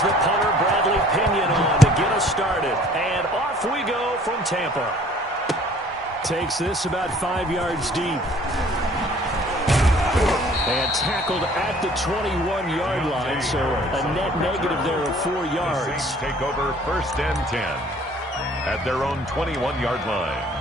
brings the punter, Bradley Pinion, on to get us started. And off we go from Tampa. Takes this about 5 yards deep. And tackled at the 21-yard line, so a net negative there of 4 yards. Saints take over 1st and 10 at their own 21-yard line.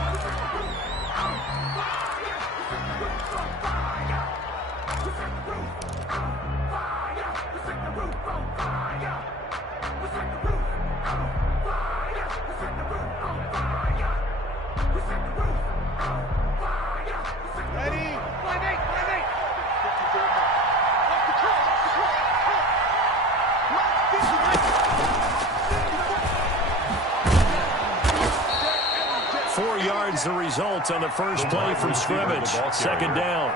The result on the first play from scrimmage. 2nd down.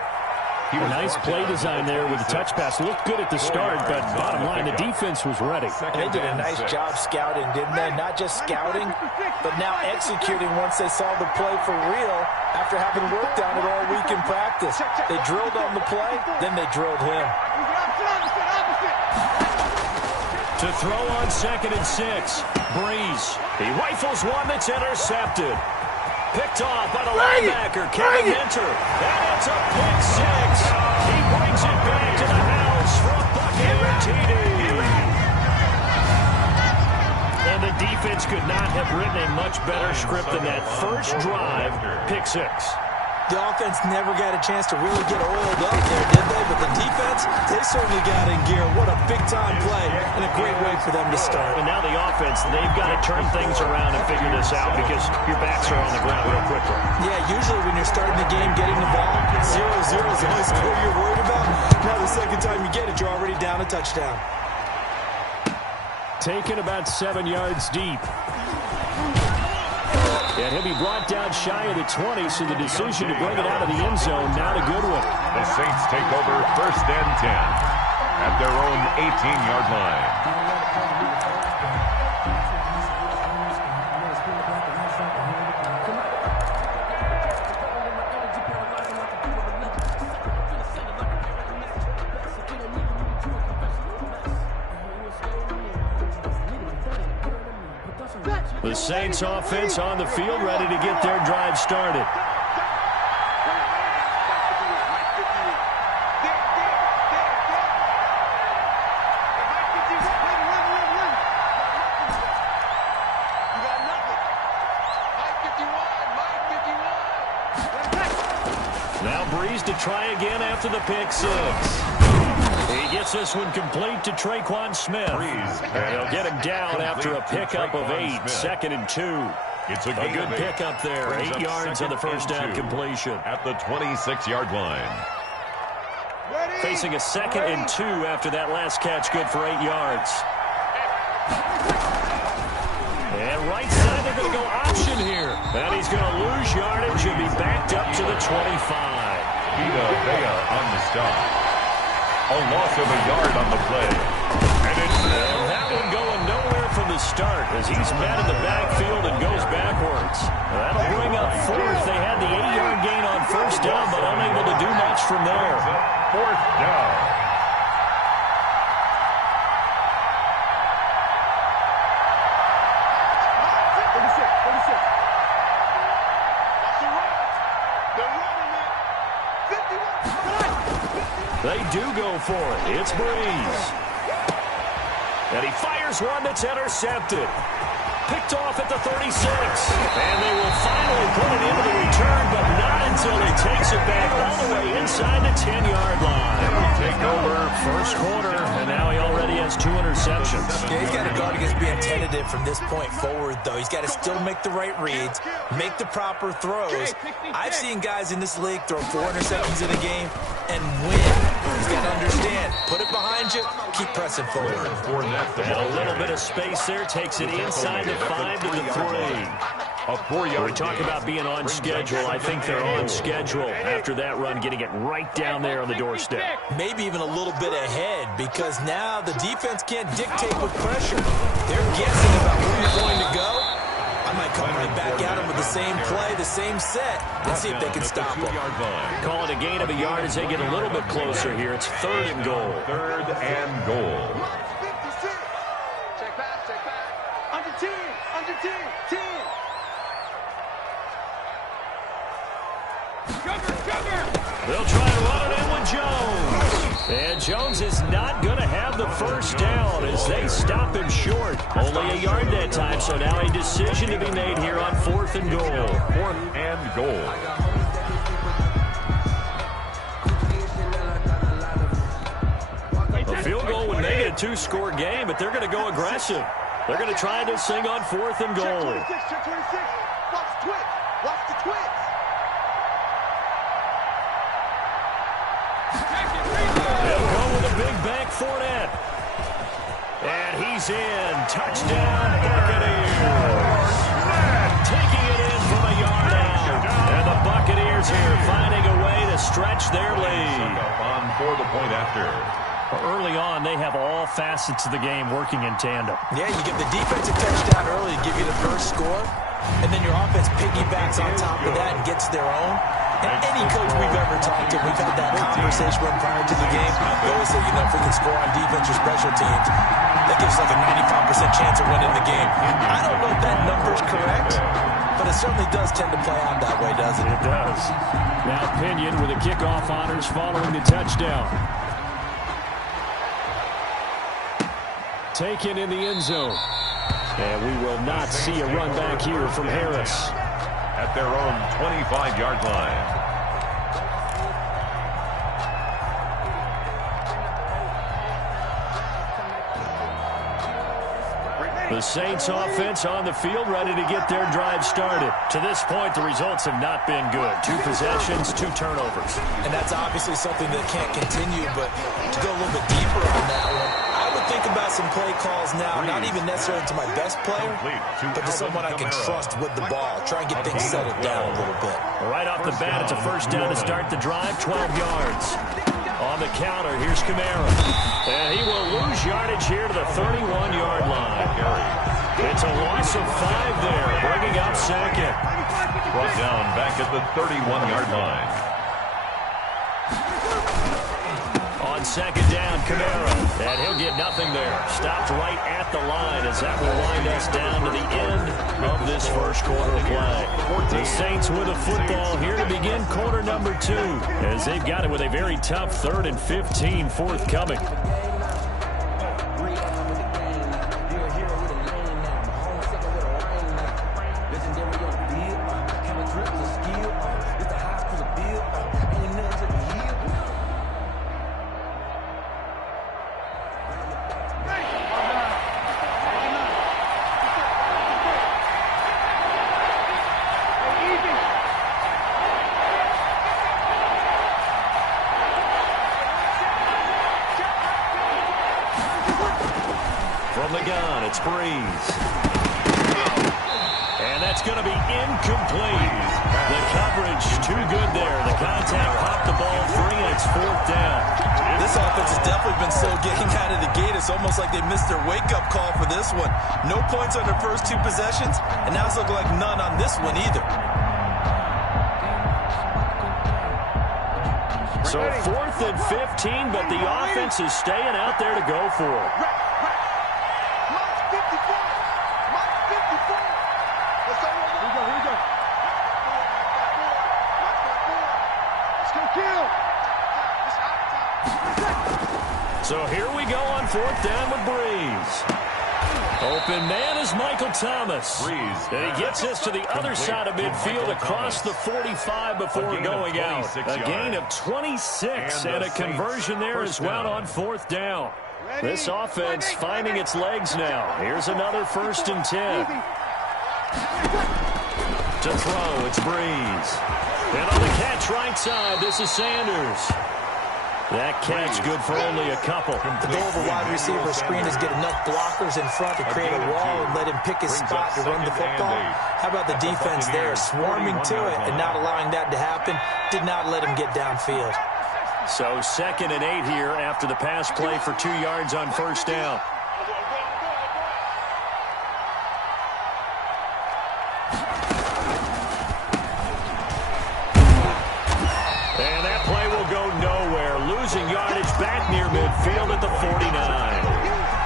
A nice play design there with the touch pass. Looked good at the start, but bottom line, the defense was ready. They did a nice job scouting, didn't they? Not just scouting, but now executing once they saw the play for real after having worked on it all week in practice. They drilled on the play, then they drilled him. To throw on 2nd and 6. Breeze. He rifles one that's intercepted. Picked off by the linebacker, Kevin Minter. And it's a pick 6. He brings it back to the house for a Buccaneer TD. And the defense could not have written a much better script than that first drive, pick 6. The offense never got a chance to really get oiled up there, did they? But the defense, they certainly got in gear. What a big-time play and a great way for them to start. And now the offense, they've got to turn things around and figure this out because your backs are on the ground real quickly. Yeah, usually when you're starting the game, getting the ball, 0-0 is the only score you're worried about. Now the second time you get it, you're already down a touchdown. Taken about 7 yards deep. And he'll be brought down shy of the 20, so the decision to bring it out of the end zone, not a good one. The Saints take over 1st and 10 at their own 18-yard line. The Saints offense on the field, ready to get their drive started. Now Breeze to try again after the pick 6. He gets this one complete to Traquan Smith. They'll get him down after a pickup of 8. 2nd and 2. It's a good pickup there. 8 yards on the first down completion. At the 26-yard line. Facing a 2nd and 2 after that last catch. Good for 8 yards. And right side, they're going to go option here. And he's going to lose yardage. He'll be backed up to the 25. Vita Vea on the stop. A loss of a yard on the play. And that one going nowhere from the start as he's met in the backfield and goes backwards. That'll bring up 4th. They had the 8-yard gain on first down, but unable to do much from there. 4th down. They do go for it. It's Breeze. And he fires one that's intercepted. Picked off at the 36. And they will finally put it into the return, but not until he takes it back all the way inside the 10-yard line. Take over first quarter, and now he already has 2 interceptions. Yeah, he's got to guard against being tentative from this point forward, though. He's got to still make the right reads, make the proper throws. I've seen guys in this league throw 4 interceptions in a game and win. He's got to understand, put it behind you, keep pressing forward. And a little bit of space there, takes it inside the 5 to the 3. We talk about being on schedule. I think they're on schedule after that run, getting it right down there on the doorstep. Maybe even a little bit ahead, because now the defense can't dictate with pressure. They're guessing about where you're going to go. I might come right back at them with the same play, the same set, and see if they can stop them. Call it a gain of a yard as they get a little bit closer here. It's 3rd and goal. 3rd and goal. They'll try to run it in with Jones. And Jones is not going to have the first down as they stop him short. Only a yard that time, so now a decision to be made here on 4th and goal. 4th and goal. A field goal would make it a 2-score game, but they're going to go aggressive. They're going to try this thing on 4th and goal. Check 26. Watch the twitch. Watch the twitch. They'll go with a big bank Fournette. And he's in. Touchdown, Buccaneers. Taking it in from a yard out. And the Buccaneers here finding a way to stretch their lead. On for the point after. Early on, they have all facets of the game working in tandem. Yeah, you get the defensive touchdown early to give you the first score, and then your offense piggybacks on top of that and gets their own. And any coach we've ever talked to, we've had that conversation with prior to the game. They always say, you know, if we can score on defense or special teams, that gives us like a 95% chance of winning the game. I don't know if that number's correct, but it certainly does tend to play out that way, doesn't it? It does. Now Pinion with the kickoff honors following the touchdown. Taken in the end zone. And we will not see a run back here from Harris. At their own 25-yard line. The Saints offense on the field, ready to get their drive started. To this point, the results have not been good. 2 possessions, 2 turnovers. And that's obviously something that can't continue, but to go a little bit deeper on that one, I would think about some play calls now, not even necessarily to my best player, but to someone I can trust with the ball. Try and get things settled down a little bit. Right off the bat, it's a first down to start the drive, 12 yards. On the counter, here's Kamara. And he will lose yardage here to the 31-yard line. It's a loss of 5 there, bringing up second. Brought down back at the 31-yard line. On second down, Kamara. And he'll get nothing there. Stopped right at the line as that will wind us down to the end of this first quarter play. The Saints with a football here to begin quarter number 2, as they've got it with a very tough 3rd and 15 forthcoming. From the gun, it's Breeze. And that's going to be incomplete. The coverage too good there. The contact popped the ball free, and it's 4th down. This offense has definitely been slow getting out of the gate. It's almost like they missed their wake-up call for this one. No points on their first 2 possessions, and now it's looking like none on this one either. So 4th and 15, but the offense is staying out there to go for it. So here we go on 4th down with Breeze. Open man is Michael Thomas. And he gets this to the other side of midfield across the 45 before going out. A gain of 26 and a conversion there as well on 4th down. This offense finding its legs now. Here's another 1st and 10. To throw, it's Breeze. And on the catch right side, this is Sanders. That catch good for only a couple. The goal of a wide receiver screen is get enough blockers in front to create a wall and let him pick his spot to run the football. How about the defense there, swarming to it and not allowing that to happen? Did not let him get downfield. So 2nd and 8 here after the pass play for 2 yards on 1st down. And that play will go nowhere. Losing yardage back near midfield at the 49.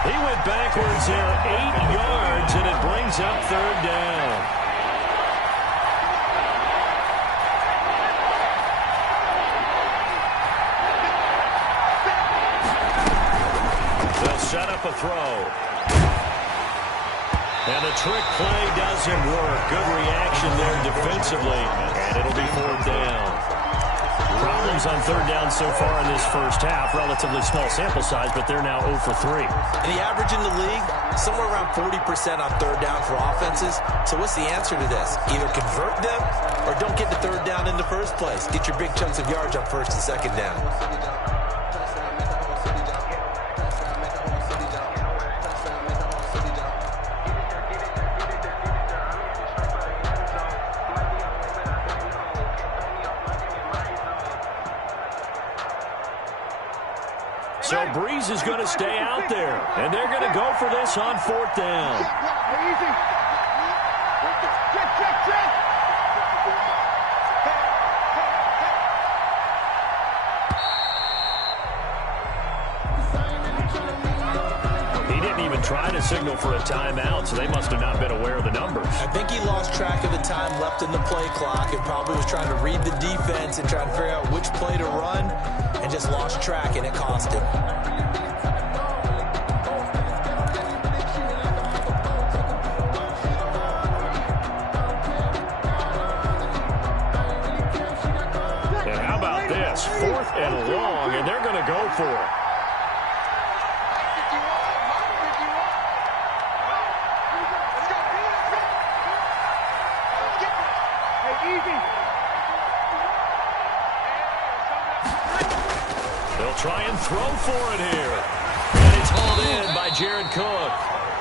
He went backwards there 8 yards, and it brings up 3rd down. a throw. And the trick play doesn't work. Good reaction there defensively, and it'll be 4th down. Problems on 3rd down so far in this first half. Relatively small sample size, but they're now 0 for 3. And the average in the league, somewhere around 40% on 3rd down for offenses. So what's the answer to this? Either convert them or don't get the 3rd down in the first place. Get your big chunks of yards on 1st and 2nd down. So Breeze is going to stay out there, and they're going to go for this on 4th down. He didn't even try to signal for a timeout, so they must have not been aware of the numbers. I think he lost track of the time left in the play clock and probably was trying to read the defense and trying to figure out which play to run, and just lost track, and it cost him. And how about this? 4th and long, and they're going to go for it. They'll try and throw for it here. And it's hauled in by Jared Cook.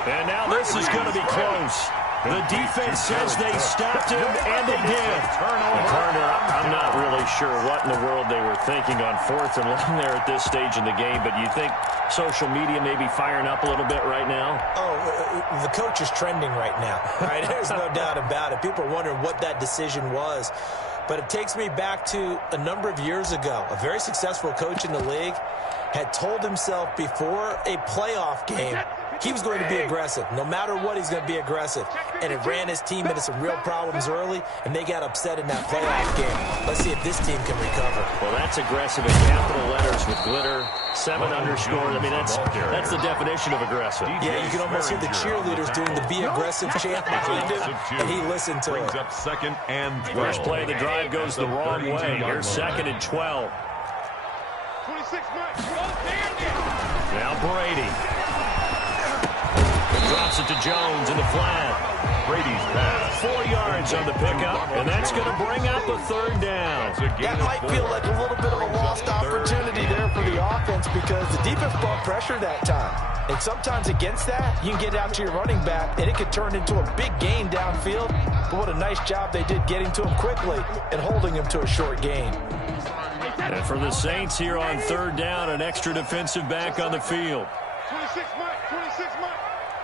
And now this is going to be close. The defense says they stopped him, and they did. Turner, I'm not really sure what in the world they were thinking on 4th and long there at this stage in the game, but you think social media may be firing up a little bit right now? Oh, the coach is trending right now. Right? There's no doubt about it. People are wondering what that decision was. But it takes me back to a number of years ago. A very successful coach in the league had told himself before a playoff game he was going to be aggressive. No matter what, he's going to be aggressive. And it ran his team into some real problems early, and they got upset in that playoff game. Let's see if this team can recover. Well, that's aggressive in capital letters with glitter, 7 underscores. I mean, that's the definition of aggressive. Yeah, you can almost hear the cheerleaders doing the be aggressive chant behind him, and he listened to Brings it. up 2nd and 12. First play of the drive goes the wrong way. Here's 2nd and 12. 26 minutes. Now Brady. Drops it to Jones in the flat. Brady's pass. 4 yards on the pickup, and that's going to bring up a 3rd down. That might feel like a little bit of a lost opportunity there for the offense because the defense brought pressure that time. And sometimes against that, you can get out to your running back, and it could turn into a big gain downfield. But what a nice job they did getting to him quickly and holding him to a short gain. And for the Saints here on 3rd down, an extra defensive back on the field. 26 minutes. 26 minutes.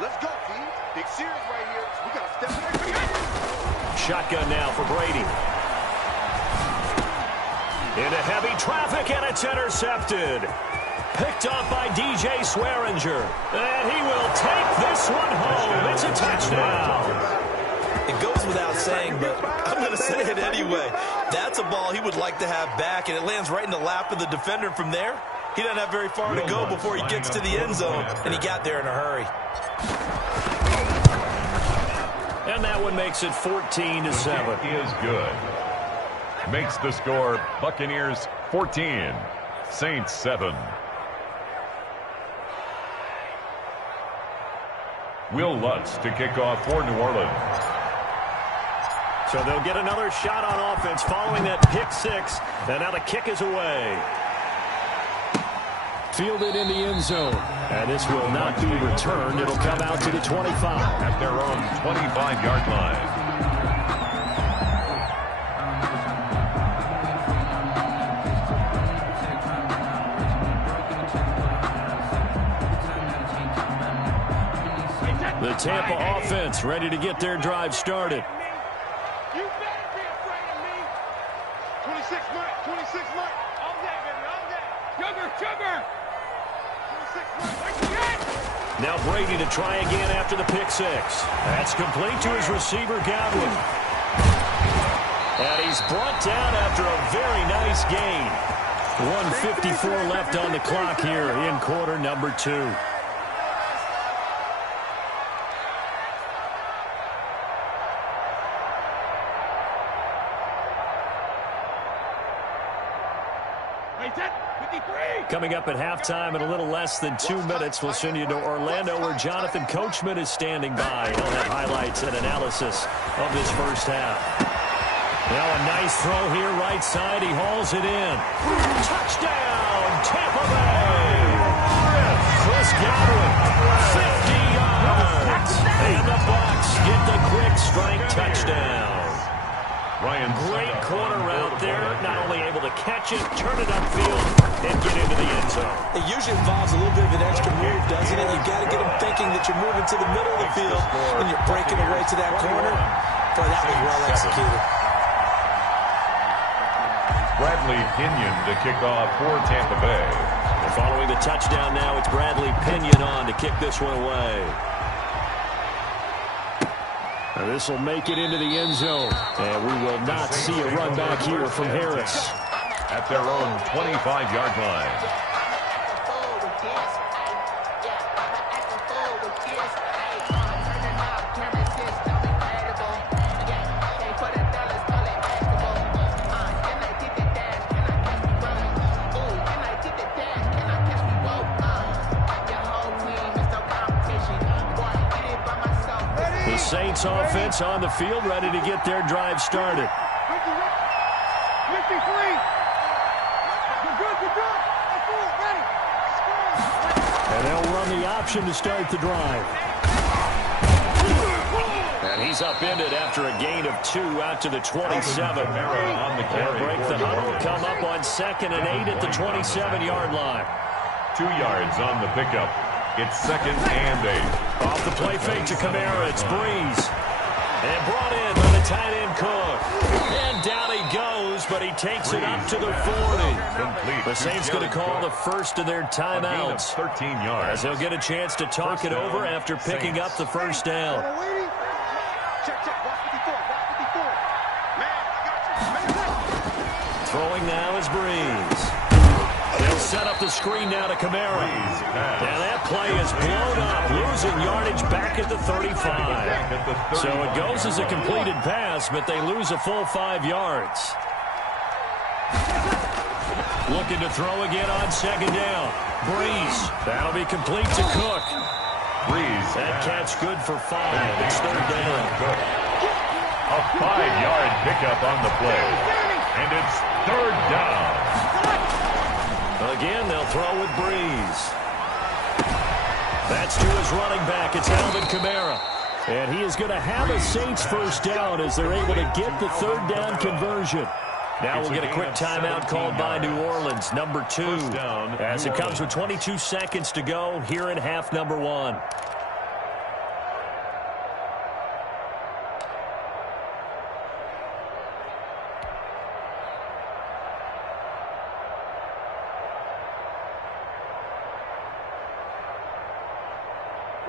Let's go, team. Big series right here. We got to step back. Shotgun now for Brady. Into heavy traffic, and it's intercepted. Picked off by DJ Swearinger. And he will take this one home. It's a touchdown. It goes without saying, but I'm going to say it anyway. That's a ball he would like to have back, and it lands right in the lap of the defender from there. He doesn't have very far to go before he gets to the end zone, and he got there in a hurry. And that one makes it 14-7. Is good. Makes the score Buccaneers 14, Saints 7. Will Lutz to kick off for New Orleans. So they'll get another shot on offense following that pick 6. And now the kick is away. Fielded in the end zone. And this will not be returned. It'll come out to the 25. At their own 25-yard line. The Tampa offense ready to get their drive started. You better be afraid of me. 26 minutes. 26 minutes. All day, baby. All day. Sugar. 26 minutes. Now Brady to try again after the pick 6. That's complete to his receiver, Godwin. And he's brought down after a very nice gain. 1:54 left on the clock here in quarter number 2. Coming up at halftime in a little less than 2 minutes, we'll send you to Orlando where Jonathan Coachman is standing by. He'll have highlights and analysis of this first half. Now a nice throw here, right side. He hauls it in. Touchdown, Tampa Bay! Chris Godwin, 50 yards. And the Bucs get the quick strike touchdown. Great corner route there. Not only able to catch it, turn it upfield, and get into the end zone. It usually involves a little bit of an extra move, doesn't it? You've got to get them thinking that you're moving to the middle of the field and you're breaking away to that corner. Boy, that was well executed. Bradley Pinion to kick off for Tampa Bay. And following the touchdown now, it's Bradley Pinion on to kick this one away. Now this will make it into the end zone. And we will not see a run back here from Harris. At their own 25-yard line. The Saints offense on the field, ready to get their drive started. 53. And they'll run the option to start the drive. And he's upended after a gain of 2 out to the 27. They'll break the huddle, come up on 2nd and 8 at the 27-yard line. 2 yards on the pickup. It's 2nd and 8. Off the play fake to Kamara, it's Breeze. And brought in by the tight end Cook. And down he goes, but he takes it up to the 40. Complete. The Saints going to call the first of their timeouts. 13 yards. As they'll get a chance to talk it over after picking up the first down. Check, watch 54, watch 54. Man, I got you. Throwing now is Breeze. They'll set up the screen now to Kamara. And that play is blown up, losing yardage back at the 35. So it goes as a completed pass, but they lose a full 5 yards. Looking to throw again on 2nd down. Breeze. That'll be complete to Cook. Breeze. That catch good for 5. It's 3rd down. A 5-yard pickup on the play. And it's 3rd down. Again, they'll throw with Breeze. That's to his running back. It's Alvin Kamara. And he is going to have a Saints first down as they're able to get the 3rd down conversion. Now we'll get a quick timeout called by New Orleans, number 2, as it comes with 22 seconds to go here in half number 1.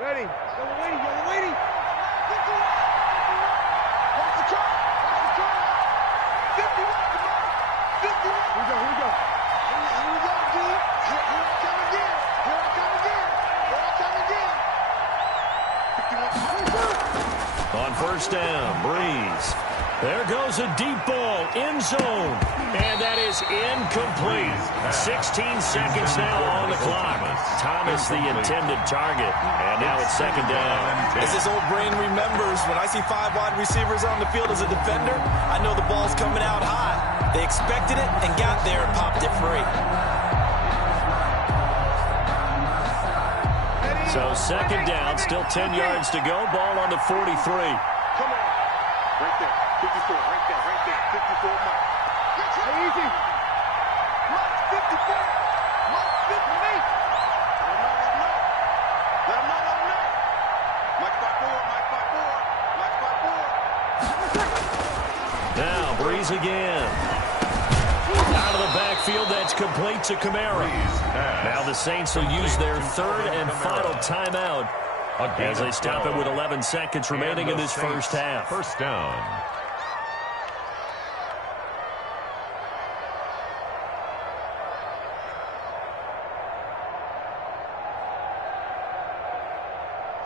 Ready. You're waiting. Watch the clock. 51. 51. Here we go. Here we go, dude. Here I come again. On first down, Breeze. There goes a deep ball, end zone. And that is incomplete. 16 seconds now on the clock. Thomas the intended target. And now it's 2nd down. As his old brain remembers, when I see 5 wide receivers on the field as a defender, I know the ball's coming out high. They expected it and got there and popped it free. So 2nd down, still 10 yards to go. Ball on the 43. Come on. Right there. 54. Right there. 54. Mike. Easy. Mike, 54. Mike, 58. Let him know. Mike by 4. Now Breeze again. Out of the backfield, that's complete to Kamara. Now the Saints will use their 3rd and final timeout as they stop it with 11 seconds remaining in this first half. First down.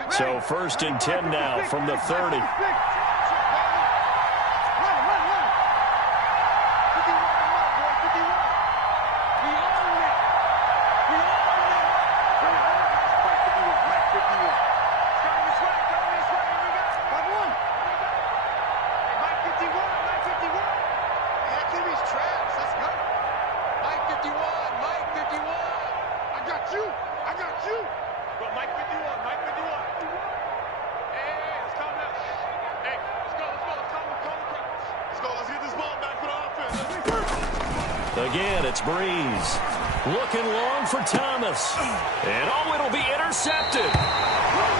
So 1st and 10 now from the 30. Run. Again, it's Breeze. Looking long for Thomas. And it'll be intercepted.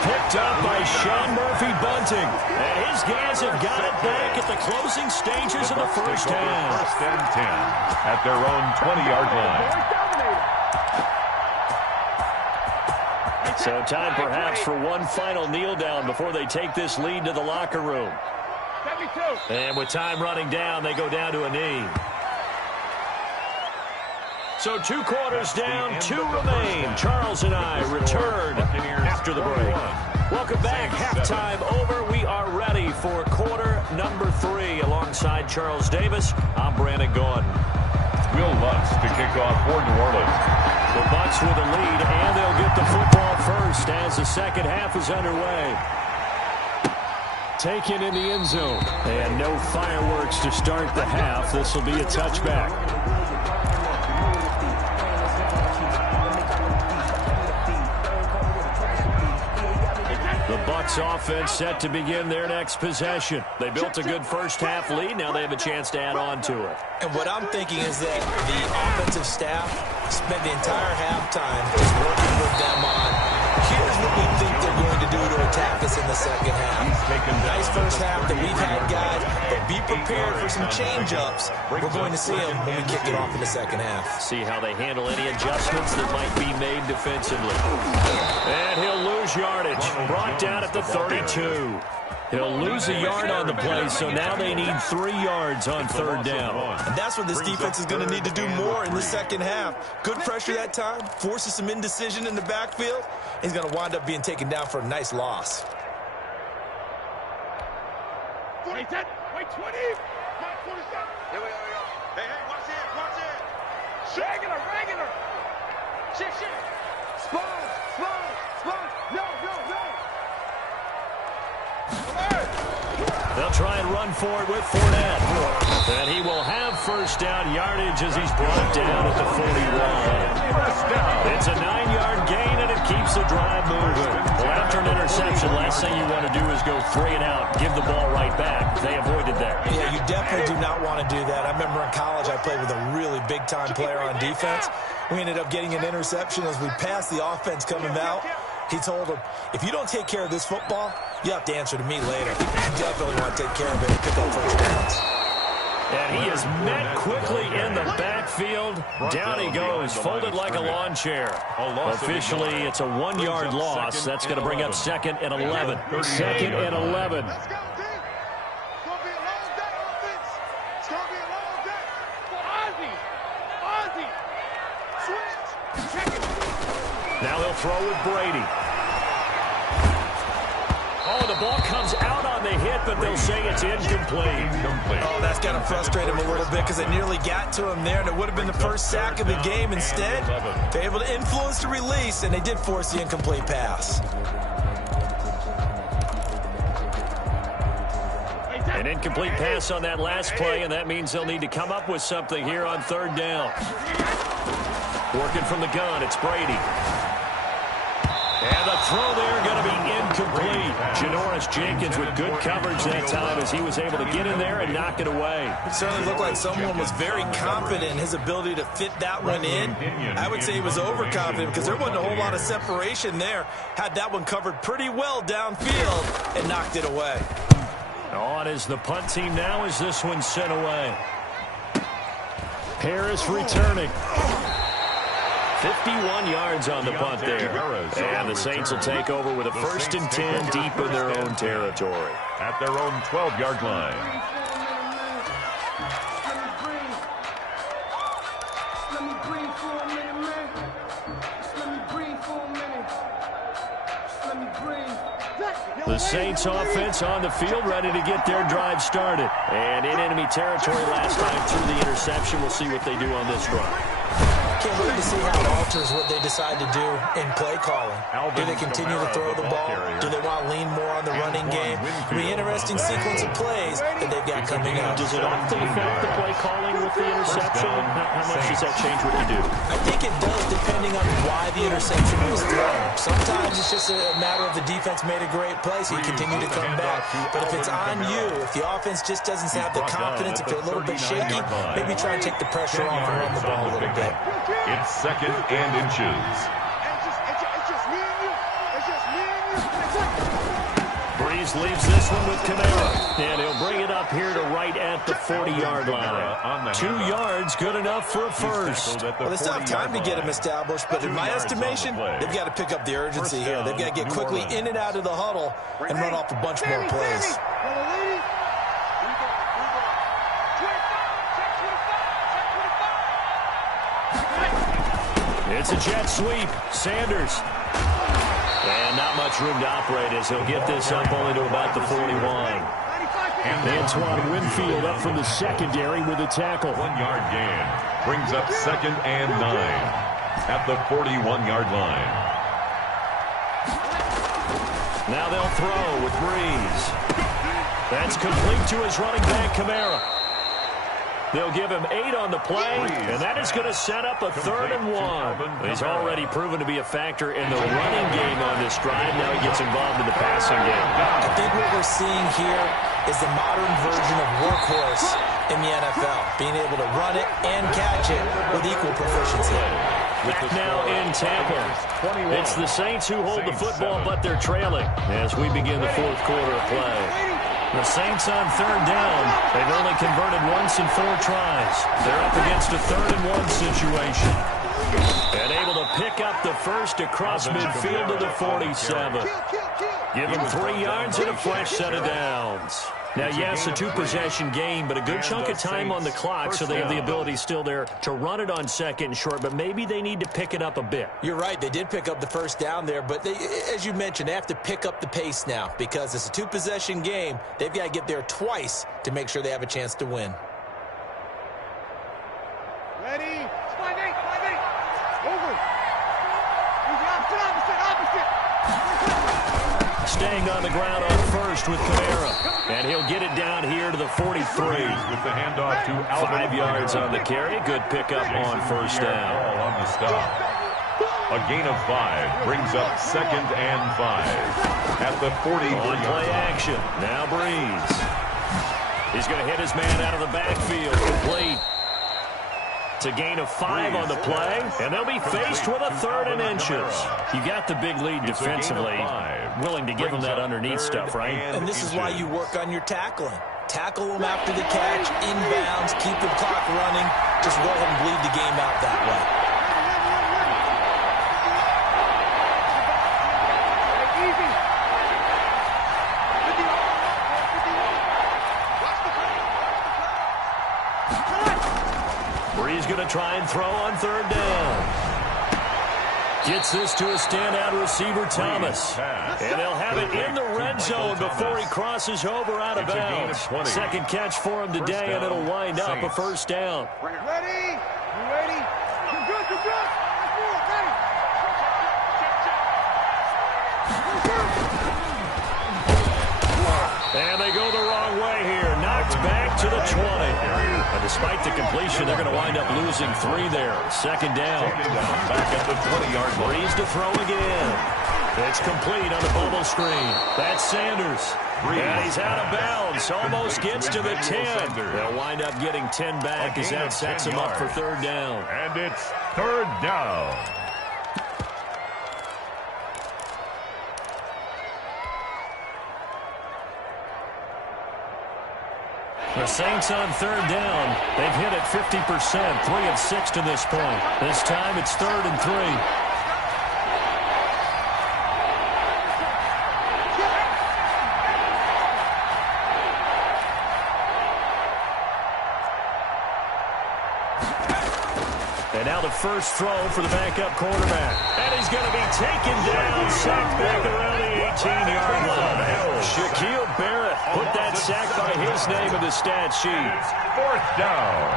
Picked up by Sean Murphy-Bunting. And his guys have got it back at the closing stages of the first half. First and 10 at their own 20-yard line. So time perhaps for one final kneel down before they take this lead to the locker room. And with time running down, they go down to a knee. So 2 quarters down, 2 remain. Charles and I return after the break. Welcome back. Halftime over. We are ready for quarter number 3. Alongside Charles Davis, I'm Brandon Gaudin. Will Lutz to kick off for New Orleans. The Bucs with a lead, and they'll get the football first as the second half is underway. Taken in the end zone. And no fireworks to start the half. This will be a touchback. The Bucs offense set to begin their next possession. They built a good first half lead. Now they have a chance to add on to it. And what I'm thinking is that the offensive staff spent the entire halftime just working with them on, here's what we think they're going to do to attack us in the second half. Nice first half that we've had, guys, but be prepared for some change-ups. We're going to see them when we kick it off in the second half. See how they handle any adjustments that might be made defensively. And he'll lose yardage. Brought down at the 32. He'll lose a yard on the play, so now they need 3 yards on third down. And that's what this defense is going to need to do more in the second half. Good pressure that time, forces some indecision in the backfield. He's going to wind up being taken down for a nice loss. Wait, 20. 27. Here we go. Hey, watch it. Regular. Shit. Spawn. No. They'll try and run for it with Fournette. And he will have first down yardage as he's brought down at the 41. It's a 9-yard gain, and it keeps the drive moving. Well, after an interception, last thing you want to do is go 3 and out, give the ball right back. They avoided that. Yeah, you definitely do not want to do that. I remember in college I played with a really big-time player on defense. We ended up getting an interception as we passed the offense coming out. He told him, if you don't take care of this football, you have to answer to me later. You definitely want to take care of it and pick up first downs. And he is met quickly in the backfield. Down he goes, folded like a lawn chair. Officially, it's a 1-yard loss. That's going to bring up 2nd and 11. 2nd and 11. Let's go, team. It's going to be a long day, offense. It's going to be a long day. For Ozzie. Switch. Check it. Now he'll throw with Brady. Oh, the ball comes out on the hit, but they'll say it's incomplete. Oh, that's got to frustrate him a little bit because it nearly got to him there, and it would have been the first sack of the game. Instead, they're able to influence the release, and they did force the incomplete pass. An incomplete pass on that last play, and that means they'll need to come up with something here on third down. Working from the gun, it's Brady. And the throw there going to be incomplete. Janoris Jenkins with good coverage that time as he was able to get in there and knock it away. It certainly looked like someone was very confident in his ability to fit that one in. I would say he was overconfident because there wasn't a whole lot of separation there. Had that one covered pretty well downfield and knocked it away. On is the punt team now as this one's sent away. Harris returning. 51 yards on the punt there. And the Saints will take over with a 1st and 10 deep in their own territory. At their own 12-yard line. Let me breathe for a minute, man. Just let me breathe for a minute. Just let me breathe. The Saints offense on the field ready to get their drive started. And in enemy territory last time through the interception. We'll see what they do on this drive. Can't wait to see how it alters what they decide to do in play calling. Do they continue to throw the ball? Do they want to lean more on the running passing game. It'll be an interesting sequence of plays that they've got coming up. Does it often affect the play calling with the interception? How much does that change what you do? I think it does, depending on why the interception was thrown. Sometimes it's just a matter of the defense made a great play, so you continue to come back. But if it's on you, if the offense just doesn't have the confidence, if they're a little bit shaky, maybe try and take the pressure off and run the ball a little bit. It's 2nd and inches. It's just me and you. It's just me and you. Breeze leaves this one with Kamara. And he'll bring it up here to right at the 40-yard line. 2 yards, good enough for a first. Well, they still have time to get him established, but in my estimation, they've got to pick up the urgency here. They've got to get quickly in and out of the huddle and run off a bunch more plays. It's a jet sweep. Sanders. And not much room to operate as he'll get this up only to about the 41. Antoine Winfield up from the secondary with a tackle. 1-yard gain. Brings up 2nd and 9 at the 41-yard line. Now they'll throw with Breeze. That's complete to his running back, Kamara. They'll give him 8 on the play, and that is going to set up a 3rd and 1. He's already proven to be a factor in the running game on this drive. Now he gets involved in the passing game. I think what we're seeing here is the modern version of workhorse in the NFL, being able to run it and catch it with equal proficiency. Back now in Tampa. It's the Saints who hold the football, but they're trailing as we begin the 4th quarter of play. The Saints on 3rd down. They've only converted once in 4 tries. They're up against a 3rd and 1 situation. And able to pick up the first across midfield to the 47. Give them 3 yards and a fresh set of downs. Now, yes, a 2-possession game, but a good chunk of time on the clock, so they have the ability still there to run it on 2nd and short, but maybe they need to pick it up a bit. You're right. They did pick up the first down there, but they, as you mentioned, they have to pick up the pace now because it's a 2-possession game. They've got to get there twice to make sure they have a chance to win. Ready? 5-8. Over. Opposite. Staying on the ground on first with Kamara. And he'll get it down here to the 43. With the handoff to Alvin 5 yards on the carry. Good pickup on first down. On the stop. A gain of 5 brings up 2nd and 5 at the 40. On play action. Now Breeze. He's going to hit his man out of the backfield. Complete. It's a gain of 5 on the play, and they'll be faced with a 3rd and inches. You got the big lead defensively. Willing to give them that underneath stuff, right? And this is why you work on your tackling. Tackle them after the catch, inbounds, keep the clock running. Just go ahead and bleed the game out that way. Breeze going to try and throw on 3rd down. Gets this to a standout receiver, Thomas. And they'll have it in the red zone before he crosses over out of bounds. 2nd catch for him today, and it'll wind up a first down. Ready? You ready? You're good. And they go the wrong way here. Knocked back to the 20. Despite the completion, they're going to wind up losing 3 there. 2nd down. Back at the 20-yard line. Breeze to throw again. It's complete on the bubble screen. That's Sanders. And he's out of bounds. Almost gets to the 10. They'll wind up getting 10 back as that sets him up for 3rd down. And it's 3rd down. The Saints on 3rd down. They've hit it 50%, 3 of 6 to this point. This time it's 3rd and 3. And now the first throw for the backup quarterback. And he's going to be taken down, sacked back around the 18-yard line. Shaquille Barrett put that sack by his name in the stat sheet. 4th down.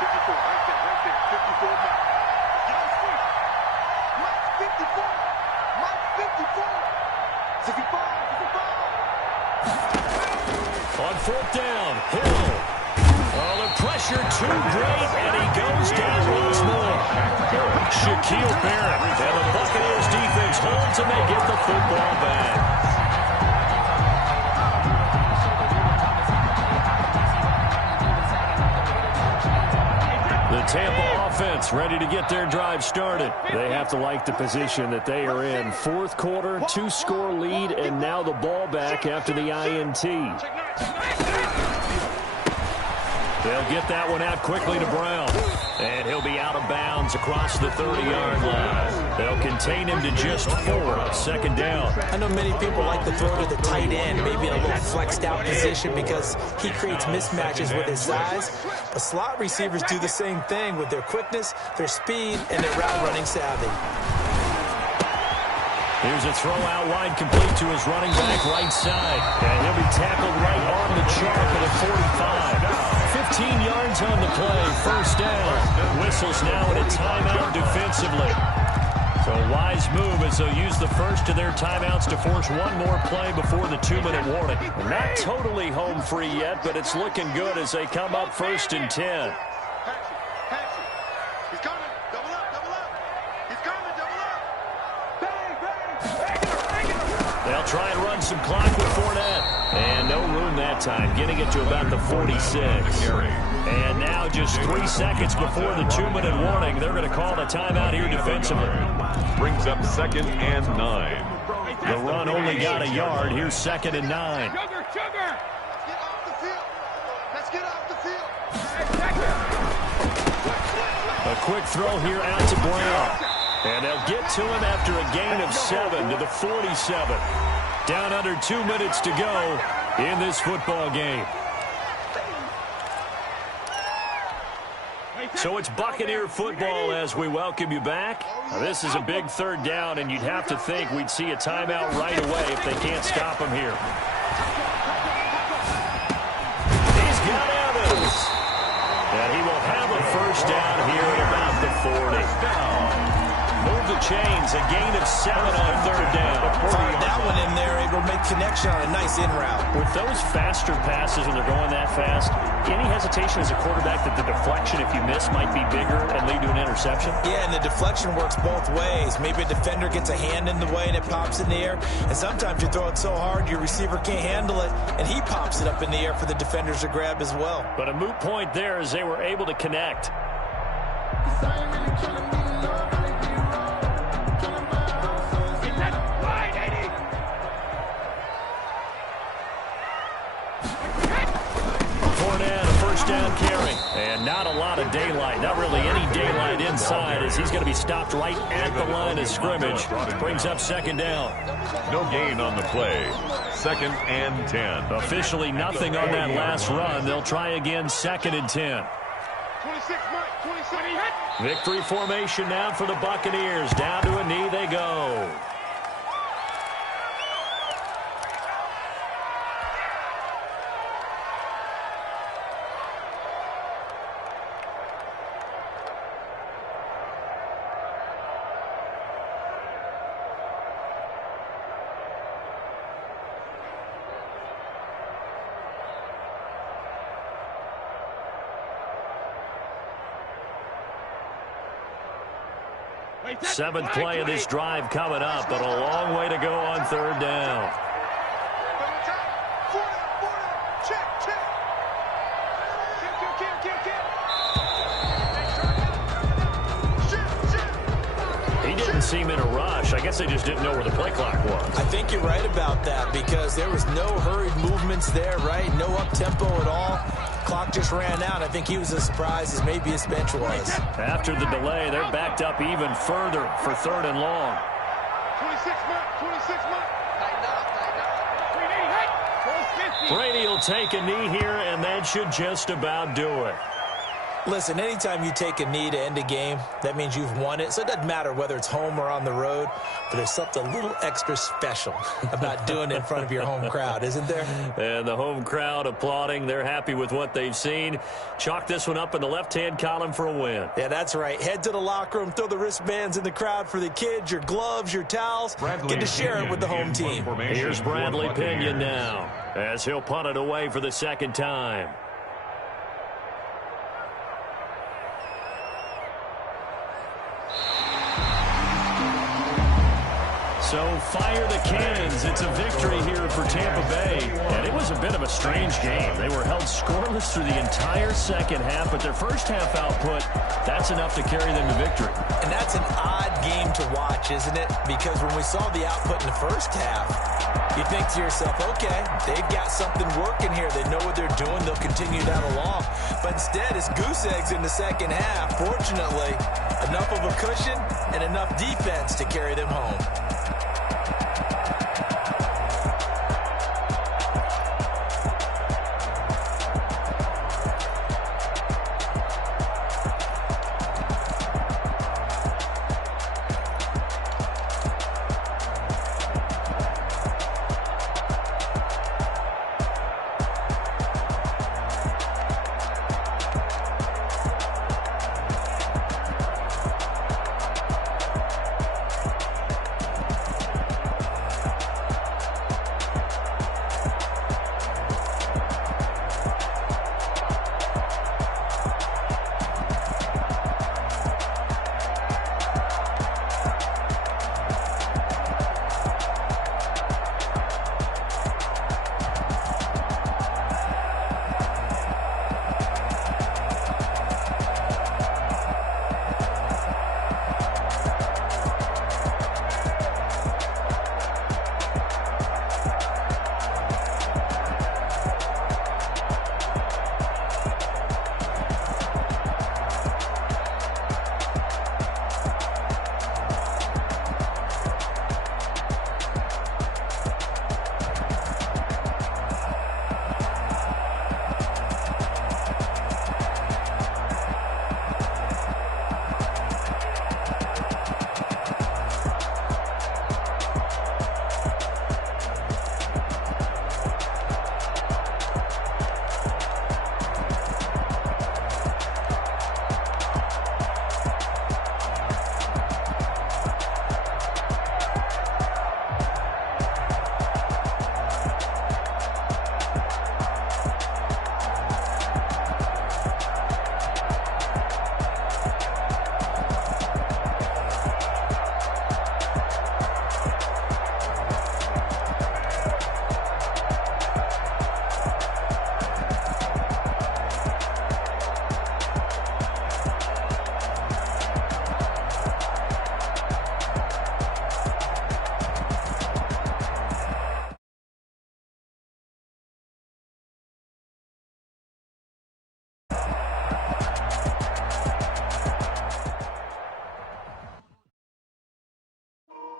54, right there. 54 now. Mike 54. fourth down. Hill. Oh, the pressure too great, and he goes down once more. Shaquille Barrett. And the Buccaneers defense holds, and they get the football back. The Tampa offense ready to get their drive started. They have to like the position that they are in. Fourth quarter, 2-score lead, and now the ball back after the INT. They'll get that one out quickly to Brown. And he'll be out of bounds across the 30-yard line. They'll contain him to just 4. Second down. I know many people like to throw to the tight end, maybe in a little flexed out position because he creates mismatches with his size. But slot receivers do the same thing with their quickness, their speed, and their route running savvy. Here's a throw out wide, complete to his running back right side. And he'll be tackled right on the chalk at the 45. 15 yards on the play, first down. Whistles now in a timeout defensively. So a wise move as they'll use the first of their timeouts to force one more play before the 2-minute warning. Not totally home free yet, but it's looking good as they come up first and 10. He's coming. Double up, double up. He's coming, double up. Bang. They'll try and run some clock with Fournette. And no room that time, getting it to about the 46. And now just 3 seconds before the 2-minute warning, they're going to call a timeout here defensively. Brings up 2nd and 9. The run only got a yard. Here's 2nd and 9. Sugar. Let's get off the field. A quick throw here out to Brown. And they'll get to him after a gain of 7 to the 47. Down under 2 minutes to go in this football game. So it's Buccaneer football as we welcome you back. Now, this is a big third down, and you'd have to think we'd see a timeout right away if they can't stop him here. He's got Evans. And he will have a first down here at about the 40. Move the chains, a gain of 7 on third down. Fired that one in there, able to make connection on a nice in route. With those faster passes when they're going that fast, any hesitation as a quarterback that the deflection, if you miss, might be bigger and lead to an interception? Yeah, and the deflection works both ways. Maybe a defender gets a hand in the way and it pops in the air. And sometimes you throw it so hard your receiver can't handle it, and he pops it up in the air for the defenders to grab as well. But a moot point there as they were able to connect. Down carry, and not a lot of daylight, not really any daylight inside as he's going to be stopped right at the line of scrimmage. Brings up 2nd down. No gain on the play. 2nd and 10. Officially nothing on that last run. They'll try again, 2nd and 10. 26, Mike, 26. Victory formation now for the Buccaneers. Down to a knee they go. Seventh play of this drive coming up, but a long way to go on third down. He didn't seem in a rush. I guess they just didn't know where the play clock was. I think you're right about that because there was no hurried movements there, right? No up-tempo at all. Clock just ran out. I think he was as surprised as maybe his bench was. After the delay, they're backed up even further for 3rd and long. 26 months. Brady will take a knee here, and that should just about do it. Listen, anytime you take a knee to end a game, that means you've won it. So it doesn't matter whether it's home or on the road, but there's something a little extra special about doing it in front of your home crowd, isn't there? And the home crowd applauding. They're happy with what they've seen. Chalk this one up in the left-hand column for a win. Yeah, that's right. Head to the locker room, throw the wristbands in the crowd for the kids, your gloves, your towels. Get to share it with the home team. Here's Bradley Pinion now as he'll punt it away for the second time. So fire the cannons. It's a victory here for Tampa Bay. And it was a bit of a strange game. They were held scoreless through the entire second half, but their first half output, that's enough to carry them to victory. And that's an odd game to watch, isn't it? Because when we saw the output in the first half, you think to yourself, okay, they've got something working here. They know what they're doing. They'll continue that along. But instead, it's goose eggs in the second half. Fortunately, enough of a cushion and enough defense to carry them home.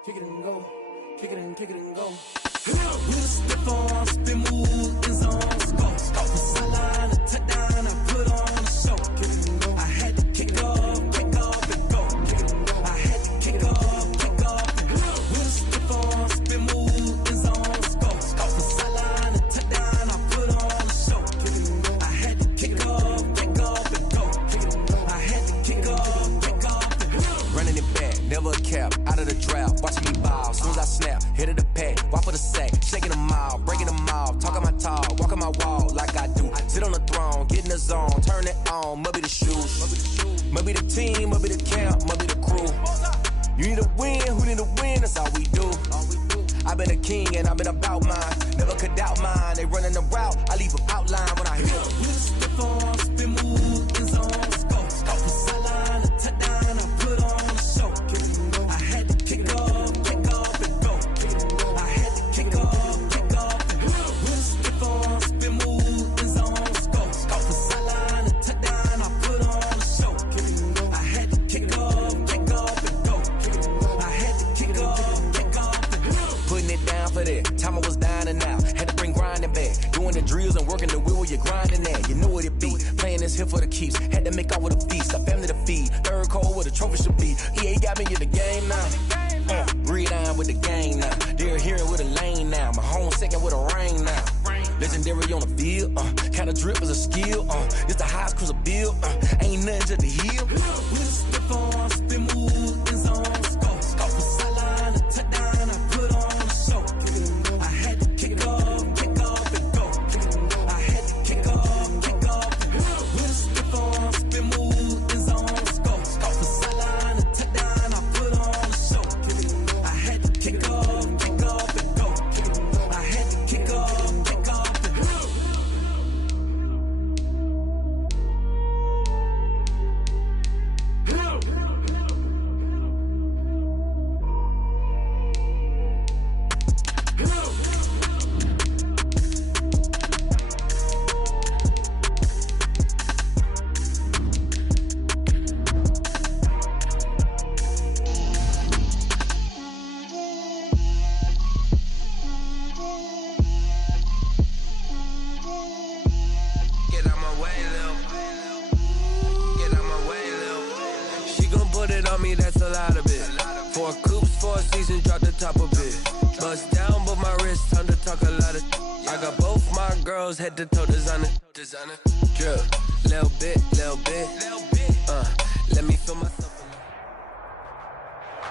Kick it and go. Kick it and kick it and go. With a stiff arm, spin move, in zone, go. Off the sideline, a touchdown, I put on a show. Kick it and go. I had to kick off and go. Kick it and go. I had to kick off and go. With a stiff arm, spin move, in zone, go. Off the sideline, a touchdown, I put on a show. Kick it and go. I had to kick off and go. Kick it and go. I had to kick off and go. Running it back, never a cap, out of the draft, watching me ball. Soon as I snap, hit of the pack, walk for the sack, shaking them out, breaking them off, talking my talk, walking my wall like I do. Sit on the throne, get in the zone, turn it on, maybe the shoes, maybe the team, maybe the camp, maybe the crew. You need a win, who need a win, that's all we do. I've been a king and I've been about mine, never could doubt mine. They running the route, I leave an outline when I hit them. With a stiff arm, spin move, in zone, go. Off the sideline, a touchdown, I put on a show. I had to kick off and go. I had to kick off and go. With a stiff arm, spin move, in zone, go. Off the sideline, a touchdown, I put on a show. I had to kick off and go. I had to kick off and go. Putting it down for that. Time I was down and out. Had to bring grinding back. Doing the drills and working the wheel where you're grinding at. You know what it be. Playing it it's here for the keeps. Had to make off with a feast, a family to feed. Third cold where the trophy should be. EA got me in the game now. Breathe down with the gang now. They're here with a lane now. My home second with a rain now. Legendary on the field, kinda drip as a skill. It's the highest cruiser bill, ain't nothing to the hill. We just slip on, spin move, in zone, scope. Scope for sideline, a touchdown, I put on a show. I had to kick off and go. I had to kick off and go. We just slip on, spin move, in zone, scope. Scope for sideline, a touchdown, I put on a show. I had to kick off and go. I had to kick off and go. Get out my way, Lil. Get out my way, Lil. She gon' put it on me, that's a lot of it. 4 coops, 4 seasons, drop the top of it. Bust down, but my wrist, time to talk a lot of. I got both my girls, head to toe designer. Drip, little bit. Let me feel myself.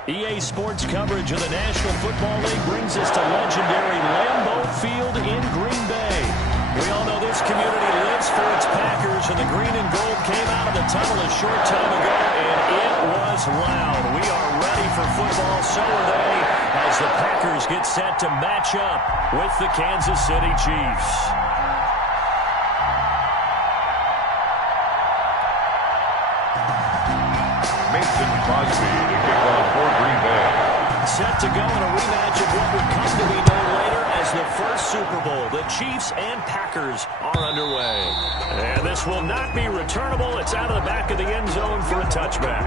EA Sports coverage of the National Football League brings us to legendary Lambeau Field in Green Bay. We all know this community lives for its Packers, and the green and gold came out of the tunnel a short time ago, and it was loud. We are ready for football, so are they, as the Packers get set to match up with the Kansas City Chiefs. Mason Crosby to kick off for Green Bay. Set to go in a rematch of what would come to be known later as the first Super Bowl. The Chiefs and Packers are underway. And this will not be returnable. It's out of the back of the end zone for a touchback.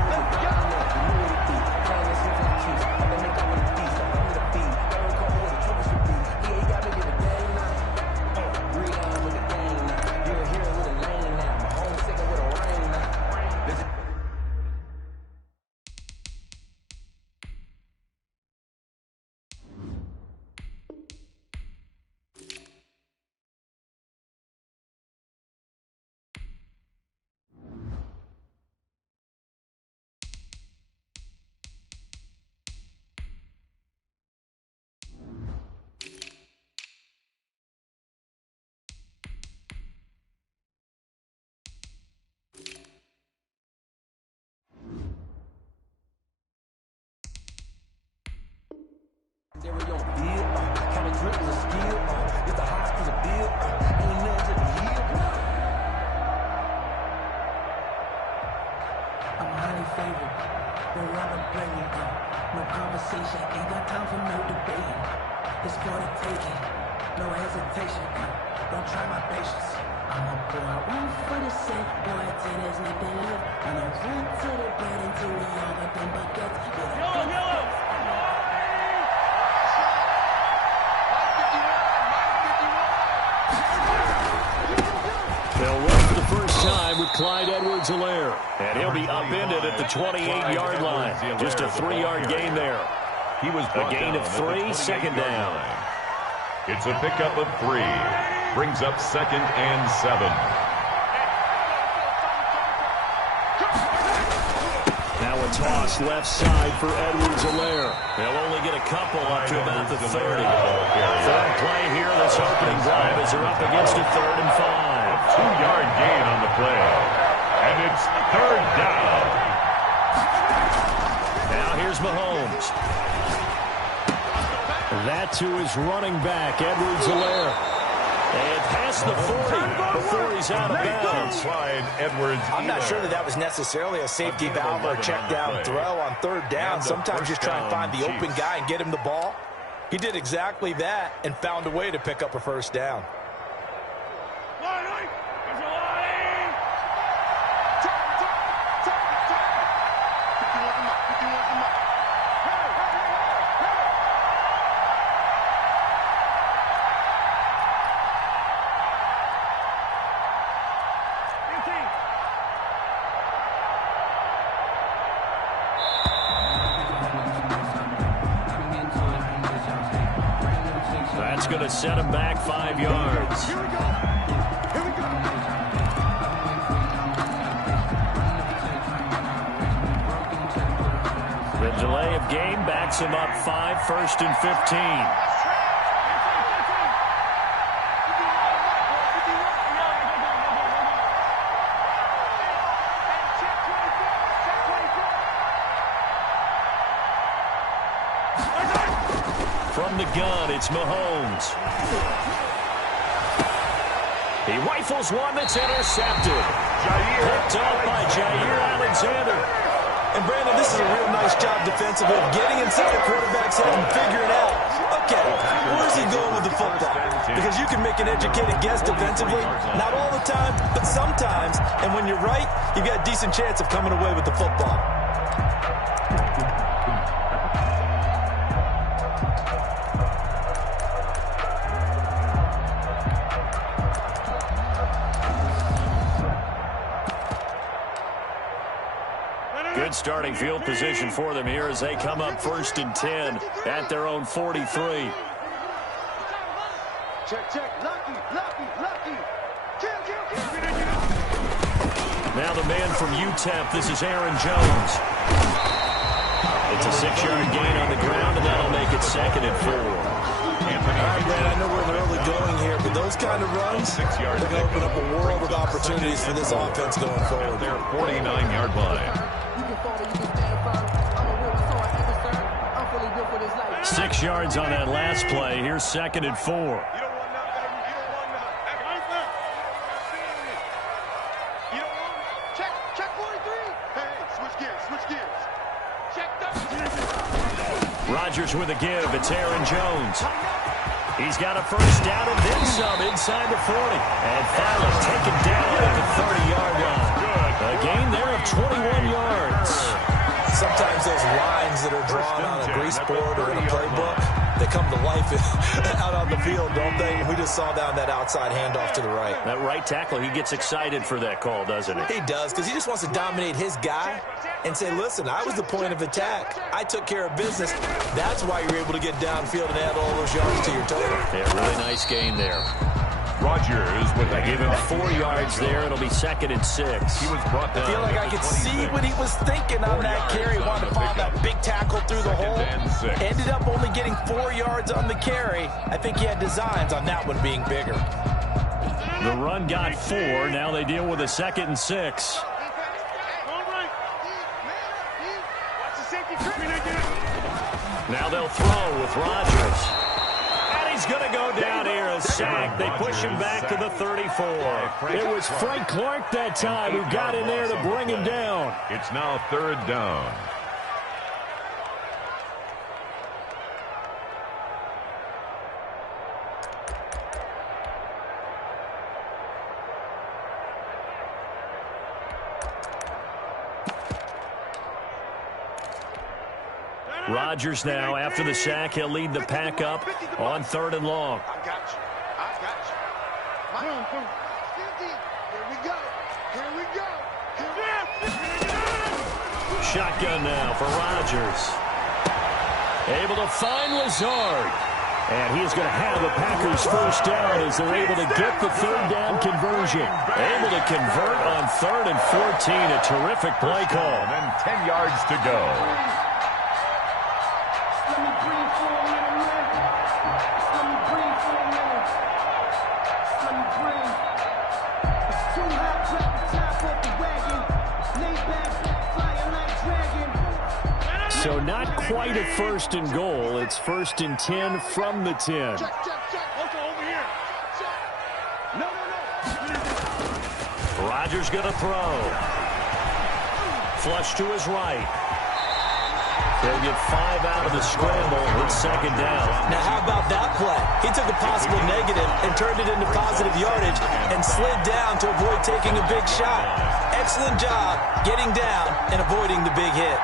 No conversation, ain't got time for no debating. It's for the taking, no hesitation. Don't try my patience. I'm a boy, I run for the set, boy, till there's nothing left. And I run to the bed until we all got them buckets. They'll run for the first time with Clyde Edwards-Helaire. And he'll be upended at the 28-yard line. Just a 3-yard gain there. He was a gain of 3, second down. It's a pickup of 3. Brings up 2nd and 7. Now a toss left side for Edwards-Helaire. They'll only get a couple up to about the 30. Third play here, this opening drive as they're up against a 3rd and 5. 2-yard gain on the play. And it's 3rd down. Now here's Mahomes. That to his running back, Edwards-Helaire. And past the 40 before he's out of bounds. Clyde Edwards-Helaire. I'm not sure that was necessarily a safety valve or a check down throw on 3rd down. Sometimes just try and find the open guy and get him the ball. He did exactly that and found a way to pick up a 1st down. It's going to set him back 5 yards. Here we go. Here we go. The delay of game backs him up 5, 1st and 15. From the gun, it's Mahomes. He rifles one that's intercepted. Picked up by Jair Alexander. And, Brandon, this is a real nice job defensively of getting inside the quarterback's head and figuring out, okay, where's he going with the football? Because you can make an educated guess defensively, not all the time, but sometimes. And when you're right, you've got a decent chance of coming away with the football. Good starting field position for them here as they come up 1st and 10 at their own 43. Check. Lucky. Kill. Now the man from UTEP, this is Aaron Jones. It's a 6-yard gain on the ground, and that'll make it 2nd and 4. All right, Brad, I know we're in the early going here, but those kind of runs, they're going to open up a world of opportunities for this offense going forward. Their 49-yard line. 6 yards on that last play. Here's 2nd and 4. You don't want that, baby. You don't want that. You don't want that. Check 43. Hey, switch gears. Check that. Rodgers with a give. It's Aaron Jones. He's got a first down and then some inside the 40. And finally taken down at the 30-yard line. A gain there of 21 yards. Sometimes those lines that are drawn on a grease board or in a playbook, they come to life out on the field, don't they? We just saw down that outside handoff to the right. That right tackle, he gets excited for that call, doesn't he? He does, because he just wants to dominate his guy and say, listen, I was the point of attack. I took care of business. That's why you're able to get downfield and add all those yards to your total. Yeah, really nice gain there. Rodgers with a Give him 4 yards there. It'll be 2nd and 6. He was brought down. I feel like I could see what he was thinking on that carry. Wanted to find that big tackle through the hole. Ended up only getting 4 yards on the carry. I think he had designs on that one being bigger. The run got 4. Now they deal with a 2nd and 6. Now they'll throw with Rodgers. And he's going to go down here, a sack. They push him back to the 34. It was Frank Clark that time who got in there to bring him down. It's now 3rd down. Rodgers now, after the sack, he'll lead the pack up on 3rd and long. I got you. Boom. 50. Here we go. Shotgun now for Rodgers. Able to find Lazard. And he is going to have the Packers first down as they're able to get the 3rd down conversion. Able to convert on 3rd and 14. A terrific play call. And then 10 yards to go. So not quite a 1st and goal. It's 1st and 10 from the 10. Check. Also over here. No. Rodgers going to throw. Flush to his right. They'll get 5 out of the scramble with 2nd down. Now, how about that play? He took a possible negative and turned it into positive yardage and slid down to avoid taking a big shot. Excellent job getting down and avoiding the big hit.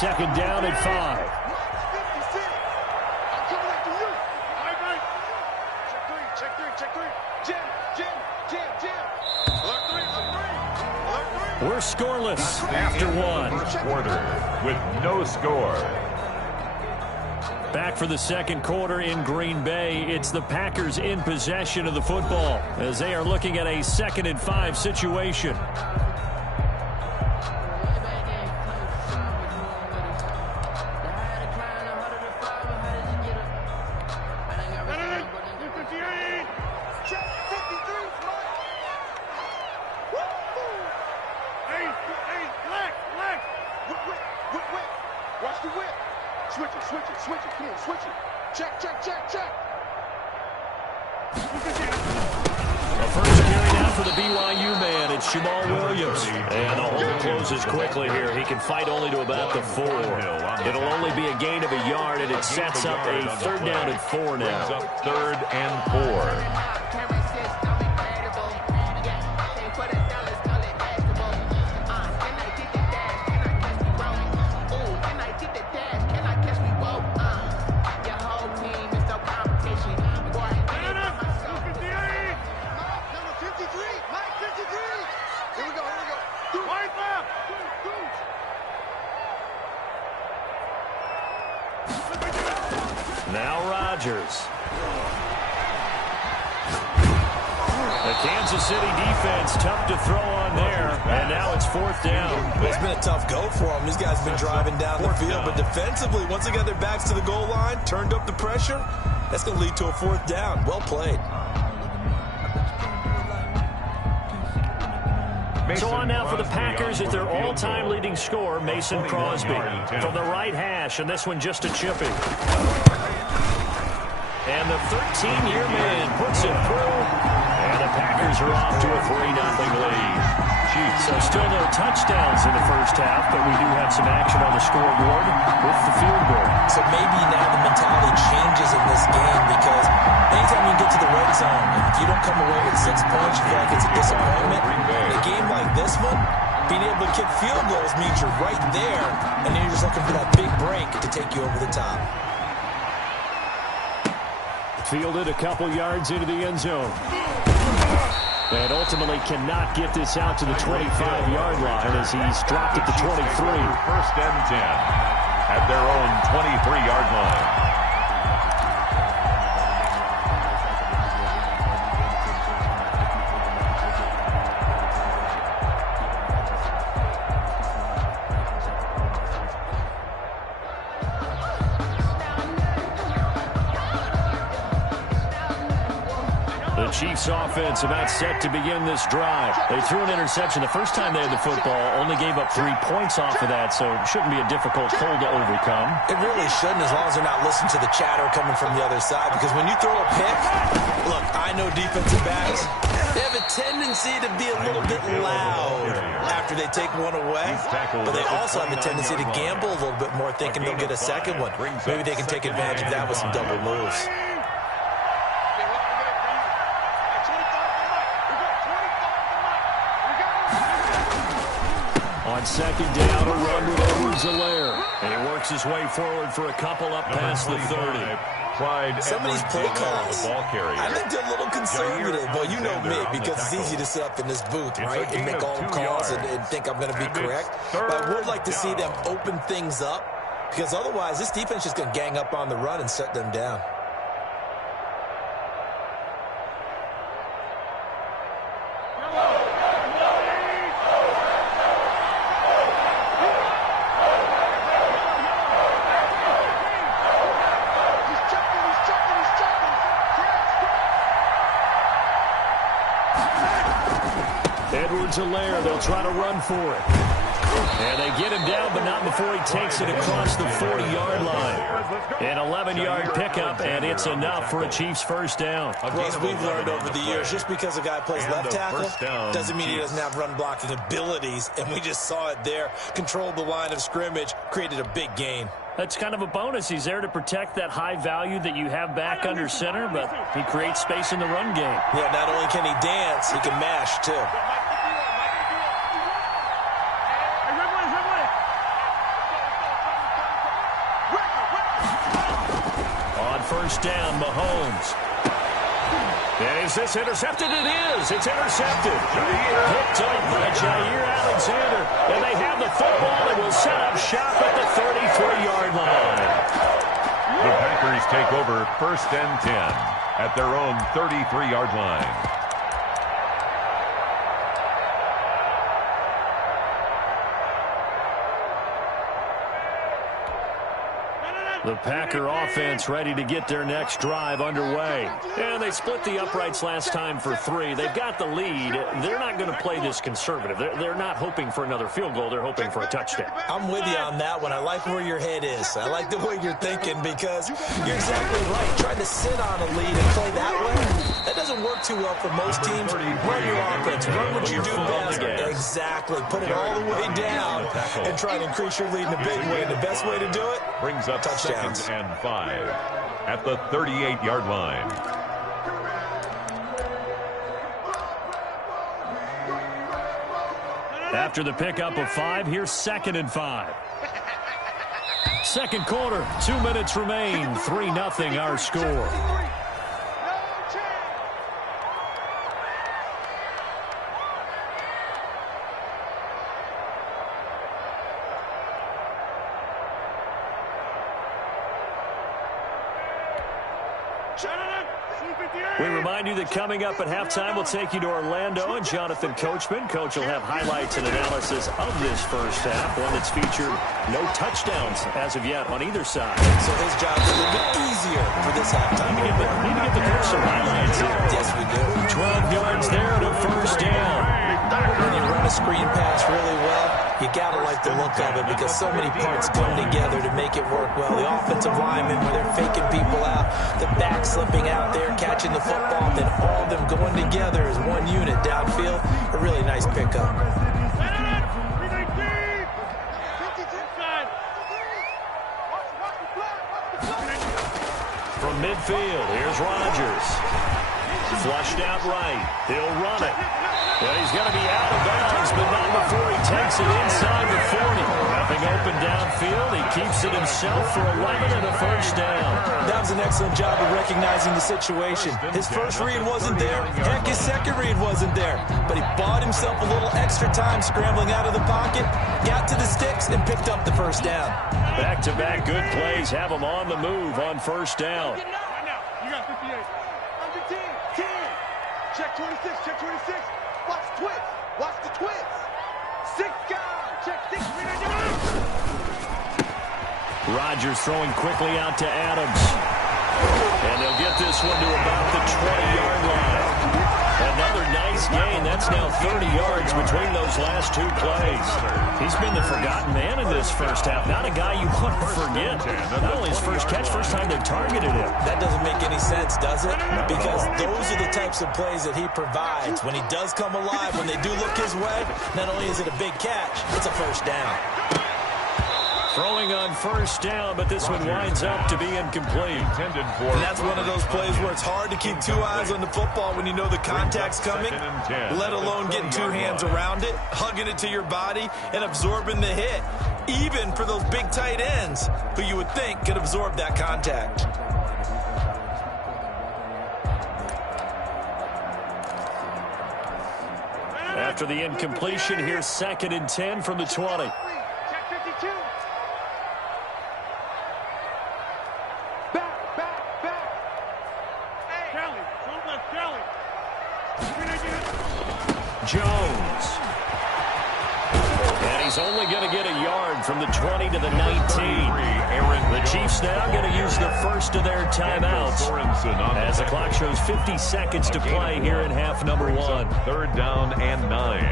Second down and 5. I'm coming after you. Right. Check three. Jam. Alert three. We're scoreless after one. First quarter with no score. Back for the second quarter in Green Bay. It's the Packers in possession of the football as they are looking at a 2nd and 5 situation. Watch the whip. Switch it. Come on, switch it. Check. The first carry now for the BYU man. It's Jamal Williams. And the hole closes quickly here. He can fight only to about the 4. It'll only be a gain of a yard, and it sets up a 3rd down and 4 now. Brings up 3rd and 4. Now Rodgers. The Kansas City defense tough to throw on there, and now it's 4th down. It's been a tough go for them. These guys have been driving down the field, but defensively, once they got their backs to the goal line, turned up the pressure, that's going to lead to a 4th down. Well played. So on now for the Packers at their all-time leading scorer, Mason Crosby. From the right hash, and this one just a chippy. And the 13-year man puts it through, and the Packers are off to a 3-0 lead. So still no touchdowns in the first half, but we do have some action on the scoreboard with the field goal. So maybe now the mentality changes in this game because anytime you get to the red zone, if you don't come away with 6 points, you feel like it's a disappointment. In a game like this one, being able to kick field goals means you're right there, and then you're just looking for that big break to take you over the top. Fielded a couple yards into the end zone. And ultimately cannot get this out to the 25-yard line as he's dropped at the 23. 1st and 10 at their own 23-yard line. Chiefs offense about set to begin this drive. They threw an interception the first time they had the football, only gave up 3 points off of that, so it shouldn't be a difficult hole to overcome. It really shouldn't, as long as they're not listening to the chatter coming from the other side, because when you throw a pick, look, I know defensive backs, they have a tendency to be a little bit loud after they take one away, but they also have a tendency to gamble a little bit more, thinking they'll get a second one. Maybe they can take advantage of that with some double moves. On 2nd down, a run with Edwards-Helaire. And he works his way forward for a couple up past the 30. Some of these play calls, I think they're a little conservative. Well, you know me, because it's easy to sit up in this booth, right, and make all the calls and think I'm going to be correct. But I would like to see them open things up, because otherwise this defense is going to gang up on the run and shut them down. Edwards-Helaire, they'll try to run for it. And they get him down, but not before he takes it across the 40-yard line. An 11-yard pickup, and it's enough for a Chiefs 1st down. Well, as we've learned over the years, just because a guy plays left tackle doesn't mean he doesn't have run-blocking abilities, and we just saw it there. Controlled the line of scrimmage, created a big gain. That's kind of a bonus. He's there to protect that high value that you have back under center, but he creates space in the run game. Yeah, not only can he dance, he can mash, too. On 1st down, Mahomes. And is this intercepted? It is. It's intercepted. Picked up by Jair Alexander. And they have the football and will set up shop at the 33-yard line. The Packers take over 1st and 10 at their own 33-yard line. The Packer offense ready to get their next drive underway. And they split the uprights last time for 3. They've got the lead. They're not going to play this conservative. They're not hoping for another field goal. They're hoping for a touchdown. I'm with you on that one. I like where your head is. I like the way you're thinking because you're exactly right. Trying to sit on a lead and play that way, that doesn't work too well for most teams. Run your offense. Run what you do best. Exactly. Put it all the way down and try to increase your lead in a big way. And the best way to do it, brings up touchdowns. 2nd and 5 at the 38-yard line. After the pickup of 5, here's 2nd and 5. Second quarter, 2 minutes remain. 3-0 our score. We remind you that coming up at halftime, we'll take you to Orlando and Jonathan Coachman. Coach will have highlights and analysis of this first half, one that's featured no touchdowns as of yet on either side. So his job is a little bit easier for this halftime. Need to get the coach some highlights here. Yes, we do. 12 yards there and a first down. When you run a screen pass really well, you got to like the look of it because so many parts come together to make it work well. The offensive linemen, where they're faking people out, the back slipping out there, catching the football, then all of them going together as one unit downfield. A really nice pickup. From midfield, here's Rodgers. Flushed out right. He'll run it. But he's going to be out of bounds, but not before he takes it inside the 40. Nothing open downfield. He keeps it himself for 11 and a first down. That was an excellent job of recognizing the situation. His first read wasn't there. Heck, his second read wasn't there. But he bought himself a little extra time scrambling out of the pocket, got to the sticks, and picked up the first down. Back-to-back good plays have him on the move on first down. You got 58. Under 10. 10. Check 26. Check 26. Watch the twist. Watch the twist. 6 guys. Check 6. Rodgers throwing quickly out to Adams. And they'll get this one to about the 20-yard line. Another nice gain. That's now 30 yards between those last 2 plays. He's been the forgotten man in this first half. Not a guy you want to forget. Not only his first catch, first time they targeted him. That doesn't make any sense, does it? Because those are the types of plays that he provides. When he does come alive, when they do look his way, not only is it a big catch, it's a first down. Throwing on first down, but this one winds up to be incomplete. And that's one of those plays where it's hard to keep 2 eyes on the football when you know the contact's coming, let alone getting 2 hands around it, hugging it to your body, and absorbing the hit, even for those big tight ends who you would think could absorb that contact. After the incompletion, here's 2nd and 10 from the 20. Check 52. Jones. And he's only going to get a yard from the 20 to the 19. The Chiefs now going to use the first of their timeouts as the clock shows 50 seconds to play here in half number 1. 3rd down and 9.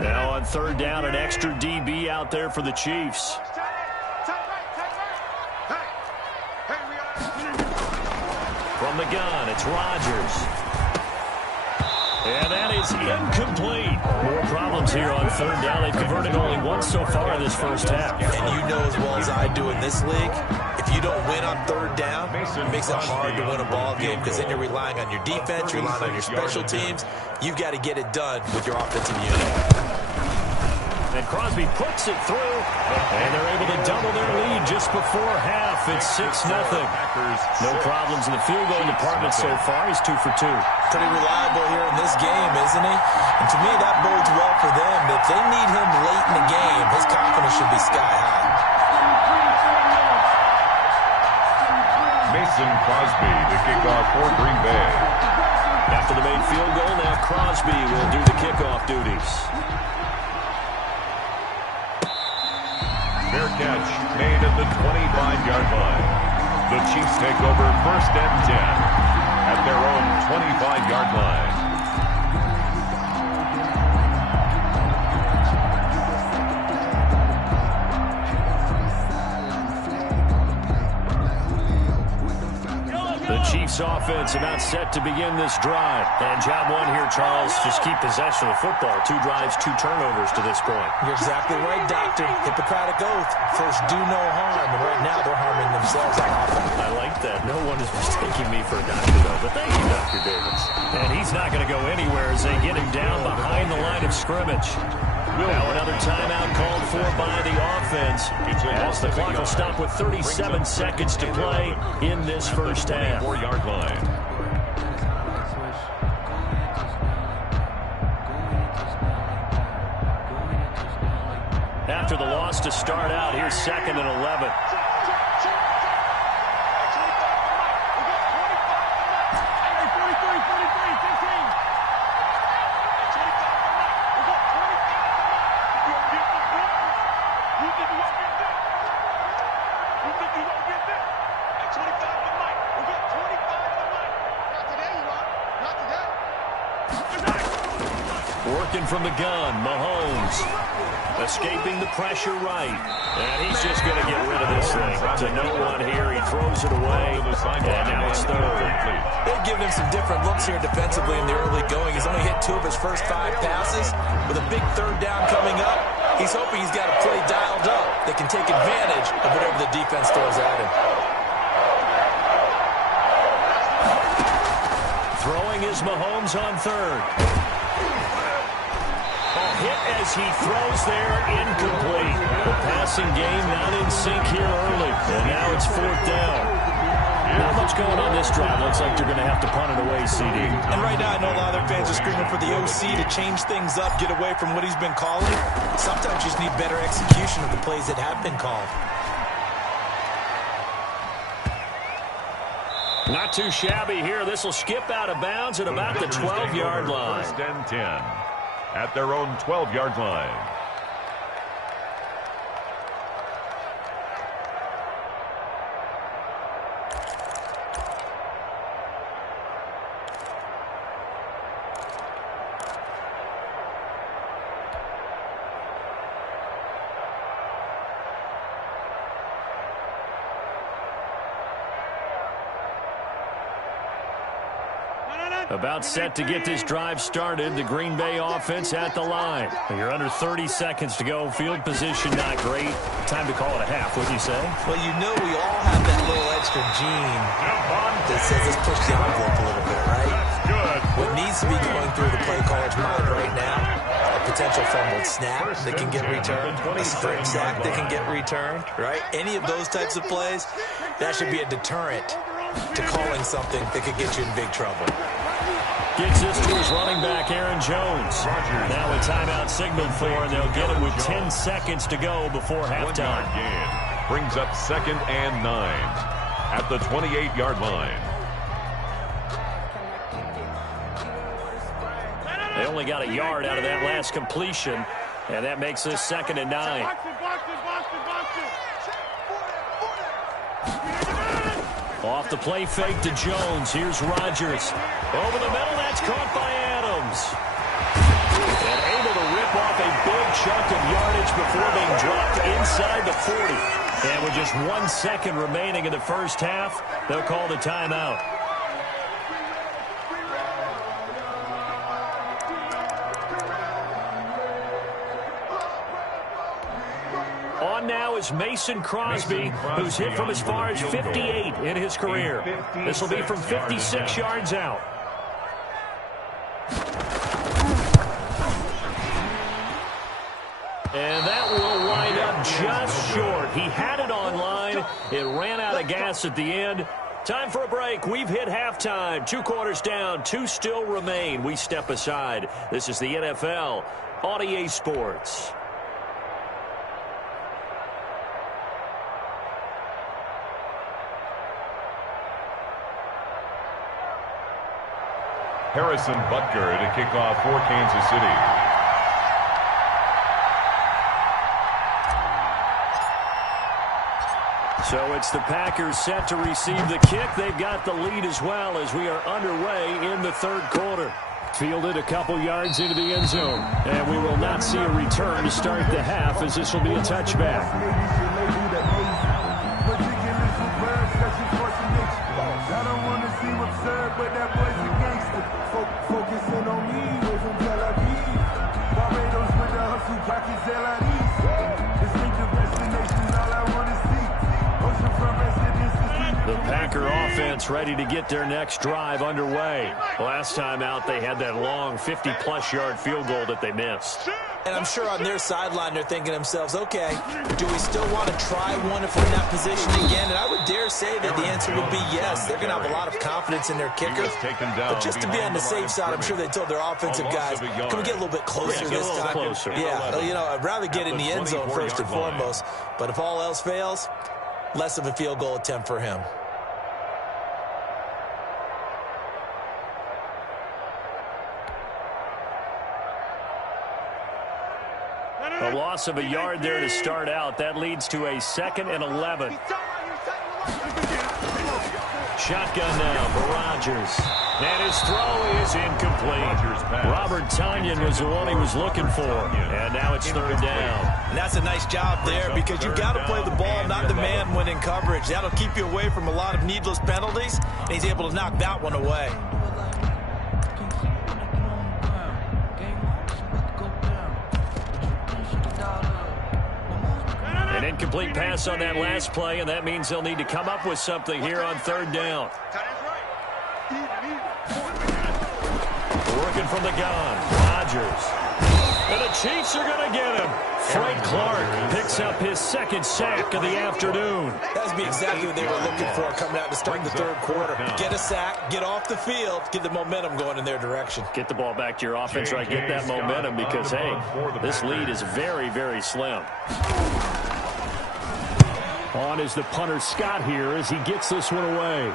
Now on 3rd down, an extra DB out there for the Chiefs. From the gun, it's Rodgers. And that is incomplete. More problems here on 3rd down. They've converted only once so far in this first half. And you know as well as I do in this league, if you don't win on 3rd down, it makes it hard to win a ball game because then you're relying on your defense, you're relying on your special teams. You've got to get it done with your offensive unit. And Crosby puts it through. And they're able to double their lead just before half. It's 6-0. No problems in the field goal department so far. He's 2 for 2. Pretty reliable here in this game, isn't he? And to me, that bodes well for them. If they need him late in the game, his confidence should be sky high. Mason Crosby, the kickoff for Green Bay. After the made field goal, now Crosby will do the kickoff duties. Fair catch made at the 25-yard line. The Chiefs take over 1st and 10 at their own 25-yard line. The Chiefs offense about set to begin this drive. And job one here, Charles, just keep possession of the football. 2 drives, 2 turnovers to this point. You're exactly right, Doctor. Hippocratic oath. First, do no harm. And right now, they're harming themselves on offense. I like that. No one is mistaking me for a doctor, though. But thank you, Dr. Davis. And he's not going to go anywhere as they get him down behind the line of scrimmage. Now another timeout called for by the offense. As the clock will stop with 37 seconds to play in this first half. 24-yard line. After the loss to start out, here's 2nd and 11. Working from the gun, Mahomes. Escaping the pressure right. And he's just going to get rid of this thing. To no one here. He throws it away. And now it's 3rd. They've given him some different looks here defensively in the early going. He's only hit 2 of his first 5 passes. With a big 3rd down coming up, he's hoping he's got a play dialed up that can take advantage of whatever the defense throws at him. Throwing is Mahomes on 3rd. Hit as he throws there, incomplete. The passing game not in sync here early. And now it's 4th down. Not much going on this drive. Looks like they're going to have to punt it away, CD. And right now, I know a lot of their fans are screaming for the OC to change things up, get away from what he's been calling. Sometimes you just need better execution of the plays that have been called. Not too shabby here. This will skip out of bounds at about the 12-yard line. 1st and 10 at their own 12-yard line. About set to get this drive started. The Green Bay offense at the line. You're under 30 seconds to go. Field position not great. Time to call it a half, wouldn't you say? Well, you know we all have that little extra gene that says let's push the envelope a little bit, right? Good. What needs to be going through the play caller's mind right now, a potential fumbled snap that can get returned, a strip sack that can get returned, right? Any of those types of plays, that should be a deterrent to calling something that could get you in big trouble. Gets this to his running back, Aaron Jones. Now a timeout signaled for, and they'll get him with 10 seconds to go before halftime. 1-yard gain brings up 2nd and 9 at the 28-yard line. They only got a yard out of that last completion, and that makes this 2nd and 9. Off the play fake to Jones. Here's Rodgers. Over the middle, that's caught by Adams. And able to rip off a big chunk of yardage before being dropped inside the 40. And with just 1 second remaining in the first half, they'll call the timeout. On now is Mason Crosby, who's hit from as far as 58 in his career. This will be from 56 yards out. And short. He had it online. It ran out of gas at the end. Time for a break. We've hit halftime. 2 quarters down. 2 still remain. We step aside. This is the NFL on EA Sports. Harrison Butker to kick off for Kansas City. So it's the Packers set to receive the kick. They've got the lead as well as we are underway in the third quarter. Fielded a couple yards into the end zone. And we will not see a return to start the half as this will be a touchback. I don't want to seem absurd, but that boy's a gangster. Focusing on me, we're from Tel Aviv. Barbados with the hustle, pockets LIDs. Distinctive destinations, all I want to see. Ocean front residences. The Packer offense ready to get their next drive underway. Last time out, they had that long 50-plus yard field goal that they missed. And I'm sure on their sideline they're thinking to themselves, okay, do we still want to try one if we're in that position again? And I would dare say that the answer would be yes. They're going to have a lot of confidence in their kicker. But just to be on the safe side, I'm sure they told their offensive guys, can we get a little bit closer this time? Closer. Yeah, you know, I'd rather get in the end zone first and foremost. But if all else fails, less of a field goal attempt for him. A loss of a yard there to start out. That leads to a 2nd and 11. Shotgun now for Rodgers. And his throw is incomplete. Robert Tonyan was the one he was looking for. And now it's 3rd down. And that's a nice job there because you've got to play the ball, not the man when in coverage. That'll keep you away from a lot of needless penalties. And he's able to knock that one away. An incomplete pass on that last play, and that means they'll need to come up with something here on 3rd down. Working from the gun, Rodgers. And the Chiefs are going to get him. Frank Clark picks up his 2nd sack of the afternoon. That would be exactly what they were looking for coming out to start the 3rd quarter. Get a sack, get off the field, get the momentum going in their direction. Get the ball back to your offense, right? Get that momentum because, hey, this lead is very, very slim. On is the punter Scott here as he gets this one away.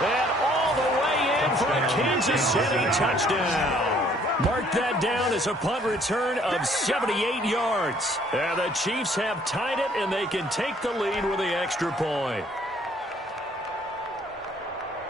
And all the way in for a Kansas City touchdown. Mark that down as a punt return of 78 yards. And the Chiefs have tied it, and they can take the lead with the extra point.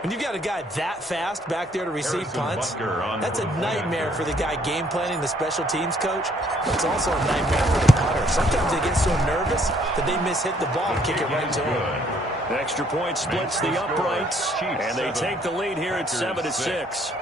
When you've got a guy that fast back there to receive punts, that's a nightmare for the guy game planning, the special teams coach. But it's also a nightmare for the punter. Sometimes they get so nervous that they mishit the ball and kick it right to him. Extra point splits the uprights, and they take the lead here at 7-6.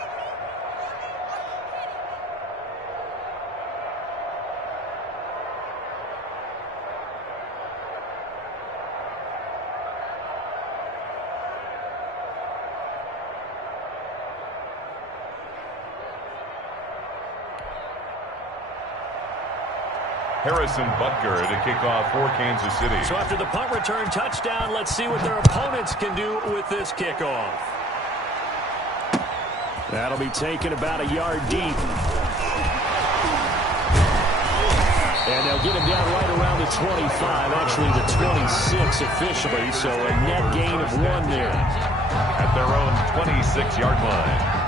Harrison Butker to kick off for Kansas City. So after the punt return touchdown, let's see what their opponents can do with this kickoff. That'll be taken about a yard deep. And they'll get him down right around the 25, actually the 26 officially, so a net gain of 1 there. At their own 26-yard line.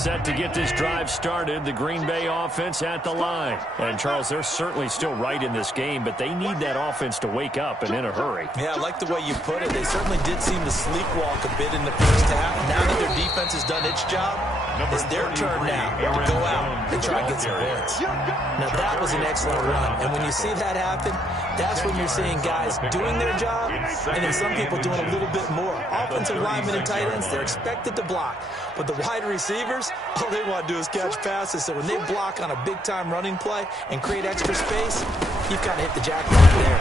set to get this drive started. The Green Bay offense at the line. And, Charles, they're certainly still right in this game, but they need that offense to wake up and in a hurry. Yeah, I like the way you put it. They certainly did seem to sleepwalk a bit in the first half. Now that their defense has done its job, it's their turn now to go out and try and get some points. Now, that was an excellent run. And when you see that happen, that's when you're seeing guys doing their job and then some people doing a little bit more. Offensive linemen and tight ends, they're expected to block. But the wide receivers, all they want to do is catch passes. So when they block on a big-time running play and create extra space, you've got to hit the jackpot there.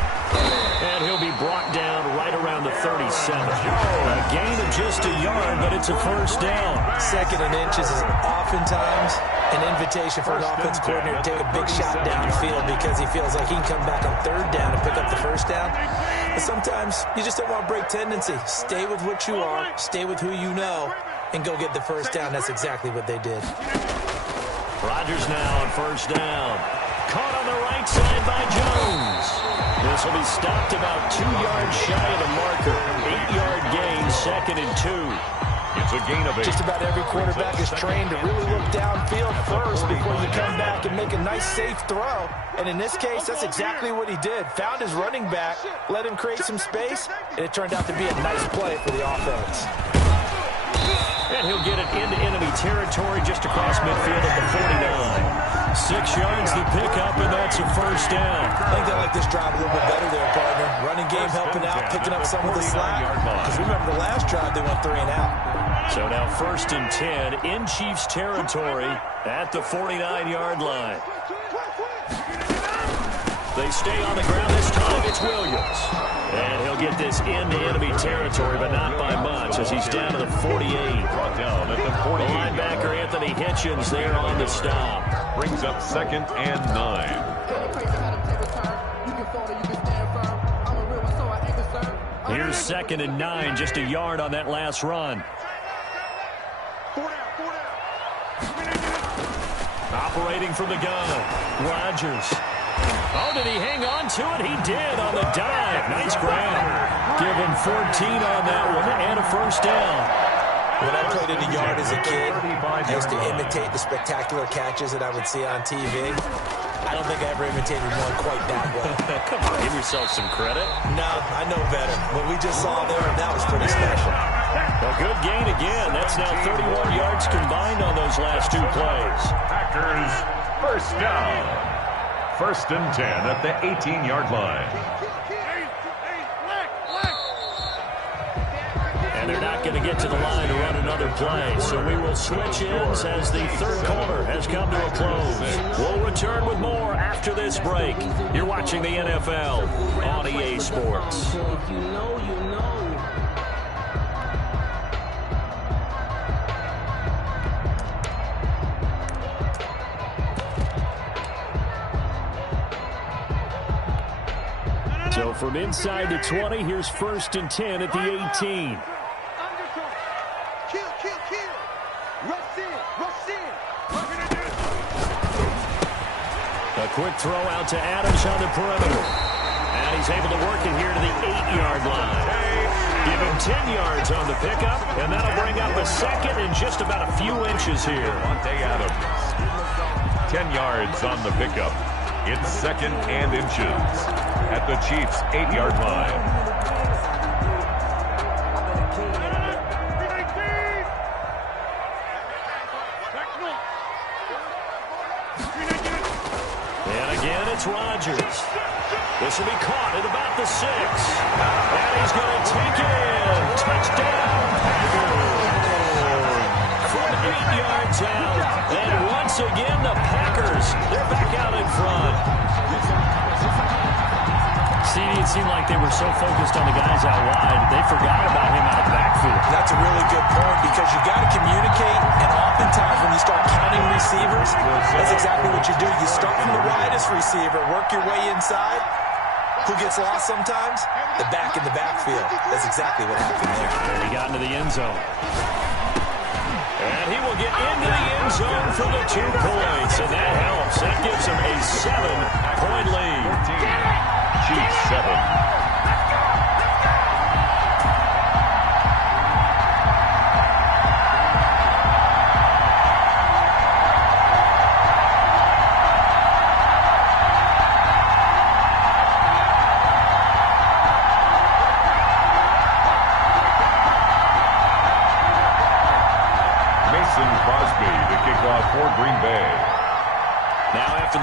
And he'll be brought down right around the 37. A gain of just a yard, but it's a first down. 2nd and inches is oftentimes an invitation for an offense coordinator to take a big shot downfield because he feels like he can come back on 3rd down and pick up the first down. But sometimes you just don't want to break tendency. Stay with what you are, stay with who you know, and go get the first down. That's exactly what they did. Rodgers now on first down. Caught on the right side by Jones. This will be stopped about 2 yards shy of the marker. 8-yard gain, 2nd and 2. It's a gain of 8. Just about every quarterback is trained to really look downfield first before you come back and make a nice, safe throw. And in this case, that's exactly what he did. Found his running back, let him create some space, and it turned out to be a nice play for the offense. And he'll get it into enemy territory just across midfield at the 49. 6 yards to pick up, and that's a first down. I think they like this drive a little bit better there, partner. Running game helping out, picking up some of the slack. Because remember, the last drive, they went 3 and out. So now 1st and 10 in Chiefs territory at the 49-yard line. They stay on the ground this time. It's Williams. And he'll get this into enemy territory, but not by much as he's down to the 48. Brought down at the 48. Linebacker Anthony Hitchens there on the stop. Brings up 2nd and 9. Here's 2nd and 9, just a yard on that last run. Operating from the gun, Rodgers. Oh, did he hang on to it? He did on the dive. Nice grab. Give him 14 on that one and a first down. When I played in the yard as a kid, I used to imitate the spectacular catches that I would see on TV. I don't think I ever imitated one quite that well. Come on, give yourself some credit. No, I know better. What we just saw there, that was pretty special. A good gain again. That's now 31 yards combined on those last 2 plays. Packers first down. 1st and 10 at the 18-yard line. And they're not going to get to the line to run another play. So we will switch ends as the 3rd quarter has come to a close. We'll return with more after this break. You're watching the NFL on EA Sports. So from inside the 20, here's 1st and 10 at the 18. Kill. Rush in. A quick throw out to Adams on the perimeter. And he's able to work it here to the 8-yard line. Give him 10 yards on the pickup, and that'll bring up a 2nd and just about a few inches here. Davante Adams. 10 yards on the pickup. It's 2nd and inches at the Chiefs' 8-yard line. And again, it's Rodgers. This will be caught at about the 6. And he's going to take it in. Touchdown, Packers. From 8 yards out. And once again, the Packers, they're back out in front. See, it seemed like they were so focused on the guys out wide, they forgot about him out of the backfield. That's a really good point because you got to communicate, and oftentimes when you start counting receivers, that's exactly what you do. You start from the widest receiver, work your way inside. Who gets lost sometimes? The back in the backfield. That's exactly what happened there. And he got into the end zone. And he will get into the end zone for the 2 points, and that helps. That gives him a 7-point lead. Chiefs 7.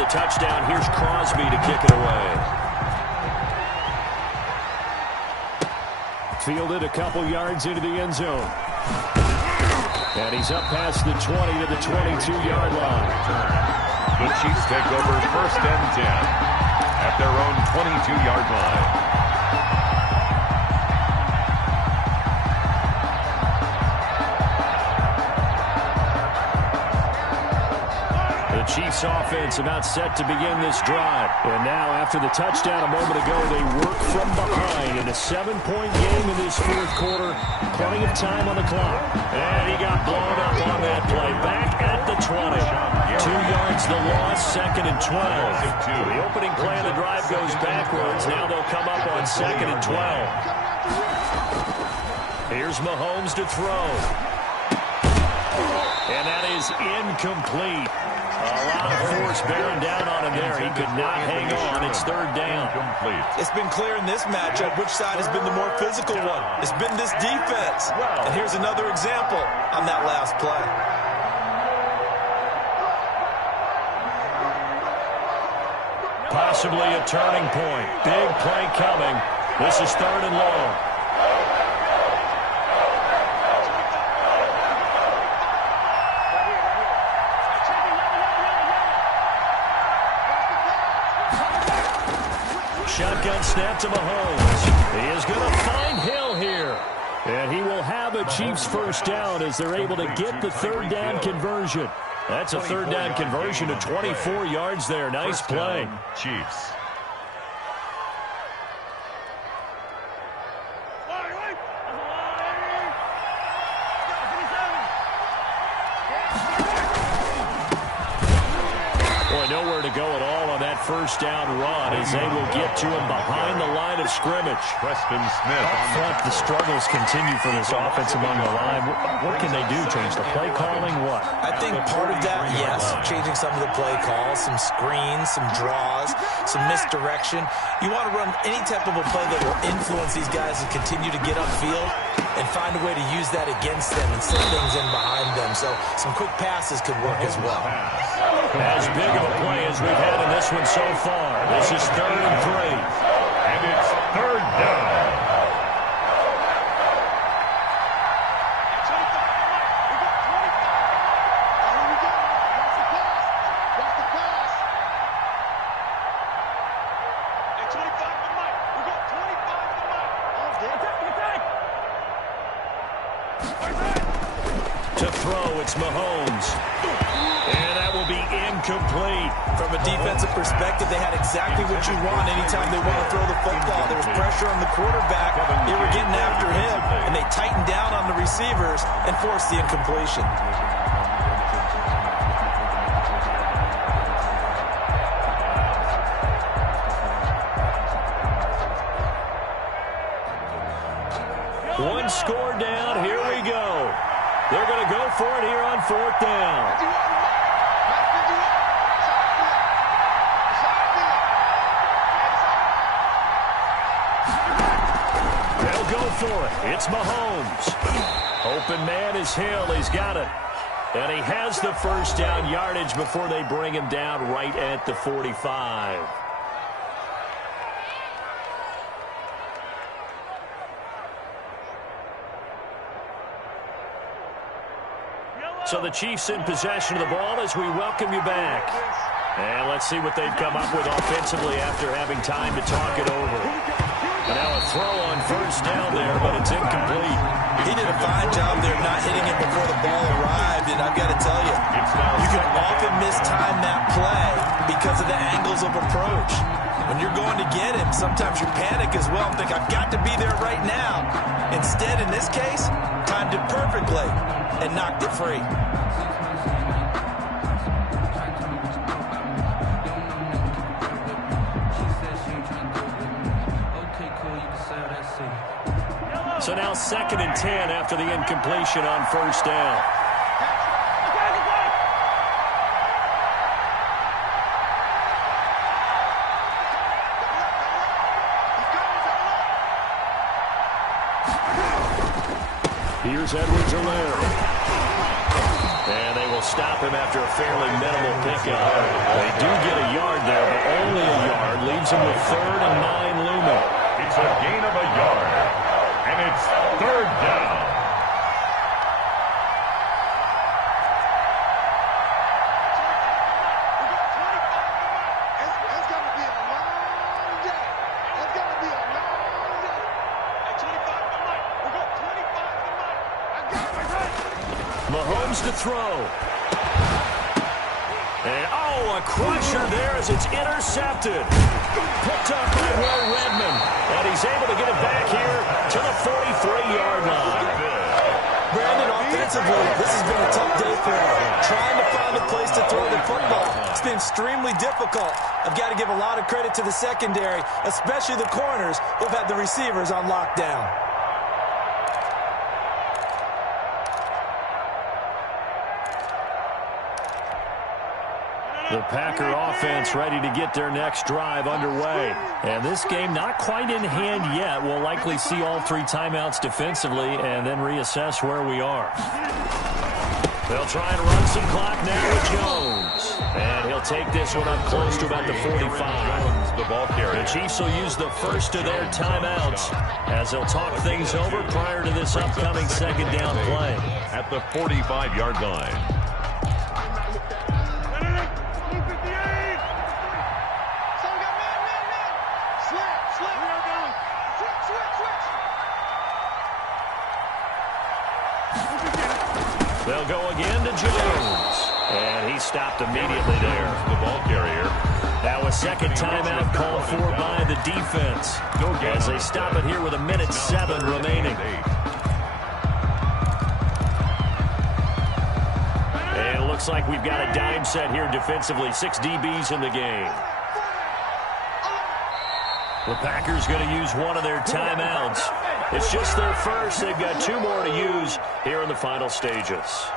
the touchdown. Here's Crosby to kick it away. Fielded a couple yards into the end zone. And he's up past the 20 to the 22-yard line. The Chiefs take over 1st and 10 at their own 22-yard line. Chiefs offense about set to begin this drive. And now after the touchdown a moment ago, they work from behind in a 7-point game in this 4th quarter. Plenty of time on the clock. And he got blown up on that play. Back at the 20. 2 yards the loss, 2nd and 12. The opening play of the drive goes backwards. Now they'll come up on 2nd and 12. Here's Mahomes to throw. And that is incomplete. A lot of force bearing down on him there. He could not hang on. It's 3rd down. It's been clear in this matchup which side has been the more physical one. It's been this defense. And here's another example on that last play. Possibly a turning point. Big play coming. This is 3rd and long. Shotgun snap to Mahomes. He is going to find Hill here. And he will have a Chiefs 1st down as they're able to get the 3rd down conversion. That's a 3rd down conversion to 24 yards there. Nice play. Chiefs. Nowhere to go at all on that 1st down run as they will get to him behind the line of scrimmage. Preston Smith. Up front, the struggles continue for this offense among the line. What can they do? Change the play calling? What? I think part of that, yes, changing some of the play calls, some screens, some draws, some misdirection. You want to run any type of a play that will influence these guys to continue to get upfield and find a way to use that against them and set things in behind them. So some quick passes could work as well. As big of a play as we've had in this one so far. This is 3rd and 3. And it's 3rd down. To throw, it's Mahomes. And that will be incomplete. From a defensive perspective, they had exactly what you want anytime they want to throw the football. There was pressure on the quarterback. They were getting after him, and they tightened down on the receivers and forced the incompletion. One score down. Here we go. They're going to go for it here on 4th down. They'll go for it. It's Mahomes. Open man is Hill. He's got it. And he has the 1st down yardage before they bring him down right at the 45. So the Chiefs in possession of the ball as we welcome you back. And let's see what they've come up with offensively after having time to talk it over. And now a throw on 1st down there, but it's incomplete. He did a fine job there not hitting it before the ball arrived, and I've got to tell you, you can often mistime that play because of the angles of approach. When you're going to get him, sometimes you panic as well and think, I've got to be there right now. Instead, in this case, timed it perfectly and knocked it free. So now 2nd and 10 after the incompletion on 1st down. Here's Edwards-Helaire. And they will stop him after a fairly minimal pickup. They do get a yard there, but only a yard. Leaves him with 3rd and 9 looming. It's a gain of a yard, and it's 3rd down. It's got to be a long day. It's got to be a long day. At 25 to Mike. We got 25 to Mike. I got it. Mahomes to throw. And, a crusher there as it's intercepted. Picked up by Will Redmond. And he's able to get it back here to the 43-yard line. Brandon, offensively, this has been a tough day for him. Trying to find a place to throw the football. It's been extremely difficult. I've got to give a lot of credit to the secondary, especially the corners who've had the receivers on lockdown. The Packer offense ready to get their next drive underway. And this game not quite in hand yet. We'll likely see all 3 timeouts defensively and then reassess where we are. They'll try and run some clock now with Jones. And he'll take this one up close to about the 45. The ball carrier. The Chiefs will use the first of their timeouts as they'll talk things over prior to this upcoming 2nd down play. At the 45-yard line. They'll go again to Jones. And he stopped immediately there. The ball carrier. Now a 2nd timeout called for by the defense. As they stop it here with 1:07 remaining. And it looks like we've got a dime set here defensively. 6 DBs in the game. The Packers going to use one of their timeouts. It's just their first. They've got 2 more to use here in the final stages.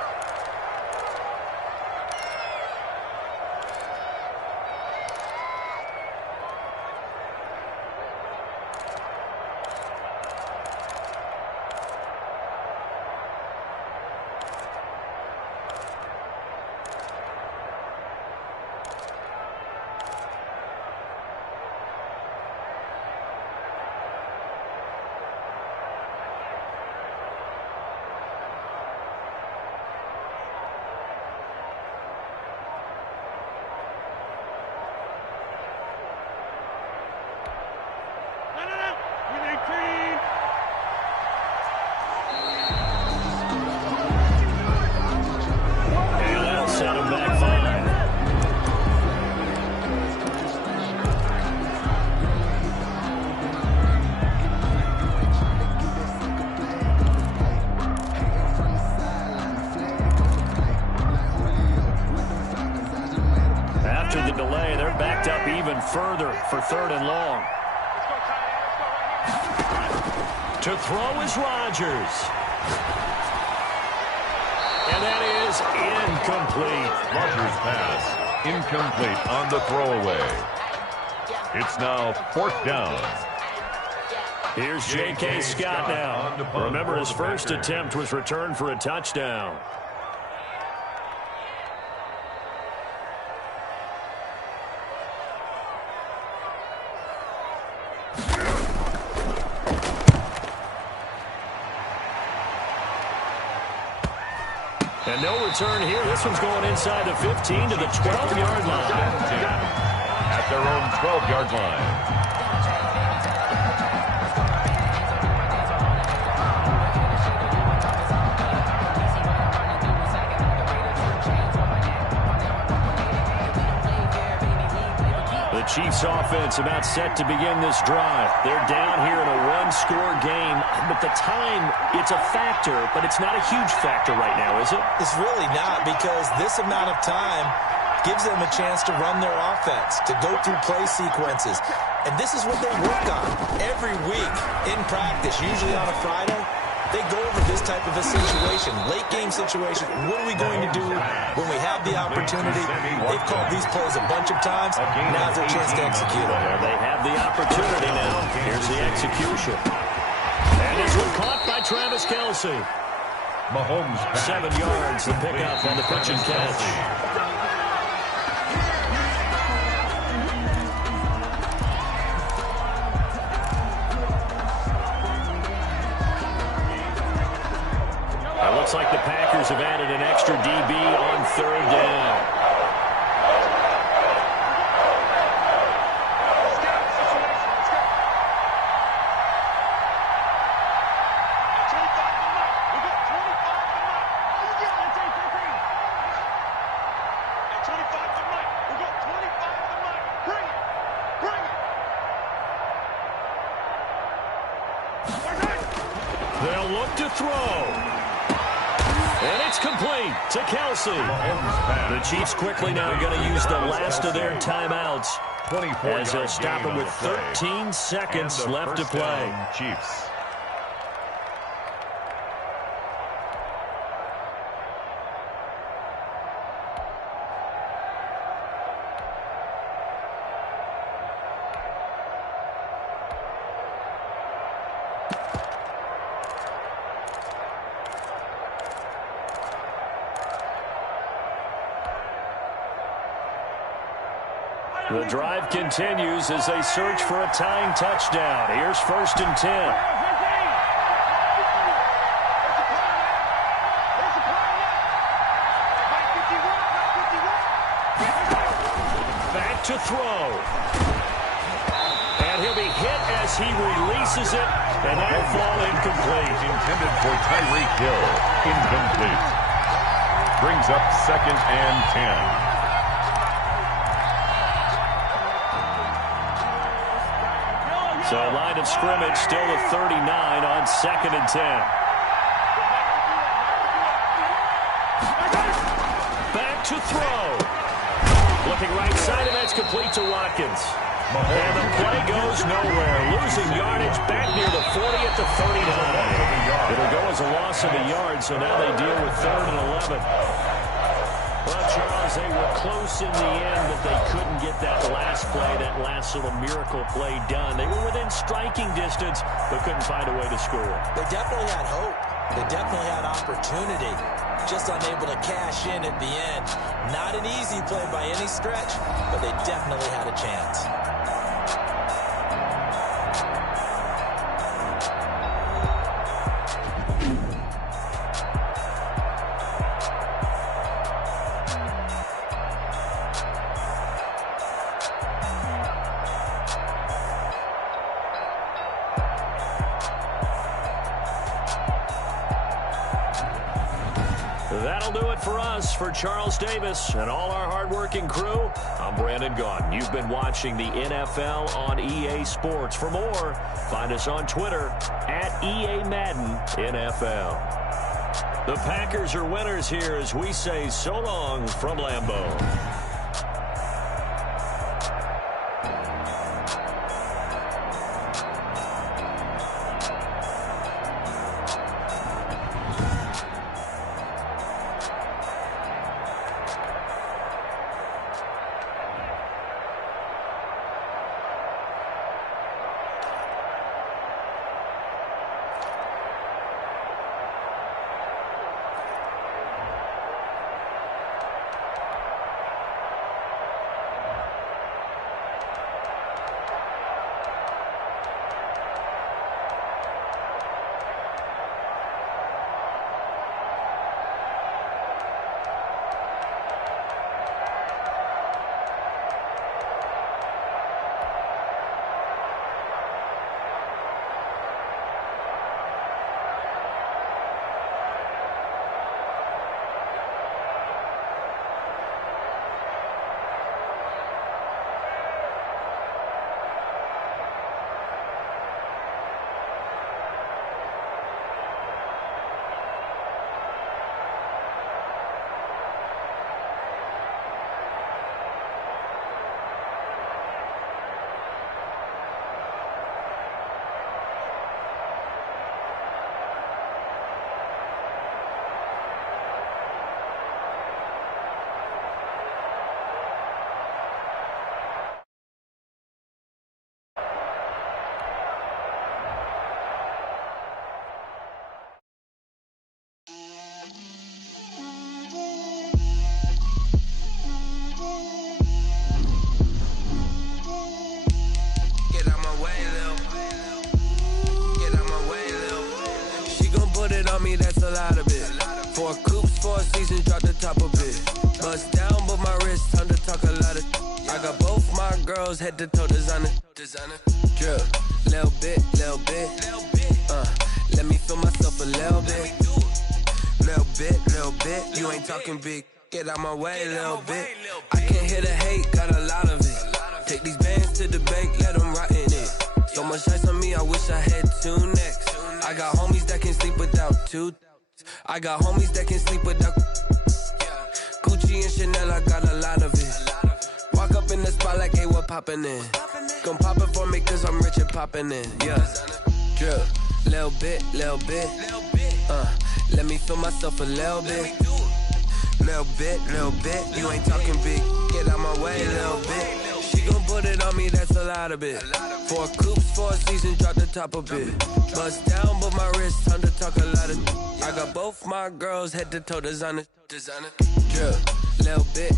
Further for 3rd and long. To throw is Rodgers. And that is incomplete. Rodgers' pass incomplete on the throwaway. It's now 4th down. Here's J.K. Scott now. Remember, his first attempt was returned for a touchdown. And no return here. This one's going inside the 15 to the 12-yard line. At their own 12-yard line. The Chiefs offense about set to begin this drive. They're down here in a 1-score game, but the time, it's a factor, but it's not a huge factor right now, is it? It's really not, because this amount of time gives them a chance to run their offense, to go through play sequences. And this is what they work on every week in practice, usually on a Friday. They go over this type of a situation, late game situation. What are we going to do when we have the opportunity? They've called these plays a bunch of times. Now's their chance to execute them. They have the opportunity now. Here's the execution. And this one caught by Travis Kelce. Mahomes. 7 yards, the pickup on the pitch and catch. It looks like the Packers have added an extra DB on 3rd down. They'll look to throw. And it's complete to Kelsey. The Chiefs quickly now going to use the last of their timeouts as they'll stop it with 13 seconds left to play. Chiefs. The drive continues as they search for a tying touchdown. Here's 1st and 10. Back to throw. And he'll be hit as he releases it, and that'll fall incomplete. Intended for Tyreek Hill. Incomplete. Brings up 2nd and 10. So line of scrimmage still with 39 on 2nd and 10. Back to throw. Looking right side, and that's complete to Watkins. And the play goes nowhere. Losing yardage back near the 40 at the 39. It'll go as a loss of a yard, so now they deal with 3rd and 11. Well, Charles, they were close in the end, but they couldn't get that last play, that last little miracle play done. They were within striking distance, but couldn't find a way to score. They definitely had hope. They definitely had opportunity. Just unable to cash in at the end. Not an easy play by any stretch, but they definitely had a chance. That'll do it for us. For Charles Davis and all our hardworking crew, I'm Brandon Gaudin. You've been watching the NFL on EA Sports. For more, find us on Twitter at EA Madden NFL. The Packers are winners here as we say so long from Lambeau. me, that's a lot of it. 4 coops, 4 seasons, drop the top of it. Bust down, but my wrist, time to talk a lot of. I got both my girls head to toe designer. Drip, little bit. Let me feel myself a little bit. Little bit. You ain't talking big. Get out my way, little bit. I can't hear the hate, got a lot of it. Take these bands to the bank, let them rot in it. So much ice on me, I wish I had 2 necks. I got homies that can sleep without 2. I got homies that can sleep without Gucci and Chanel, I got a lot of it. Walk up in the spot like, hey, what poppin' in? Gon' pop it for me cause I'm rich and poppin' in, yeah. Drip, little bit. Let me feel myself a little bit. Little bit. You ain't talking big. Get out my way, little bit. She gon' put it on me, that's a lot of it. 4 coops, 4 seasons, drop the top of it. Bust down, but my wrist, time to talk a lot of. I got both my girls head to toe designer. Drip, little bit.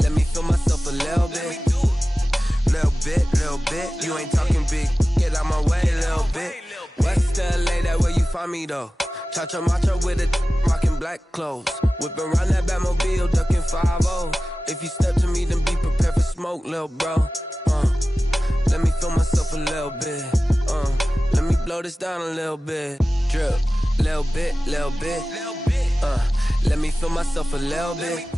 Let me feel myself a little bit. Little bit. You ain't talking big. Get out my way, little bit. West LA, that where you find me though. Cha-cha matcha with it, rockin' black clothes. Whippin' around that Batmobile, duckin' 5-0. If you step to me, then be prepared for smoke, lil' bro. Let me feel myself a little bit. Let me blow this down a little bit. Drip, little bit. Let me feel myself a little bit.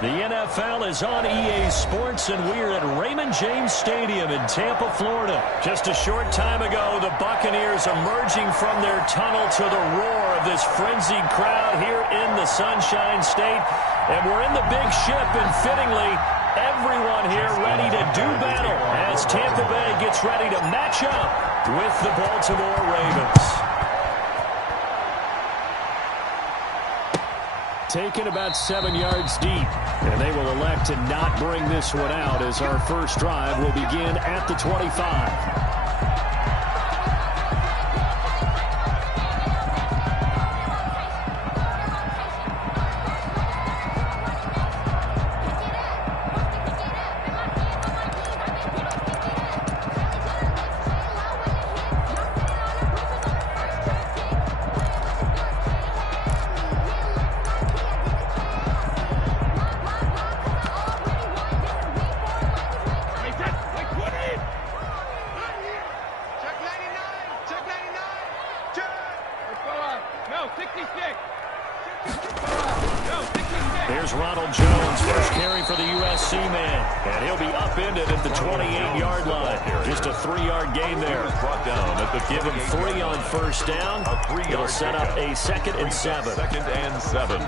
The NFL is on EA Sports, and we're at Raymond James Stadium in Tampa, Florida. Just a short time ago, the Buccaneers emerging from their tunnel to the roar of this frenzied crowd here in the Sunshine State. And we're in the big ship, and fittingly, everyone here ready to do battle as Tampa Bay gets ready to match up with the Baltimore Ravens. Taken about 7 yards deep, and they will elect to not bring this one out as our first drive will begin at the 25. Here's Ronald Jones, first carry for the USC man, and he'll be upended at the 28-yard line. Just a 3-yard gain there. Brought down at the Give him 3 on first down. It'll set up a 2nd and 7. 2nd and 7.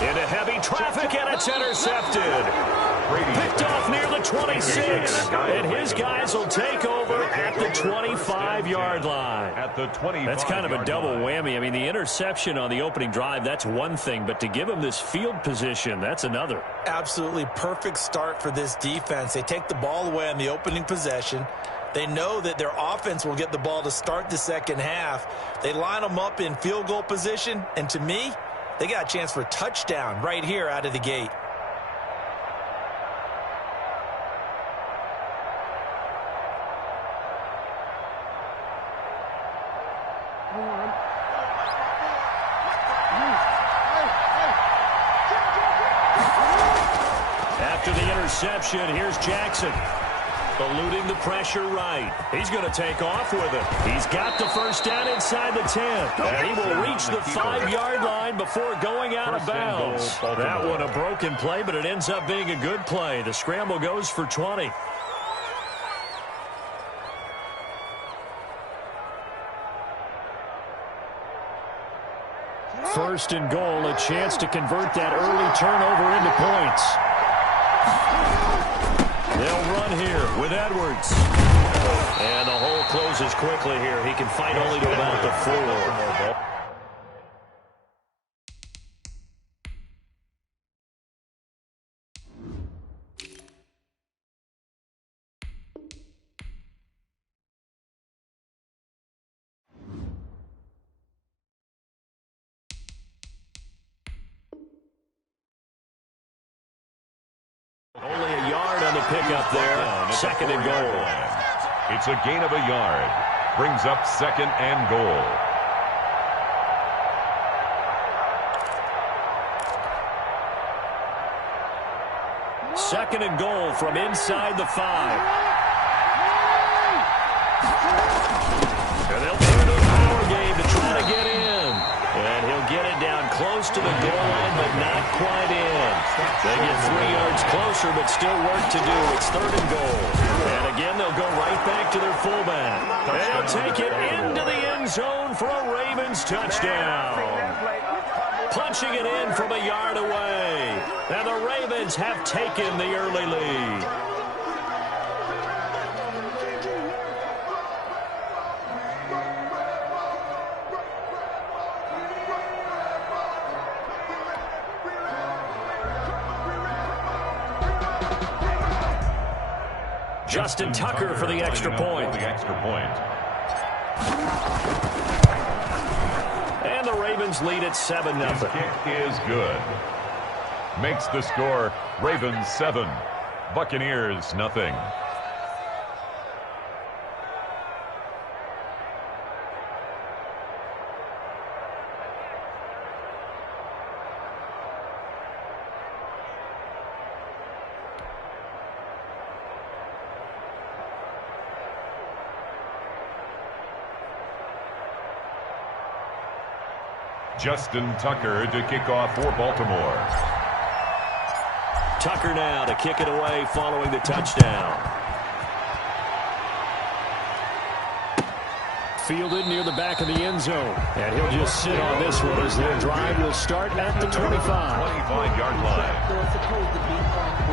Into heavy traffic, and it's intercepted. Picked off near the 26, and his guys will take over at the 25-yard line. At the 25. That's kind of a double whammy. I mean, the interception on the opening drive, that's one thing, but to give him this field position, that's another. Absolutely perfect start for this defense. They take the ball away on the opening possession. They know that their offense will get the ball to start the second half. They line them up in field goal position, and to me, they got a chance for a touchdown right here out of the gate. After the interception, here's Jackson. Eluding the pressure right. He's going to take off with it. He's got the first down inside the 10. And he will reach the 5-yard line before going out of bounds. That one a broken play, but it ends up being a good play. The scramble goes for 20. First and goal, a chance to convert that early turnover into points. They'll run here with Edwards. And the hole closes quickly here. He can fight only to about the 4. pickup there. Second and goal. It's a gain of a yard. Brings up second and goal. Second and goal from inside the 5. And they'll turn to a power game to try to get in. And he'll get it down close to the goal line, but not quite in. They get 3 yards closer, but still work to do. It's third and goal. And again, they'll go right back to their fullback. They'll take it into the end zone for a Ravens touchdown. Punching it in from a yard away. And the Ravens have taken the early lead. Justin Tucker for the extra point. And the Ravens lead at 7-0. His kick is good. Makes the score Ravens 7, Buccaneers nothing. Justin Tucker to kick off for Baltimore. Tucker now to kick it away following the touchdown. Fielded near the back of the end zone. And he'll just sit on this one as their drive will start at the 25. 25-yard line.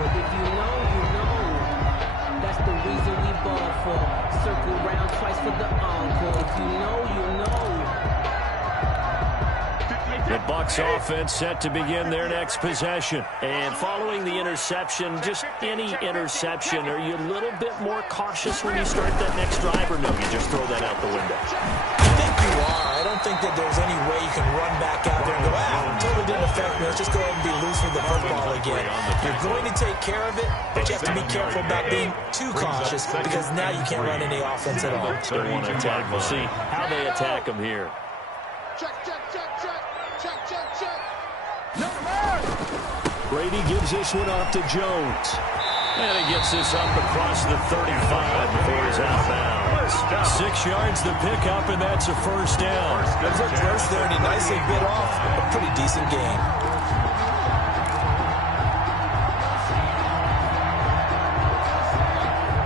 If you know, you know. That's the reason we ball for. Circle round twice for the encore. If you know, you know. The Bucs offense set to begin their next possession. And following the interception, just any interception, are you a little bit more cautious when you start that next drive, or no, you just throw that out the window? I think you are. I don't think that there's any way you can run back out there and go, totally didn't affect me. Let's just go ahead and be loose with the football again. You're going to take care of it, but you have to be careful about being too cautious because now you can't run any offense at all. Don't want to attack. We'll see how they attack them here. Check, check, check, check. Check, check, check. Brady gives this one off to Jones. And he gets this up across the 35 before he's out of bounds. 6 yards the pickup, and that's a first down. Good first there, and he nicely bit off a pretty decent gain.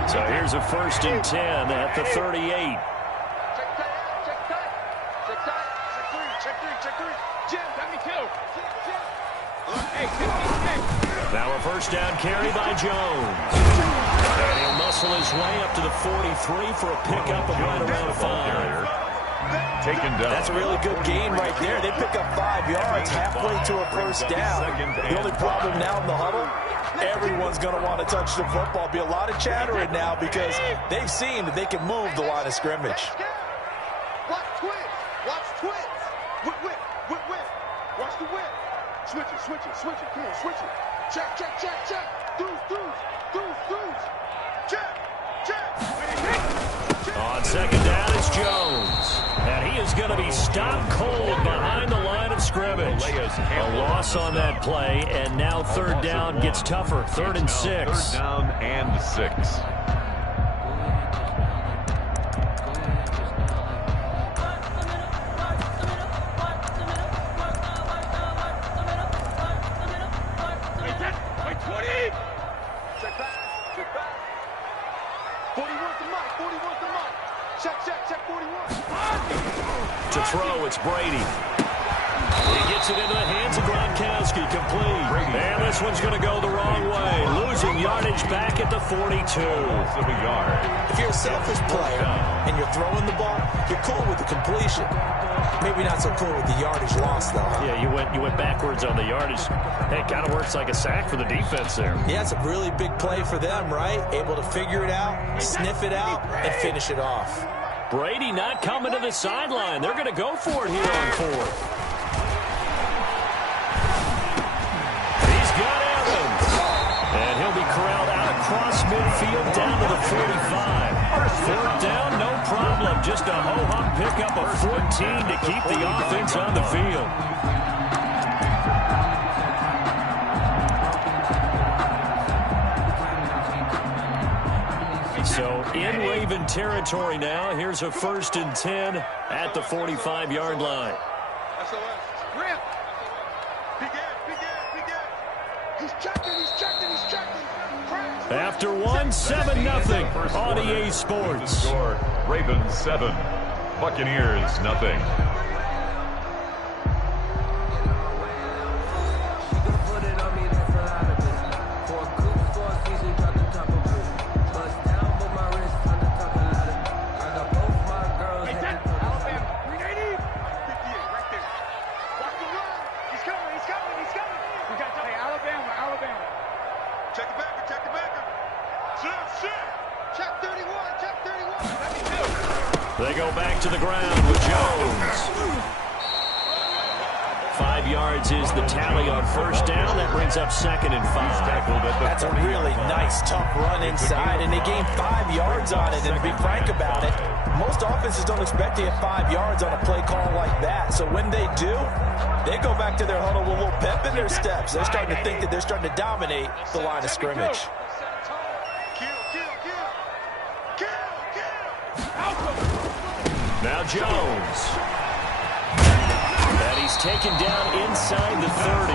So here's a 1st and 10 at the 38. Now a first down carry by Jones. And he'll muscle his way up to the 43 for a pickup of right around 5. Taken down. That's a really good gain right there. They pick up 5 yards halfway to a first down. The only problem now in the huddle, everyone's going to want to touch the football. Be a lot of chattering now because they've seen that they can move the line of scrimmage. Watch twins. Watch twins. Whip, whip, whip, whip. Watch the whip. Switch it, switch it, switch it. Come on, switch it. Check, check, check, check. Deuce, deuce, deuce, deuce. Check, check. On second down, it's Jones. And he is going to be stopped cold behind the line of scrimmage. A loss on that play, and now third down gets tougher. 3rd and 6. Third down and 6. To throw, it's Brady. He gets it into the hands of Gronkowski, complete. And this one's going to go the wrong way, losing yardage back at the 42. If you're a selfish player and you're throwing the ball, you're cool with the completion. Maybe not so cool with the yardage loss, though. Huh? Yeah, you went backwards on the yardage. Hey, it kind of works like a sack for the defense there. Yeah, it's a really big play for them, right? Able to figure it out, sniff it out, and finish it off. Brady not coming to the sideline. They're going to go for it here on 4th. He's got Evans. And he'll be corralled out across field down to the 45. Fourth down, no problem. Just a ho-hum pickup of 14 to keep the offense on the field. So in Raven territory now. Here's a 1st and 10 at the 45-yard line. After one, 7-0 on EA Sports. Score, Ravens 7, Buccaneers nothing. They go back to the ground with Jones. 5 yards is the tally on first down. That brings up 2nd and 5. That's a really nice, tough run inside, and they gained 5 yards on it. And to be frank about it, most offenses don't expect to get 5 yards on a play call like that. So when they do, they go back to their huddle with a little pep in their steps. They're starting to think that they're starting to dominate the line of scrimmage. Now Jones. And he's taken down inside the 30.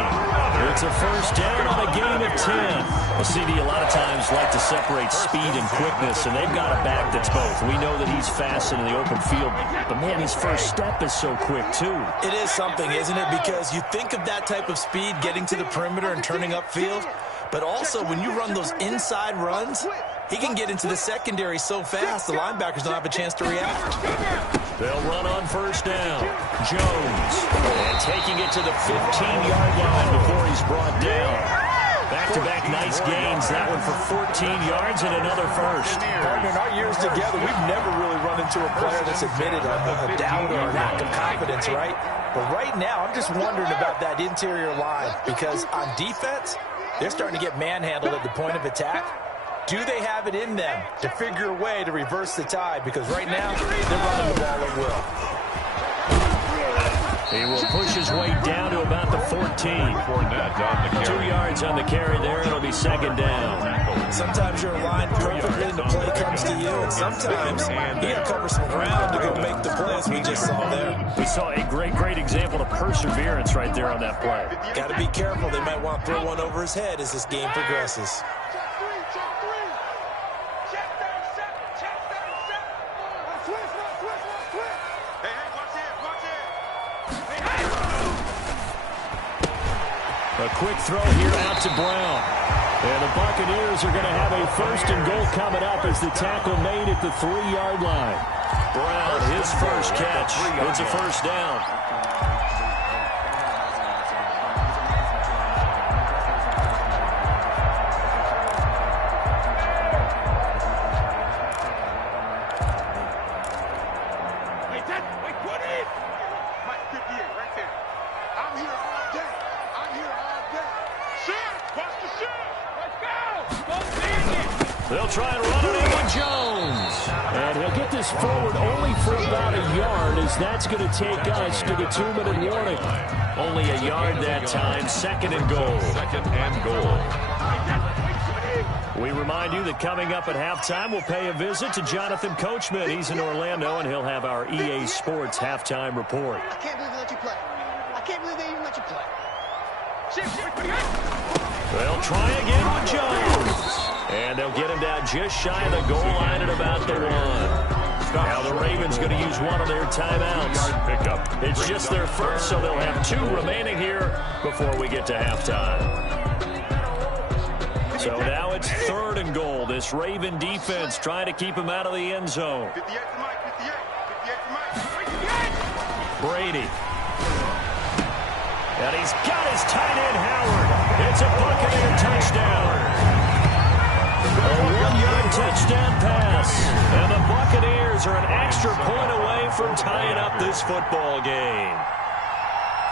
It's a first down on a gain of 10. Well, CD a lot of times like to separate speed and quickness, and they've got a back that's both. We know that he's fast in the open field, but man, his first step is so quick too. It is something, isn't it? Because you think of that type of speed getting to the perimeter and turning upfield, but also when you run those inside runs, he can get into the secondary so fast the linebackers don't have a chance to react. They'll run on first down. Jones. And taking it to the 15-yard line before he's brought down. Back-to-back nice gains. That one for 14 yards and another first. Partner, in our years together, we've never really run into a player that's admitted a doubt or a lack of confidence, right? But right now, I'm just wondering about that interior line because on defense, they're starting to get manhandled at the point of attack. Do they have it in them to figure a way to reverse the tide? Because right now, they're running the ball at will. He will push his way down to about the 14. 2 yards on the carry there. It'll be 2nd down. Sometimes you're aligned perfectly and the play comes to you, and sometimes you got to cover some ground to go make the play, as we just saw there. We saw a great example of perseverance right there on that play. Got to be careful. They might want to throw one over his head as this game progresses. A quick throw here out to Brown. And the Buccaneers are going to have a 1st and goal coming up as the tackle made at the 3-yard line. Brown, his first catch. It's a first down. They'll try and run it in with Jones. And he'll get this forward only for about a yard, as that's going to take us to the 2-minute warning. Only a yard that time. 2nd and goal. 2nd and goal. We remind you that coming up at halftime, we'll pay a visit to Jonathan Coachman. He's in Orlando, and he'll have our EA Sports halftime report. I can't believe they let you play. I can't believe they even let you play. They'll try again with Jones. And they'll get him down just shy of the goal line at about the 1. Now the Ravens going to use one of their timeouts. It's just their first, so they'll have 2 remaining here before we get to halftime. So now it's 3rd and goal. This Raven defense trying to keep him out of the end zone. Brady. And he's got his tight end, Howard. It's a Buccaneer touchdown. A 1-yard touchdown pass. And the Buccaneers are an extra point away from tying up this football game.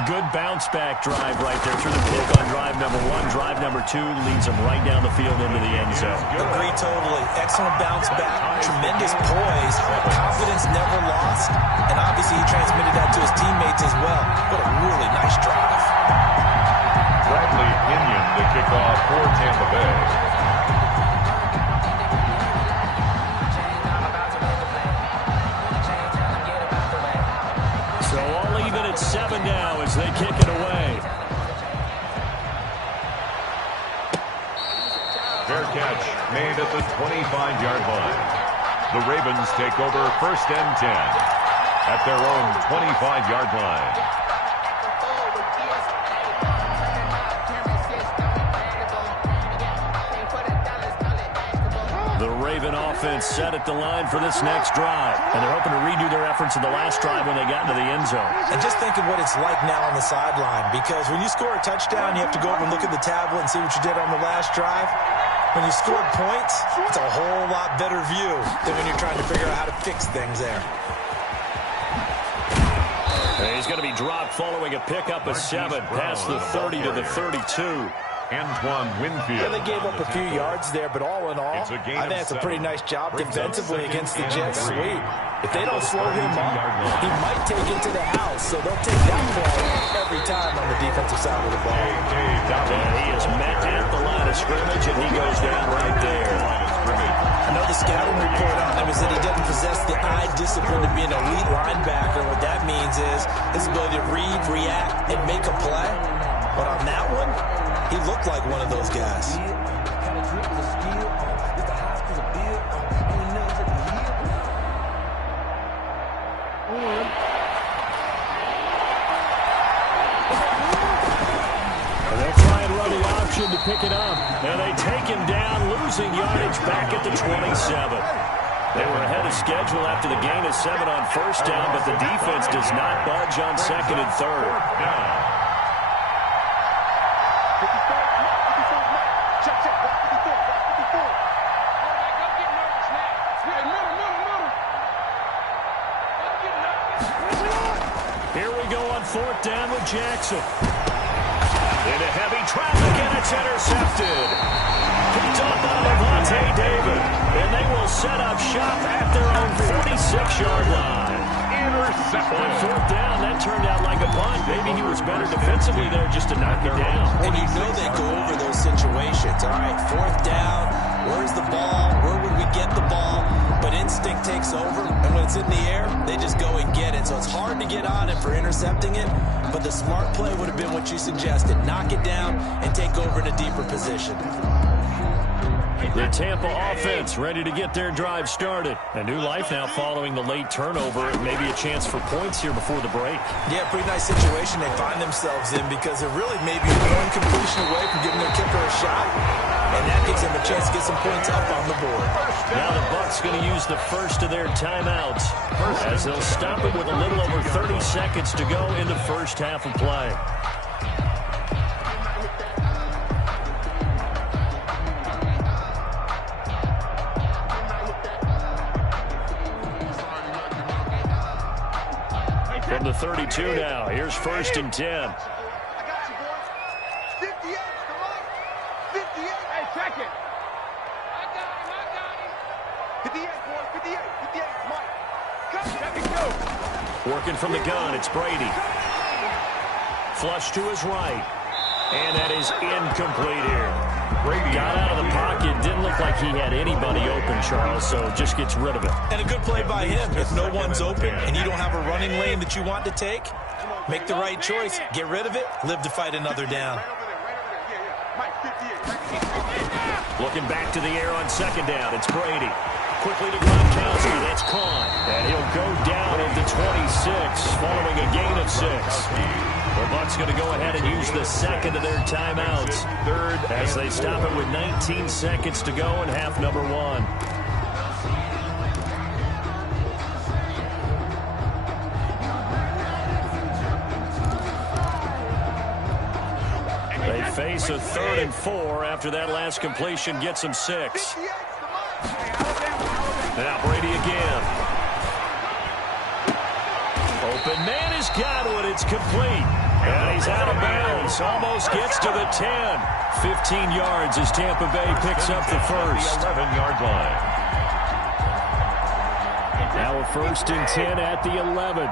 Good bounce-back drive right there through the pick on drive number 1. Drive number 2 leads them right down the field into the end zone. Agree totally. Excellent bounce back. Tremendous poise. Confidence never lost. And obviously he transmitted that to his teammates as well. What a really nice drive. Bradley Pinion to kick off for Tampa Bay. So all even at 7 now as they kick it away. Fair catch made at the 25-yard line. The Ravens take over 1st and 10 at their own 25-yard line. The Raven offense set at the line for this next drive. And they're hoping to redo their efforts in the last drive when they got into the end zone. And just think of what it's like now on the sideline, because when you score a touchdown, you have to go over and look at the tablet and see what you did on the last drive. When you scored points, it's a whole lot better view than when you're trying to figure out how to fix things there. And he's going to be dropped following a pickup of 7 past the 30 to the 32. Antoine Winfield. Yeah, they gave up a few yards there, but all in all, I think that's a pretty nice job defensively against the Jet sweep. If they don't slow him up, he might take it to the house, so they'll take that play every time on the defensive side of the ball. And he is met at the line of scrimmage, and he goes down right there. I know the scouting report on him is that he doesn't possess the eye discipline to be an elite linebacker. What that means is his ability to read, react, and make a play. But on that one, he looked like one of those guys. They'll try and run the option to pick it up. And they take him down, losing yardage back at the 27. They were ahead of schedule after the gain of 7 on 1st down, but the defense does not budge on 2nd and 3rd. Here we go on 4th down with Jackson. Into heavy traffic, and it's intercepted. Picked up by Lavonte David. And they will set up shop at their own 46-yard line. Intercepted. On 4th down, that turned out like a punt. Maybe he was better defensively there just to knock it down. And you know they go over those situations. All right, 4th down. Where's the ball? Where would we get the ball? But instinct takes over, and when it's in the air, they just go and get it. So it's hard to get on him for intercepting it, but the smart play would have been what you suggested. Knock it down and take over in a deeper position. The Tampa offense ready to get their drive started. A new life now following the late turnover. Maybe a chance for points here before the break. Yeah, pretty nice situation they find themselves in, because they're really maybe one completion away from giving their kicker a shot, and that gives them a chance to get some points up on the board. Now the Bucs going to use the first of their timeouts as they'll stop it with a little over 30 seconds to go in the first half of play. From the 32 now, here's 1st and 10. I got you, boys. 58, come on. 58. Hey, check it. I got him. 58, boys. 58, 58, Mike. Come, check it, go. Working from the gun, it's Brady. Flush to his right. And that is incomplete here. Brady got out of the pocket. Didn't look like he had anybody open, Charles, so just gets rid of it. And a good play by him. If no one's open and you don't have a running lane that you want to take, make the right choice. Get rid of it. Live to fight another down. Looking back to the air on 2nd down. It's Brady. Quickly to Gronkowski. That's caught. And he'll go down at the 26 following a gain of 6. The Bucs going to go ahead and use the 2nd of their timeouts. 3rd as they stop it with 19 seconds to go in half number 1. They face a 3rd and 4 after that last completion gets them 6. Now Brady again. Open man has got one. It's complete. And he's out of bounds. Almost gets to the 10. 15 yards as Tampa Bay picks up the first. The 11-yard line. Now a 1st and 10 at the 11.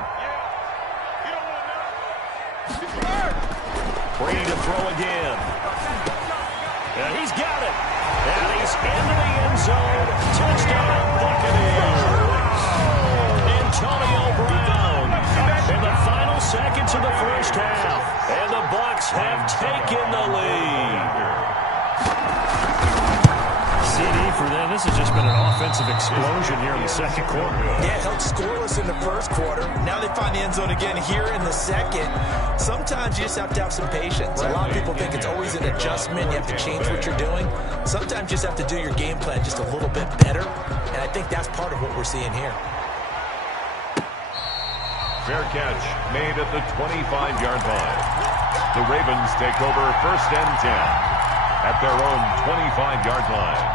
Brady to throw again. And he's got it. And he's into the end zone. Touchdown, Buccaneers. Antonio Brown in the final seconds of the first half. And the Bucs have taken the lead. CD for them. This has just been an offensive explosion here in the second quarter. Yeah, held scoreless in the first quarter. Now they find the end zone again here in the second. Sometimes you just have to have some patience. A lot of people think it's always an adjustment. You have to change what you're doing. Sometimes you just have to do your game plan just a little bit better. And I think that's part of what we're seeing here. Fair catch made at the 25-yard line. The Ravens take over 1st and 10 at their own 25-yard line.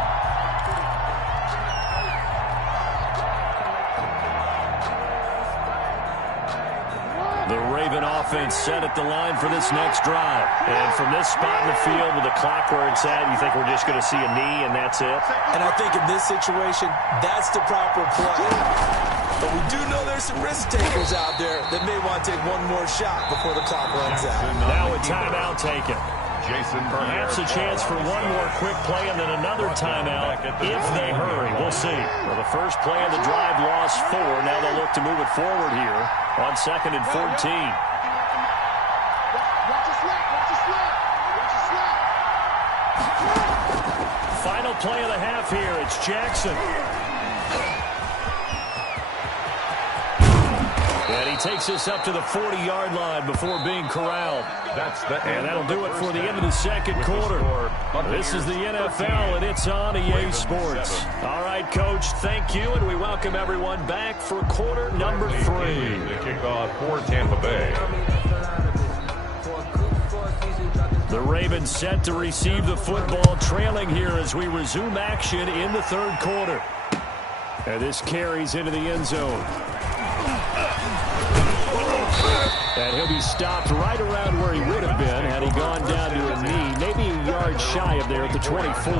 The Raven offense set at the line for this next drive. And from this spot in the field with the clock where it's at, you think we're just going to see a knee and that's it? And I think in this situation, that's the proper play. But we do know there's some risk takers out there that may want to take one more shot before the clock runs out. Now a timeout taken. Jason, Perhaps a chance for one more quick play and then another timeout if they hurry. We'll see. Well, the first play of the drive lost 4. Now they'll look to move it forward here on 2nd and 14. Watch your slap. Watch your slap. Watch your slap. Final play of the half here. It's Jackson. And he takes this up to the 40-yard line before being corralled. That's the And end. that'll do it for the end of the second quarter. This is the NFL, and it's on EA Sports. All right, Coach, thank you, and we welcome everyone back for quarter number 3. The kickoff for Tampa Bay. The Ravens set to receive the football, trailing here as we resume action in the third quarter. And this carries into the end zone. And he'll be stopped right around where he would have been had he gone down to a knee, maybe a yard shy of there at the 24.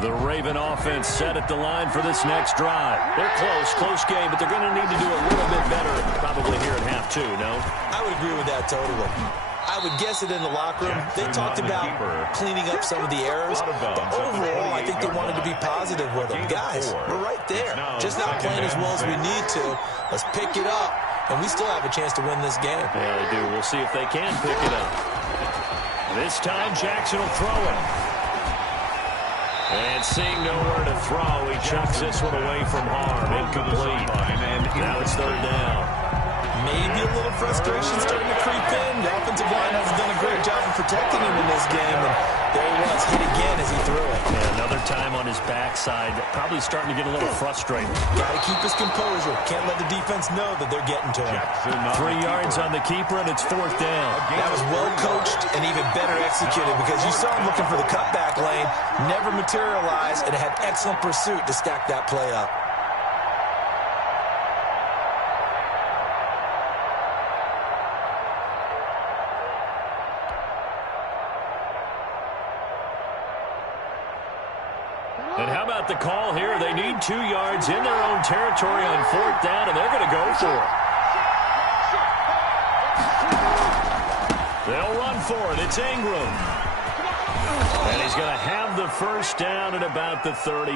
The Raven offense set at the line for this next drive. They're close game, but they're going to need to do a little bit better probably here at half 2, no? I would agree with that totally. I would guess it in the locker room. They talked about cleaning up some of the errors, but overall, I think they wanted to be positive with them. Guys, we're right there. Just not playing as well as we need to. Let's pick it up, and we still have a chance to win this game. Yeah, they do. We'll see if they can pick it up. This time, Jackson will throw it. And seeing nowhere to throw, he chucks this one away from harm. Incomplete. Now it's 3rd down. Maybe a little frustration starting to creep in. The offensive line hasn't done a great job of protecting him in this game. And there he was, hit again as he threw it. Yeah, another time on his backside. Probably starting to get a little frustrated. Got to keep his composure. Can't let the defense know that they're getting to him. 3 yards on the keeper, and it's 4th down. That was well coached and even better executed because you saw him looking for the cutback lane. Never materialized, and had excellent pursuit to stack that play up. And how about the call here? They need 2 yards in their own territory on 4th down, and they're going to go for it. They'll run for it. It's Ingram. And he's going to have the first down at about the 38.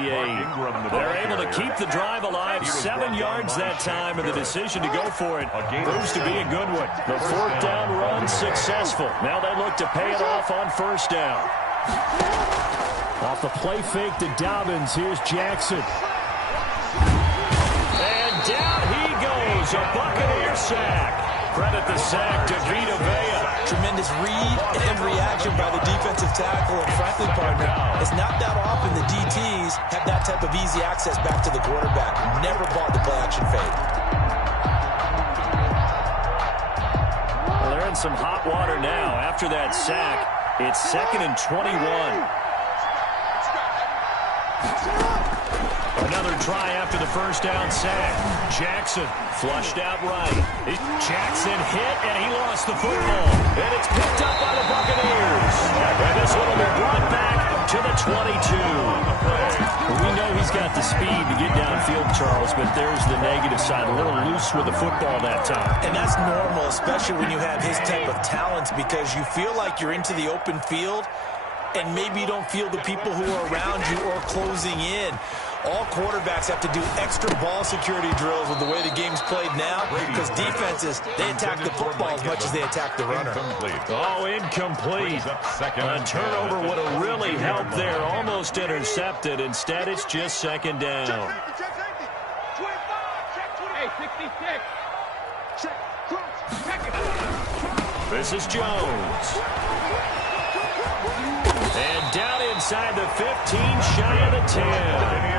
They're able to keep the drive alive. 7 yards that time, and the decision to go for it proves to be a good one. The 4th down run successful. Now they look to pay it off on 1st down. Off the play fake to Dobbins. Here's Jackson. And down he goes. A Buccaneer sack. Credit the sack to Vita Vea. Tremendous read and reaction by the defensive tackle. And frankly, partner, it's not that often the DTs have that type of easy access back to the quarterback. Never bought the play action fake. Well, they're in some hot water now. After that sack, it's 2nd and 21. Another try after the first down sack. Jackson flushed out right. Jackson hit, and he lost the football. And it's picked up by the Buccaneers. And this one will be brought back to the 22. We know he's got the speed to get downfield, Charles, but there's the negative side. A little loose with the football that time. And that's normal, especially when you have his type of talent, because you feel like you're into the open field and maybe you don't feel the people who are around you or closing in. All quarterbacks have to do extra ball security drills with the way the game's played now, because defenses, they attack the football as much as they attack the runner. Oh, incomplete. A turnover would have really helped there. Almost intercepted. Instead, it's just second down. Hey, 66. This is Jones. And down inside the 15, shy of the 10.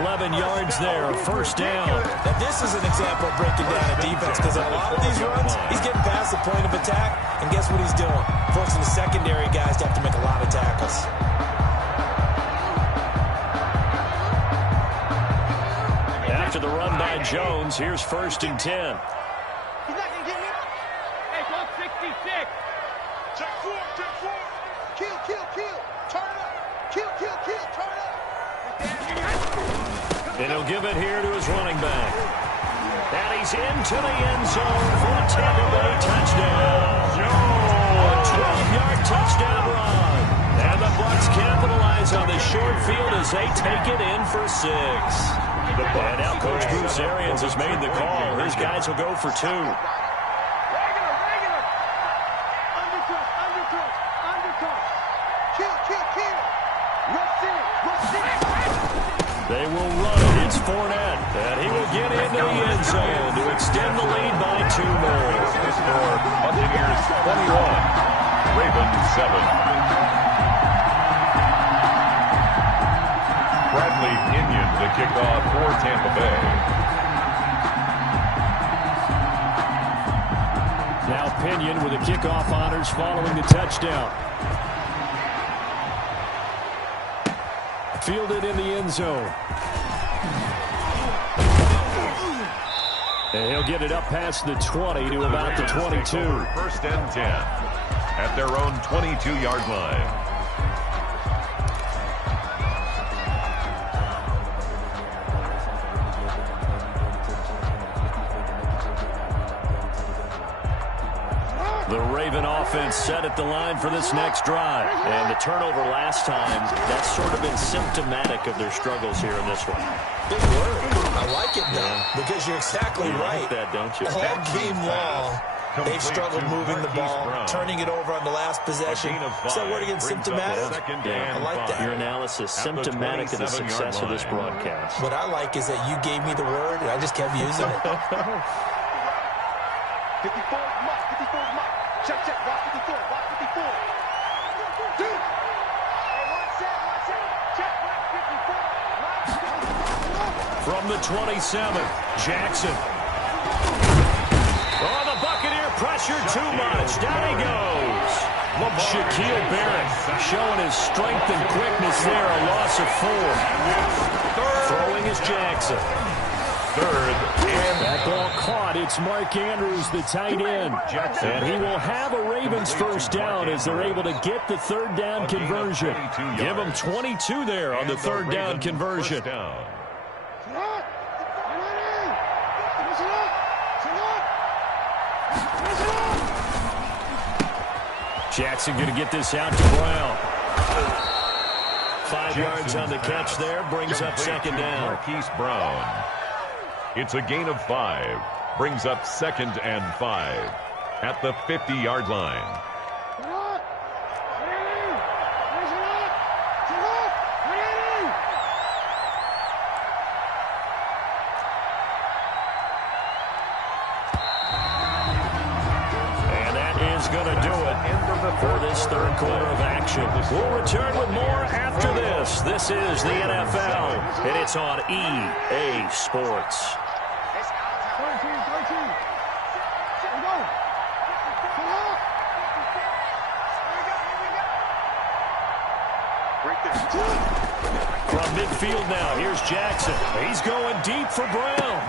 11 yards there, first down. Now, this is an example of breaking down a defense, because on a lot of these runs, he's getting past the point of attack, and guess what he's doing? Forcing the secondary guys to have to make a lot of tackles. After the run by Jones, here's first and 10. He's not going to get me. Hey, go 66. Check four. Kill, kill. Turn it up. Kill, turn it up. And he'll give it here to his running back. And he's into the end zone for a Tampa Bay touchdown. A 12-yard touchdown run. And the Bucs capitalize on the short field as they take it in for 6. And now Coach Bruce Arians has made the call. His guys will go for 2. Regular. Undercut. Kill. Rush in. They will run it. It's Fournette. And he will get into the end zone to extend the lead by 2 more. The score, Buccaneers 21, Ravens 7. Bradley Pinion to kick off for Tampa Bay. Now Pinion with the kickoff honors following the touchdown. Fielded in the end zone. And he'll get it up past the 20 to about the 22. First and 10 at their own 22-yard line. The Raven offense set at the line for this next drive. And the turnover last time, that's sort of been symptomatic of their struggles here in this one. Big word. I like it now, because you're exactly right. Like that, don't you? All game long, they've struggled moving the ball, turning it over on the last possession. Is that word again, symptomatic? Yeah, I like that. Your analysis, symptomatic of the success of this broadcast. What I like is that you gave me the word, and I just kept using it. 54 mark. Check. Watch 54. Dude. Check. From the 27, Jackson. Oh, the Buccaneer pressure too much. Down he goes. Shaquille Barrett showing his strength and quickness there. A loss of 4. Throwing is Jackson. Third and that ball caught. It's Mark Andrews, the tight end. And he will have a Ravens first down as they're able to get the third down conversion. Give them 22 there on the third down conversion. Jackson going to get this out to Brown. 5 yards on the catch there. Brings up second down. Marquise Brown. It's a gain of 5. Brings up second and 5 at the 50-yard line. And that is going to do it for this third quarter of action. We'll return with more after this. This is the NFL, and it's on EA Sports. Right there. From midfield now, here's Jackson. He's going deep for Brown.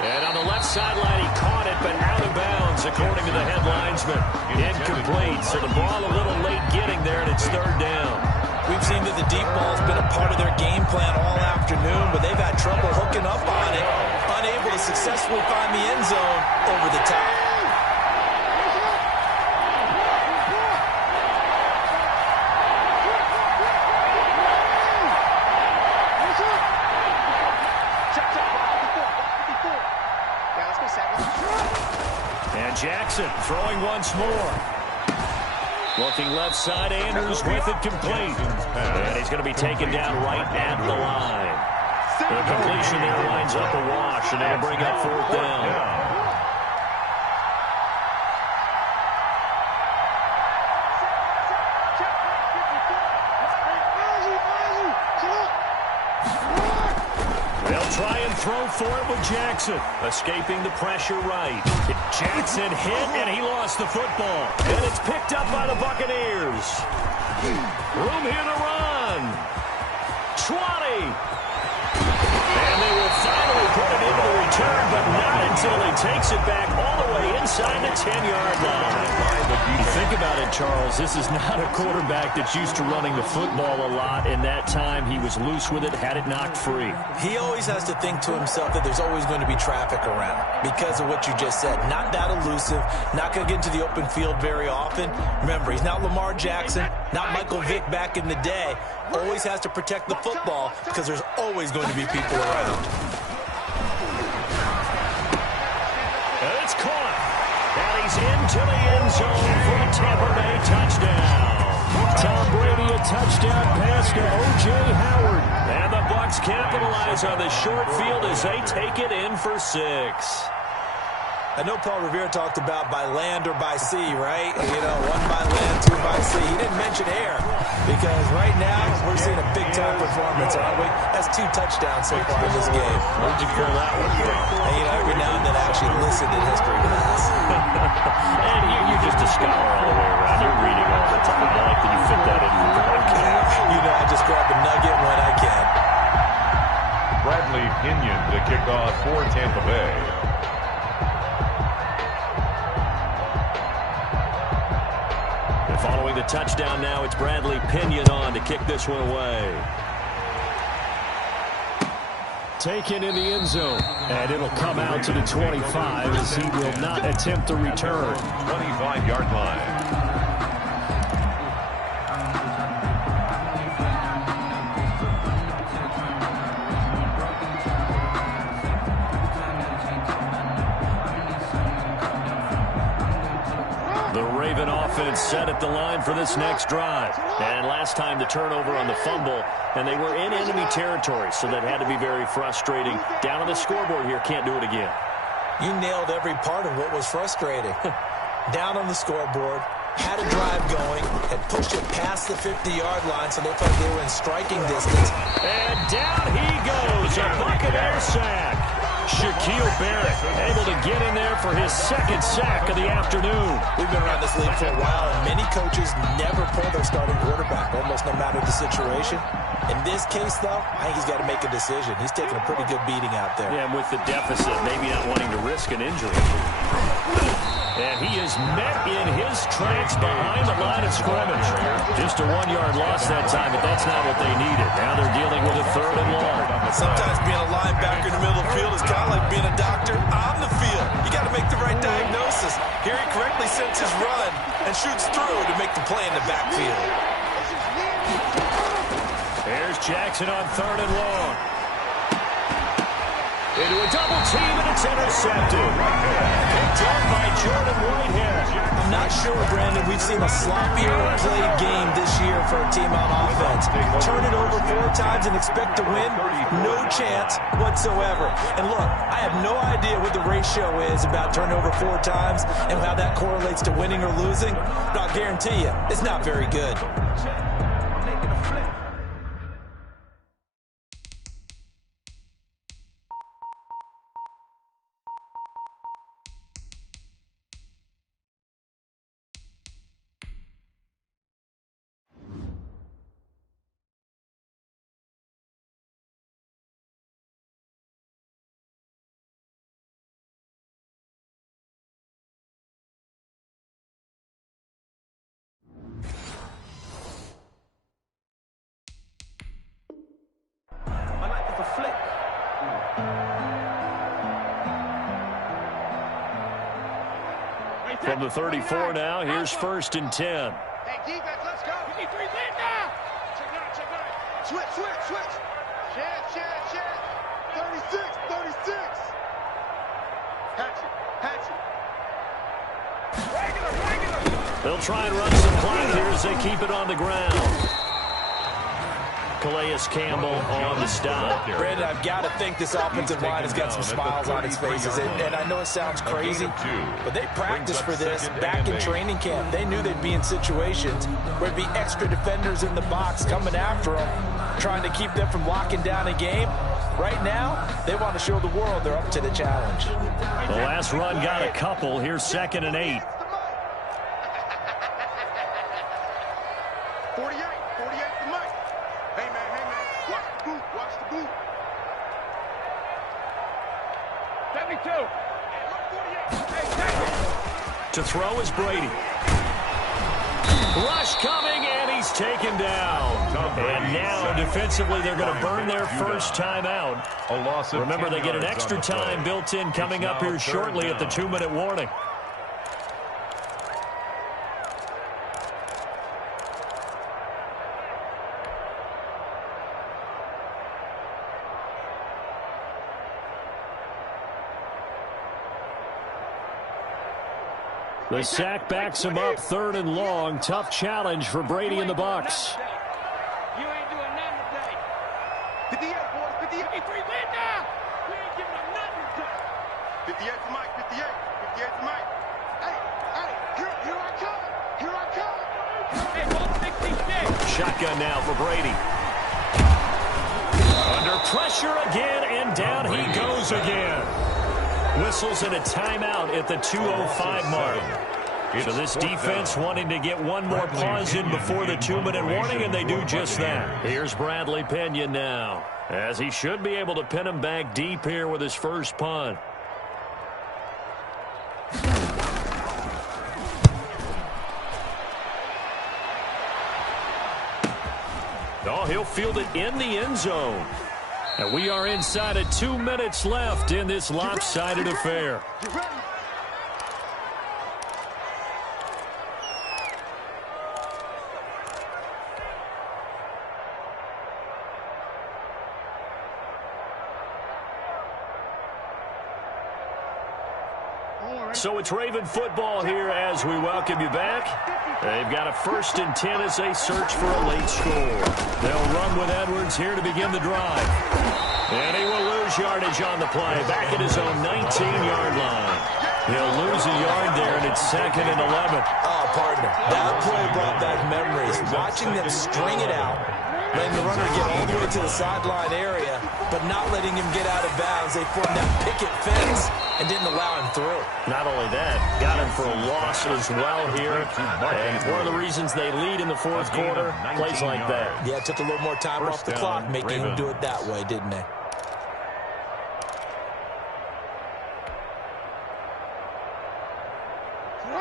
And on the left sideline, he caught it, but out of bounds, according to the head linesman. Incomplete, so the ball a little late getting there, and it's third down. We've seen that the deep ball's been a part of their game plan all afternoon, but they've had trouble hooking up on it, unable to successfully find the end zone over the top. And Jackson throwing once more. Looking left side, Andrews with it complete. And he's going to be taken down right at the line. The completion there lines up a wash, and that'll bring up fourth down. They'll try and throw for it with Jackson. Escaping the pressure right. Jackson hit, and he lost the football. And it's picked up by the Buccaneers. Room here to run. 20. And they will finally put it into the return, but not until he takes it back all the way inside the 10-yard line. You think about it, Charles, this is not a quarterback that's used to running the football a lot, and that time he was loose with it, had it knocked free. He always has to think to himself that there's always going to be traffic around because of what you just said. Not that elusive, not going to get into the open field very often. Remember, he's not Lamar Jackson, not Michael Vick back in the day. Always has to protect the football because there's always going to be people around. And it's caught. And he's into the end zone for a Tampa Bay touchdown. Tom Brady a touchdown pass to O.J. Howard. And the Bucs capitalize on the short field as they take it in for 6. I know Paul Revere talked about by land or by sea, right? You know, 1 by land, 2 by sea. He didn't mention air because right now we're seeing a big-time performance, aren't we? That's 2 touchdowns so far in this game. Where'd you pull that one from? And, you know, every now and then I actually listen to history class. And you're just a scholar all the way around. You're reading all the time. I like that you fit that in your broadcast. You know, I just grab a nugget when I can. Bradley Pinion to kick off for Tampa Bay. Following the touchdown now, it's Bradley Pinion on to kick this one away. Taken in the end zone, and it'll come out to the 25 as he will not attempt to return. 25-yard line. Set at the line for this next drive. And last time the turnover on the fumble, and they were in enemy territory, so that had to be very frustrating. Down on the scoreboard here, can't do it again. You nailed every part of what was frustrating. Down on the scoreboard, had a drive going, had pushed it past the 50-yard line, so they looked like they were in striking distance. And down he goes, a Buccaneer sack. Shaquille Barrett able to get in there for his 2nd sack of the afternoon. We've been around this league for a while, and many coaches never pull their starting quarterback, almost no matter the situation. In this case, though, I think he's got to make a decision. He's taking a pretty good beating out there. Yeah, and with the deficit, maybe not wanting to risk an injury. And he is met in his tracks behind the line of scrimmage. Just a 1-yard loss that time, but that's not what they needed. Now they're dealing with a 3rd and long. Sometimes being a linebacker in the middle of the field is kind of like being a doctor on the field. You got to make the right diagnosis. Here he correctly sets his run and shoots through to make the play in the backfield. There's Jackson on 3rd and long. Into a double team, and it's intercepted. Picked up by Jordan Whitehead. I'm not sure, Brandon, we've seen a sloppier played game this year for a team on offense. Turn it over 4 times and expect to win? No chance whatsoever. And look, I have no idea what the ratio is about turning over 4 times and how that correlates to winning or losing, but I'll guarantee you, it's not very good. From the 34 now, here's 1st and 10. Hey, defense, let's go. We need 3 lead now. Check it out, check it out. Switch. Chance. 36. Hatchet. Regular. They'll try and run some clock here as they keep it on the ground. Calais Campbell on the stop. Brandon, I've got to think this offensive line has got some smiles on its faces. And I know it sounds crazy, but they practiced for this back in training camp. They knew they'd be in situations where there'd be extra defenders in the box coming after them, trying to keep them from locking down a game. Right now, they want to show the world they're up to the challenge. The last run got a couple. Here's 2nd and 8. 48 to Mike. Hey, man. Watch the boot. 72. To throw is Brady. Rush coming, and he's taken down. And now, defensively, they're going to burn their first timeout. Remember, they get an extra time built in coming up here shortly at the 2-minute warning. The sack backs him up 3rd and long. Tough challenge for Brady and the Bucs. You ain't doing nothing today. 58, boys. 53 win now. We ain't giving them nothing today. 58 to Mike. 58 to Mike. Hey, here I come. Hey, ball 66. Shotgun now for Brady. Under pressure again, and down he goes again. Whistles and a timeout at the 2:05 mark. So this defense wanting to get one more pause in before the 2-minute warning, and they do just that. Here's Bradley Pinion now, as he should be able to pin him back deep here with his first punt. Oh, he'll field it in the end zone. And we are inside of 2 minutes left in this lopsided affair. So it's Raven football here as we welcome you back. They've got a 1st and 10 as they search for a late score. They'll run with Edwards here to begin the drive. And he will lose yardage on the play, back at his own 19-yard line. He'll lose a yard there, and it's 2nd and 11. Oh, partner, that play brought back memories. Watching them string it out, letting the runner get all the way to the sideline area, but not letting him get out of bounds. They formed that picket fence and didn't allow him through. Not only that, got him for a loss as well here. And one of the reasons they lead in the 4th quarter, plays like that. Yeah, it took a little more time off the clock, making him do it that way, didn't they?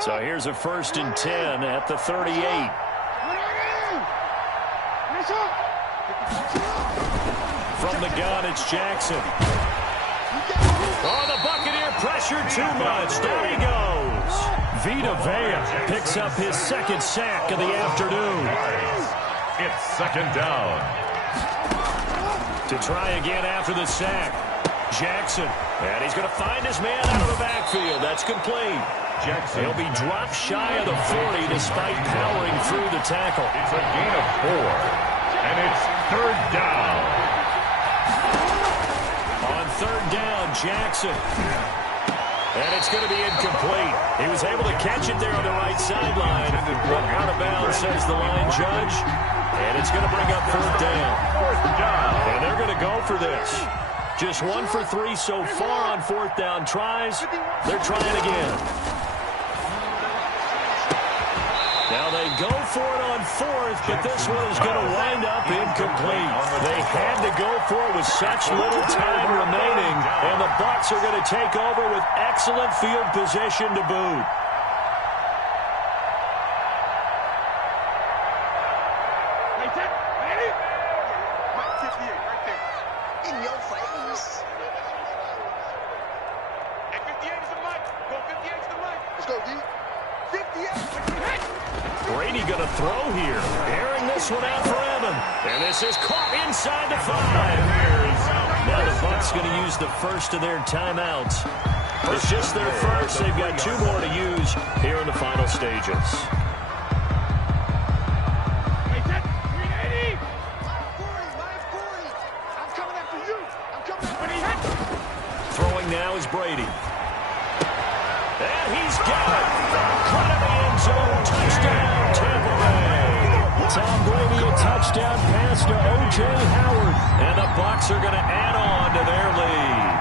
So here's a 1st and 10 at the 38. From the gun, it's Jackson. Oh, the Buccaneer pressured too much. There he goes. Vita Vea picks up his 2nd sack of the afternoon. It's 2nd down. To try again after the sack. Jackson. And he's going to find his man out of the backfield. That's complete. Jackson. He'll be dropped shy of the 40 despite powering through the tackle. It's a gain of 4. And it's 3rd down. On 3rd down, Jackson. And it's going to be incomplete. He was able to catch it there on the right sideline. But out of bounds, says the line judge. And it's going to bring up 4th down. And they're going to go for this. Just 1 for 3 so far on 4th down tries. They're trying again. Now they go for it on 4th, but this one is going to wind up incomplete. They had to go for it with such little time remaining, and the Bucs are going to take over with excellent field position to boot. Let's go, D. Brady going to throw here. Airing this one out for Evan. And this is caught inside the 5. Now the Bucs going to use the first of their timeouts. It's just their first. They've got 2 more to use here in the final stages. Throwing now is Brady. And he's got it. Caught in the end zone. Touchdown, Tampa Bay. Tom Brady, a touchdown pass to O.J. Howard. And the Bucs are going to add on to their lead.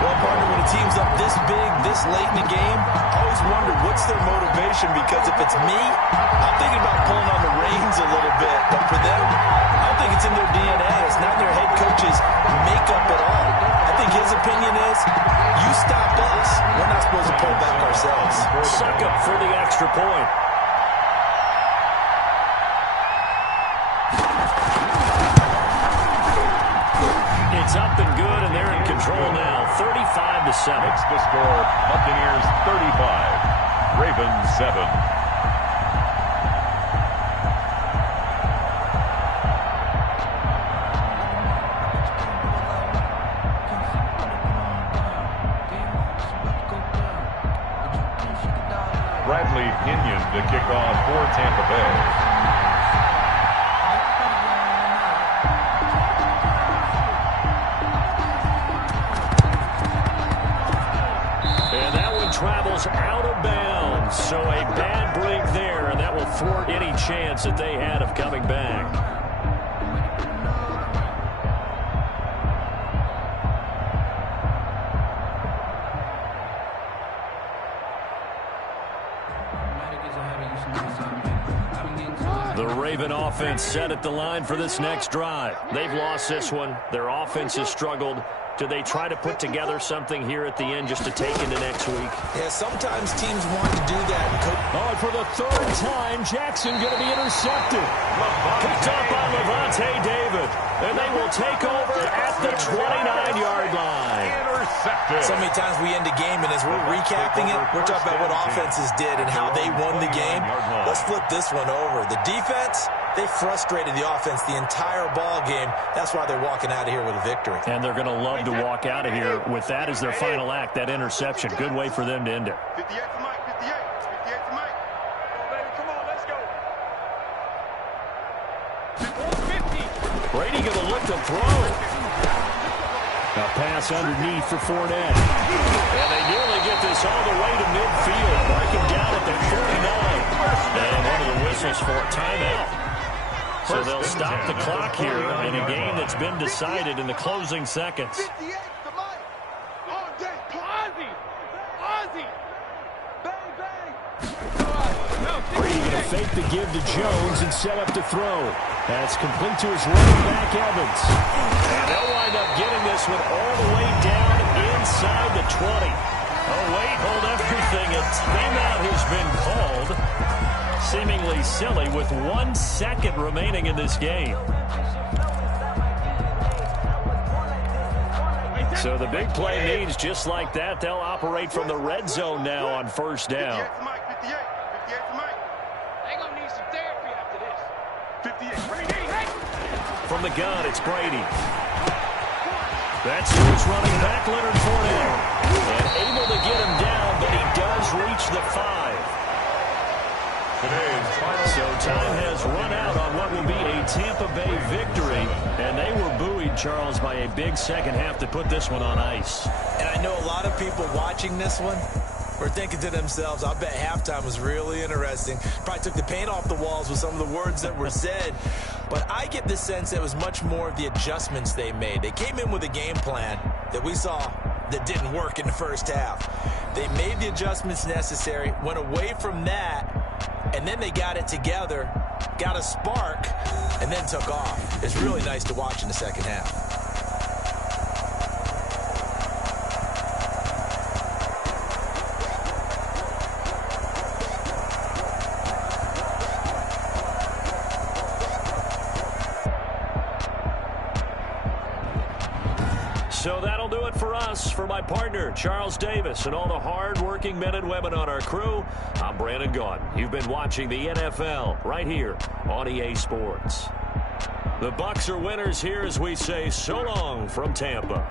Well, partner, when a team's up this big, this late in the game, I always wondered what's their motivation, because if it's me, I'm thinking about pulling on the reins a little bit. But for them, I don't think it's in their DNA. It's not in their head coach's makeup at all. I think his opinion is, you stop us, we're not supposed to pull back ourselves. Suck up for the extra point. It's up and good, and they're in control now, 35-7. It's the score, Buccaneers 35, Ravens 7. Bradley Pinion to kick off for Tampa Bay. Travels out of bounds, so a bad break there, and that will thwart any chance that they had of coming back. The Raven offense set at the line for this next drive. They've lost this one. Their offense has struggled. Do they try to put together something here at the end just to take into next week? Yeah, sometimes teams want to do that. Oh, and for the 3rd time, Jackson going to be intercepted. Picked up by Levante David. And they will take over at the 29-yard line. Intercepted. So many times we end a game, and as we're recapping it, we're talking about what offenses did and how they won the game. Let's flip this one over. The defense, they frustrated the offense the entire ball game. That's why they're walking out of here with a victory. And they're going to love to walk out of here with that as their final act, that interception. Good way for them to end it. 58 for Mike, 58. 58 for Mike. Come on, baby, come on, let's go. 50. Brady going to look to throw. A pass underneath for Fournette. And they nearly get this all the way to midfield. Marking down at the 49. And one of the whistles for a timeout. So they'll stop the clock here in a game that's been decided in the closing seconds. 58 to Mike. All day. Ozzy. Ozzy. Bang, bang. Brady going to fake the give to Jones and set up to throw. That's complete to his running back, Evans. And they'll wind up getting this one all the way down inside the 20. Oh, wait, hold everything. A timeout has been called. Seemingly silly with 1 second remaining in this game. So the big play means just like that, they'll operate from the red zone now on 1st down. 58 for Mike, 58. 58 for Mike. They're going to need some therapy after this. 58. Brady. From the gun, it's Brady. That's who's running back, Leonard Fournette. And able to get him down, but he does reach the 5. So time has run out on what will be a Tampa Bay victory. And they were buoyed, Charles, by a big second half to put this one on ice. And I know a lot of people watching this one were thinking to themselves, I bet halftime was really interesting. Probably took the paint off the walls with some of the words that were said. But I get the sense that it was much more of the adjustments they made. They came in with a game plan that we saw that didn't work in the first half. They made the adjustments necessary, went away from that, and then they got it together, got a spark, and then took off. It's really nice to watch in the second half. So that'll do it for us. For my partner, Charles Davis, and all the hard-working men and women on our crew, I'm Brandon Gaudin. You've been watching the NFL right here on EA Sports. The Bucs are winners here as we say so long from Tampa.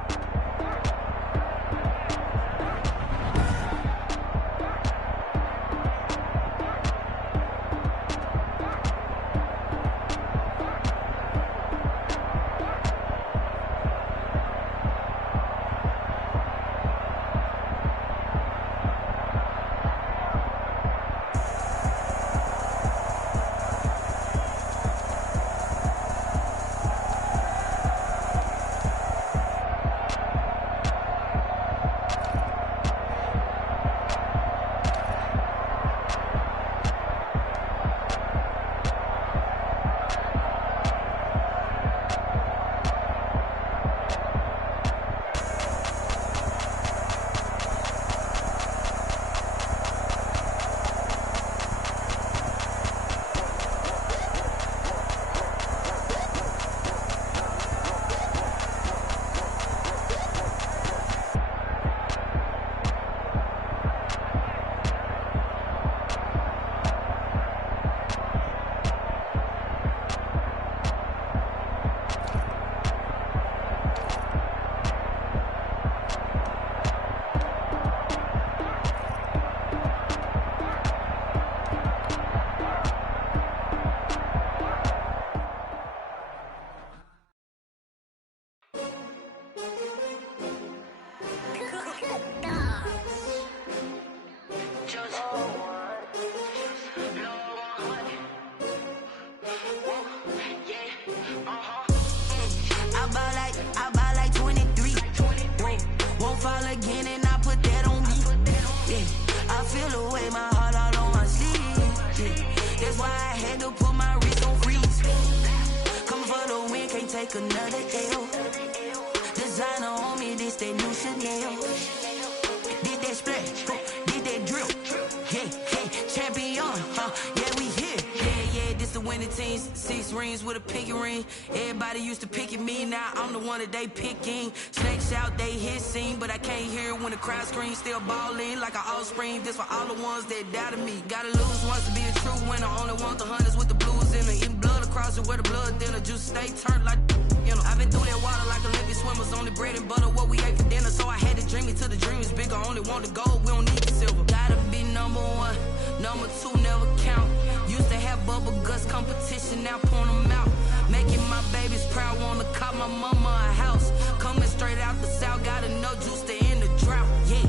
They picking snakes out, they hissing, but I can't hear when the crowd screams. Still balling like an offspring. This for all the ones that doubted me. Gotta lose once to be a true winner. Only want the hunters with the blues in it. Eating blood across it where the blood dinner. Juice stay turned like you know. I've been through that water like Olympic swimmers. Only bread and butter what we ate for dinner. So I had to dream it till the dream is bigger. Only want the gold, we don't need the silver. Gotta be number one, number two never count. Used to have bubble guts competition, now point them out. Making my babies proud, wanna cop my mama a house. Coming straight out the south, got enough juice to end the drought, yeah.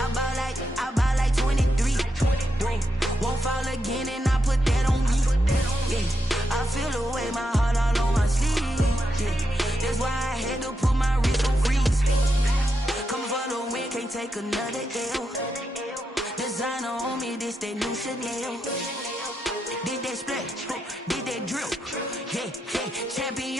I buy like 23. Won't fall again and I put that on me, yeah. I feel the way, my heart all on my sleeve, yeah. That's why I had to put my wrist on freeze. Coming for the win, can't take another L. Designer on me, this that new Chanel. Did that splash, did that drill, yeah, champion,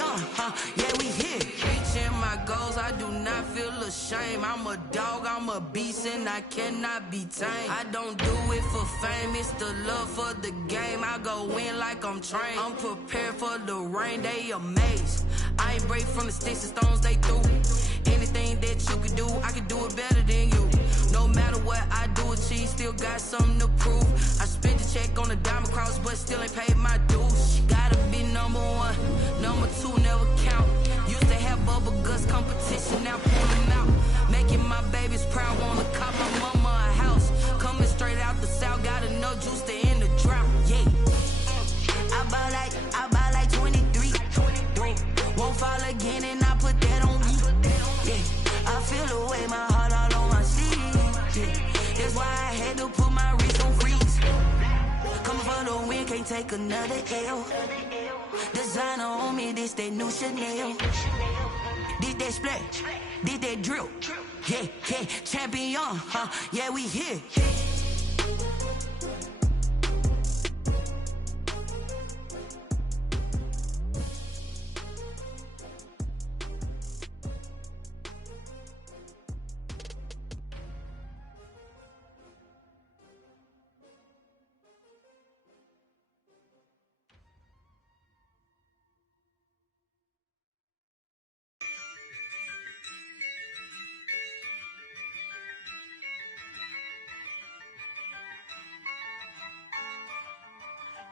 yeah, we here. Reaching my goals, I do not feel ashamed. I'm a dog, I'm a beast, and I cannot be tamed. I don't do it for fame, it's the love for the game. I go in like I'm trained. I'm prepared for the rain, they amazed. I ain't break from the sticks and stones they threw. Anything that you can do, I can do it better than you. No matter what I do, achieve, still got something to prove. I spent the check on the diamond cross, but still ain't paid my dues. Gotta be number one, number two never count. Used to have bubble guts competition, now pull them out. Making my babies proud, wanna cop my mama a house. Coming straight out the south, got enough juice to end the drought, yeah. I buy like 23. Won't fall again and I put that on me, yeah. I feel the way, my heart all on my sleeve, yeah. That's why I had to put my wrist on freeze. Coming for the win, can't take another L. Designer on me, this that new Chanel. Did that splash, did that drill, yeah, champion, yeah, we here.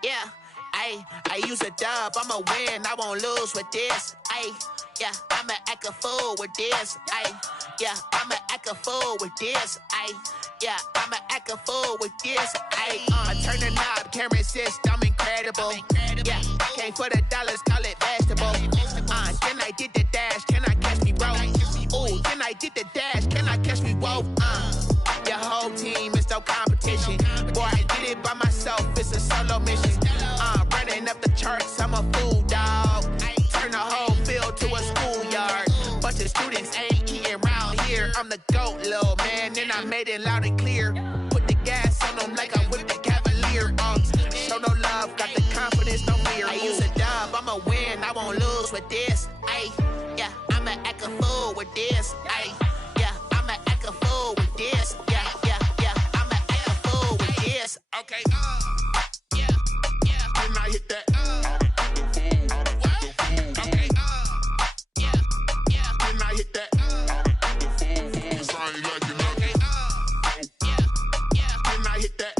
Yeah, I use a dub, I'ma win, I won't lose with this. Yeah, I'ma act a fool with this. Yeah, I'ma act a fool with this. Yeah, I'ma act a fool with this. I turn the knob, can't resist, I'm incredible. Yeah, came for the dollars, call it vegetable. Then I did the dash, can I catch me, bro? Ooh, then I did the dash, can I catch me, whoa? Your whole team is no competition. Boy, I did it by myself, it's a solo mission. Running up the charts, I'm a fool, dog. Turn the whole field to a schoolyard. Bunch of students ain't eating round here. I'm the GOAT, little man, and I made it loud and clear. Put the gas on them like I whipped the Cavalier. Show no love, got the confidence, no fear. I use a dub, I'ma win, I won't lose with this. Yeah, I'ma act a fool with this. Yeah, I'ma act a fool with this. Yeah, I'ma act a fool with this. Okay, yeah, then I hit that. Okay, yeah, then I hit that. I ain't like it, okay, yeah, then I hit that.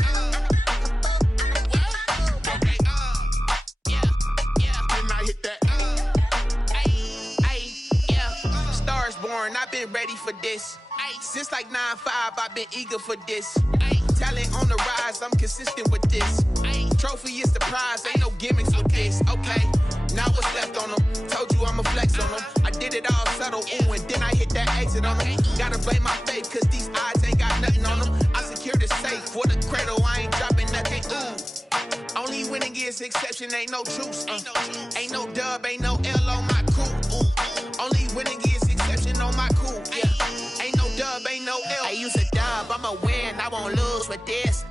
Okay, yeah, then I hit that. Yeah, stars born, I've been ready for this. Since like 9-5, I've been eager for this. Talent on the rise, I'm consistent with this. Trophy is the prize, ain't no gimmicks with this. Okay, now what's left on them? Told you I'ma flex on them. I did it all subtle, ooh, and then I hit that exit on them. Gotta blame my faith, cause these odds ain't got nothing on them. I secured the safe for the cradle, I ain't dropping nothing, ooh. Only winning is exception, ain't no truce. Ain't no dub, ain't no L on my crew. Ooh. Only winning is exception on my crew. Yeah. Ain't no dub, ain't no L. I use a dub, I'ma win, I won't lose with this.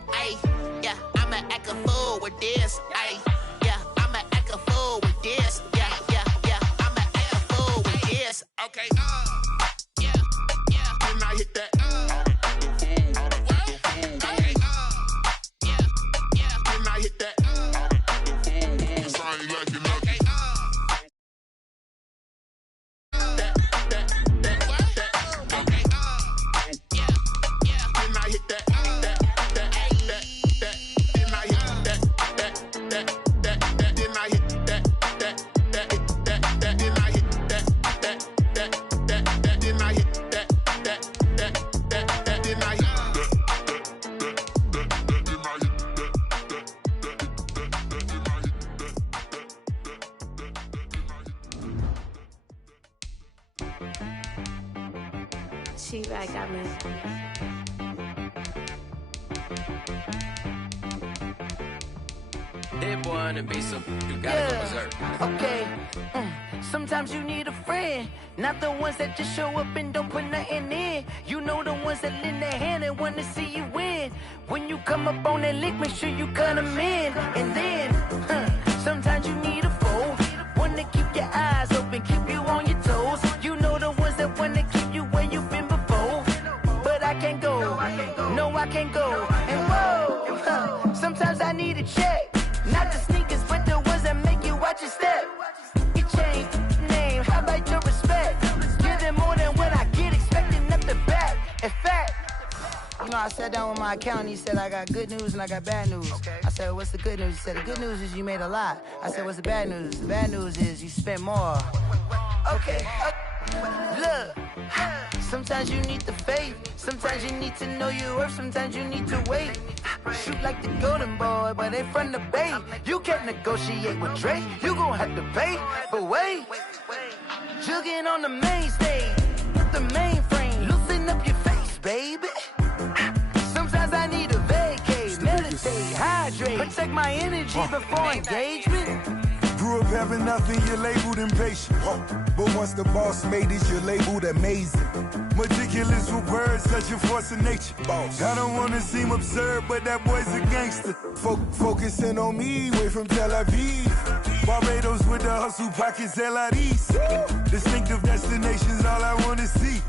Yeah, I'ma act a fool with this. Yeah, I'ma act a fool with this. Yeah, I'ma act a fool with this. Okay, yeah, then I hit that. Okay, yeah, then I hit that. I ain't like it, okay. She-Rag got me. That boy on the beat, so you gotta go berserk. Okay. Sometimes you need a friend, not the ones that just show up and don't put nothing in. You know the ones that lend their hand and want to see you win. When you come up on that lick, make sure you cut them in. And then, sometimes you need a foe, one to keep your eyes open, keep you on your toes. You know the ones that want to keep you where you've been before. But I can't go, no I can't go. And whoa, sometimes I need a check. Not the sneakers, but the ones that make you watch your step. Your chain, name, how about your respect? Give them more than what I get, expecting up the back. In fact, you know, I sat down with my accountant, he said I got good news and I got bad news. I said, what's the good news? He said, the good news is you made a lot. I said, what's the bad news? The bad news is you spent more. Okay, look, sometimes you need the faith, sometimes you need to know your worth, sometimes you need to wait. Shoot like the golden boy, but they from the bay. You can't negotiate with Drake, you gon' have to pay. But wait, jugging on the main stage, the mainframe, loosen up your face, baby. Sometimes I need a vacate, meditate, hydrate, protect my energy before engagement. Grew up having nothing, you're labeled impatient. But once the boss made it, you're labeled amazing. Meticulous with words, such a force of nature. I don't wanna seem absurd, but that boy's a gangster. Focusing on me, way from Tel Aviv. Barbados with the hustle pockets, LIDs. Distinctive destinations, all I wanna see.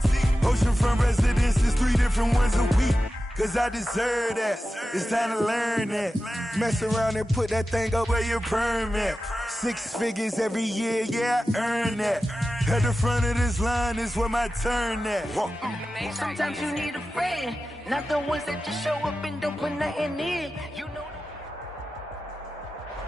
Oceanfront residences, 3 different ones a week. Cause I deserve that, it's time to learn that. Mess around and put that thing up where your permit. 6 figures every year, yeah, I earn that. At the front of this line is where my turn at. Sometimes you need a friend, not the ones that just show up and don't put nothing in. You know.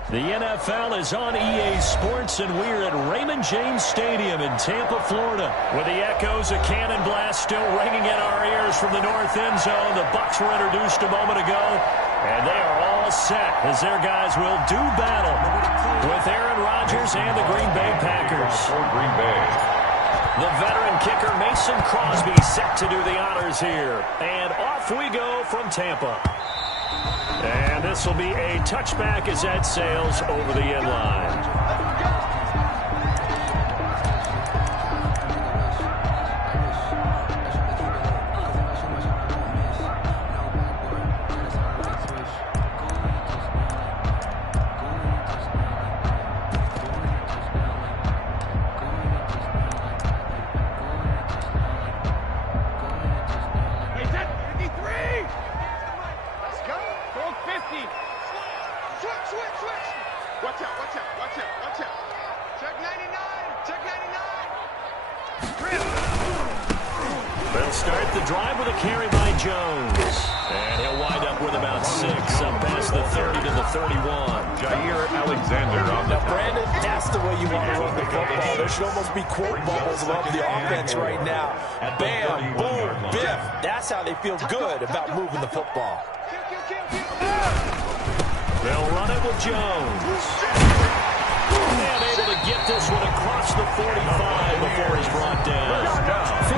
The NFL is on EA Sports, and we're at Raymond James Stadium in Tampa, Florida. With the echoes of Cannon Blast still ringing in our ears from the north end zone. The Bucs were introduced a moment ago, and they are all set as their guys will do battle with Aaron Rodgers and the Green Bay Packers. Green Bay. The veteran kicker Mason Crosby set to do the honors here. And off we go from Tampa. And this will be a touchback as that sails over the end line. They'll start the drive with a carry by Jones. And he'll wind up with about 6, up past the 30 to the 31. Jair Alexander on the now, Brandon, that's the way you want to run the football. There should almost be quote bubbles above the offense right now. Bam, boom, biff. That's how they feel good about moving the football. They'll run it with Jones. And able to get this one across the 45 before he's brought down.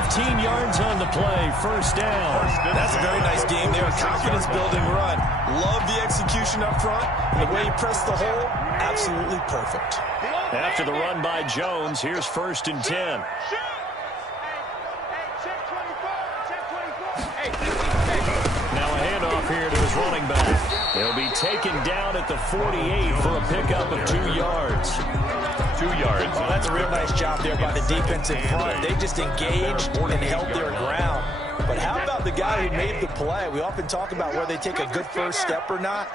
15 yards on the play, first down. That's a very nice game there. Confidence-building run. Love the execution up front. And the way he pressed the hole, absolutely perfect. After the run by Jones, here's 1st and 10. Now a handoff here to his running back. He'll be taken down at the 48 for a pickup of 2 yards. 2 yards. Well, that's a real nice job there by the defense in front. They just engaged and held their ground. But how about the guy who made the play? We often talk about whether they take a good first step or not.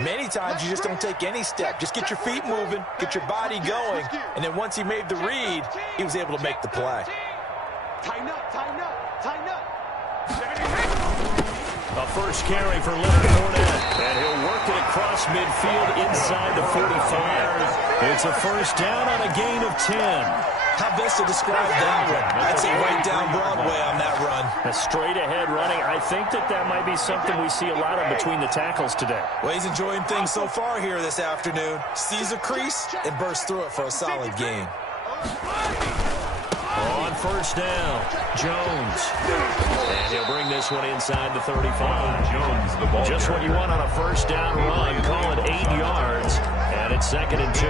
Many times you just don't take any step. Just get your feet moving, get your body going, and then once he made the read, he was able to make the play. Tighten up, tighten up, tighten up. A first carry for Leonard Fournette, and he'll work it across midfield inside the 45. It's a first down on a gain of 10. How best to describe that one? I'd say right down Broadway on that run. A straight-ahead running. I think that might be something we see a lot of between the tackles today. Well, he's enjoying things so far here this afternoon. Sees a crease and bursts through it for a solid gain. On first down, Jones. And he'll bring this one inside the 35. Jones, the ball just what you want on a first down run. Call it 8 yards. And it's 2nd and 2.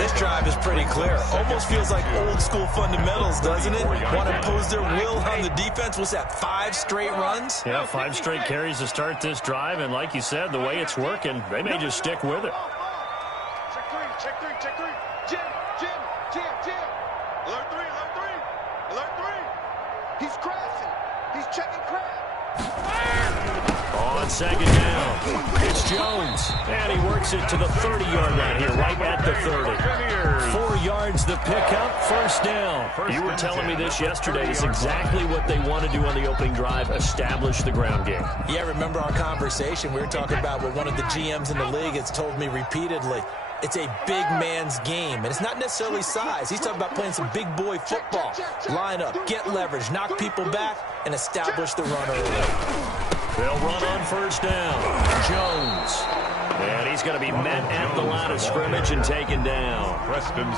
This drive is pretty clear. Almost feels like old school fundamentals, doesn't it? Want to impose their will on the defense. What's that, 5 straight runs? Yeah, 5 straight carries to start this drive. And like you said, the way it's working, they may just stick with it. Check three, check three, check three. Jim. Alert 3, alert 3. Alert 3. He's crashing. He's checking crab. On 2nd down, it's Jones. And he works it to the 30-yard line here, right at the 30. 4 yards the pickup, first down. You were telling me this yesterday. It's exactly what they want to do on the opening drive, establish the ground game. Yeah, remember our conversation? We were talking about what one of the GMs in the league has told me repeatedly. It's a big man's game, and it's not necessarily size. He's talking about playing some big boy football. Line up, get leverage, knock people back, and establish the run early. They'll run on first down. Jones. And he's going to be met at the line of scrimmage and taken down. Preston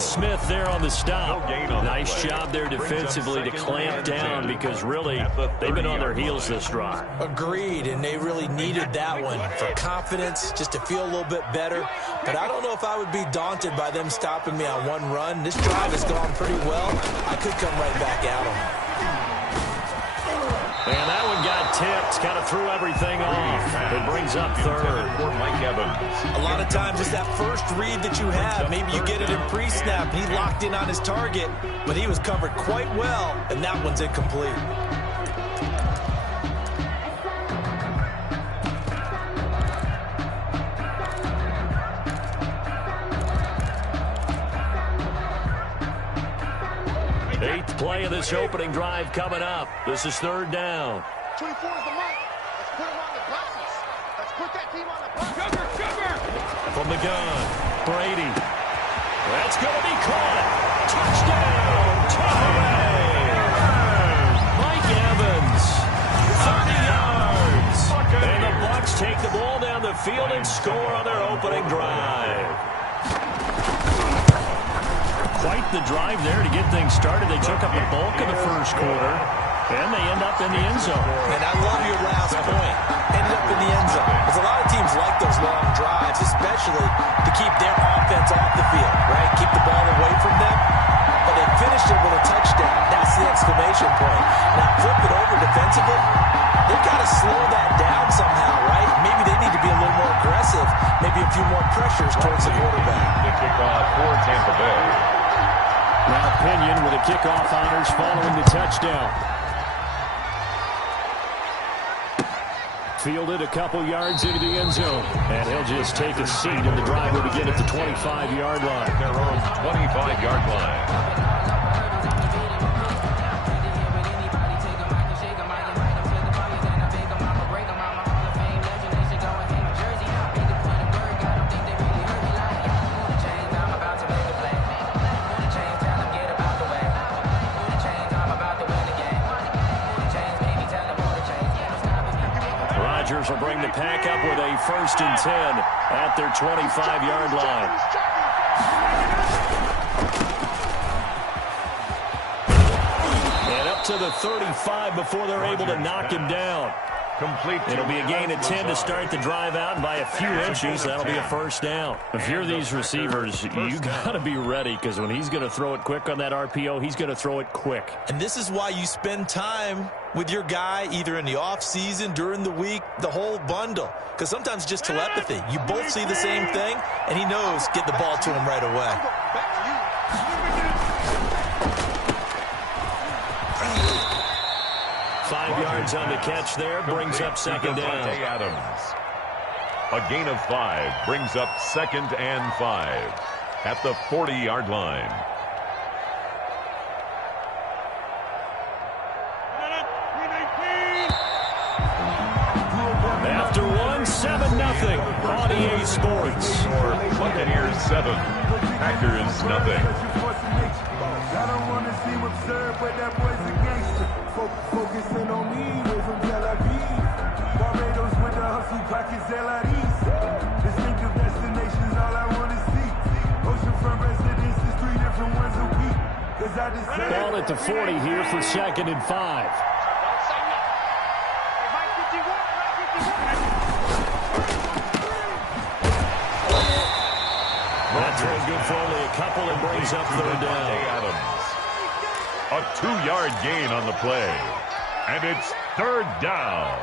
Smith there on the stop. Nice job there defensively to clamp down because really they've been on their heels this drive. Agreed, and they really needed that one for confidence, just to feel a little bit better. But I don't know if I would be daunted by them stopping me on one run. This drive has gone pretty well. I could come right back at them. And that one got tipped, kind of threw everything off. It brings up 3rd. A lot of times it's that first read that you have. Maybe you get it in pre-snap. He locked in on his target, but he was covered quite well, and that one's incomplete. Eighth play of this opening drive coming up. This is 3rd down. 24 is the mark. Let's put him on the boxes. Let's put that team on the boxes. Sugar! From the gun, Brady. That's going to be caught. Touchdown, Tampa Bay. Mike Evans, 30 yards. And the Bucs take the ball down the field and score on their opening drive. Quite the drive there to get things started. They took up the bulk of the first quarter, and they end up in the end zone. And I love your last point. Ended up in the end zone. Because a lot of teams like those long drives, especially to keep their offense off the field, right? Keep the ball away from them. But they finished it with a touchdown. That's the exclamation point. Now flip it over defensively. They've got to slow that down somehow, right? Maybe they need to be a little more aggressive. Maybe a few more pressures towards the quarterback. The kickoff for Tampa Bay. Now Pinion with the kickoff honors following the touchdown. Fielded a couple yards into the end zone. And he'll just take a seat, and the drive will begin at the 25-yard line. Their own 25-yard line. Will bring the pack up with a 1st and 10 at their 25-yard line. And up to the 35 before they're able to knock him down. Complete. It'll be a gain of 10 to start the drive out, and by a few inches, that'll be a 1st down. If you're these receivers, you got to be ready, because when he's going to throw it quick on that RPO, he's going to throw it quick. And this is why you spend time with your guy either in the offseason, during the week, the whole bundle. Because sometimes just telepathy. You both see the same thing, and he knows get the ball to him right away. 5 yards on the catch there, brings up 2nd down. Adams. A gain of 5 brings up 2nd and 5 at the 40-yard line. After 7-0 on EA Sports. Buccaneers 7, Packers nothing. I don't want to seem absurd, but that boy's a gangster. Focusing on me, way from Tel Aviv. Barbados with the hustle, pockets LREs. Distinctive destinations, all I want to see. Oceanfront residences, 3 different ones a week. Cause I just ball at the 40 here for 2nd and 5. That's very good for only a couple, and brings up 3rd down. Adams. A 2-yard gain on the play. And it's 3rd down.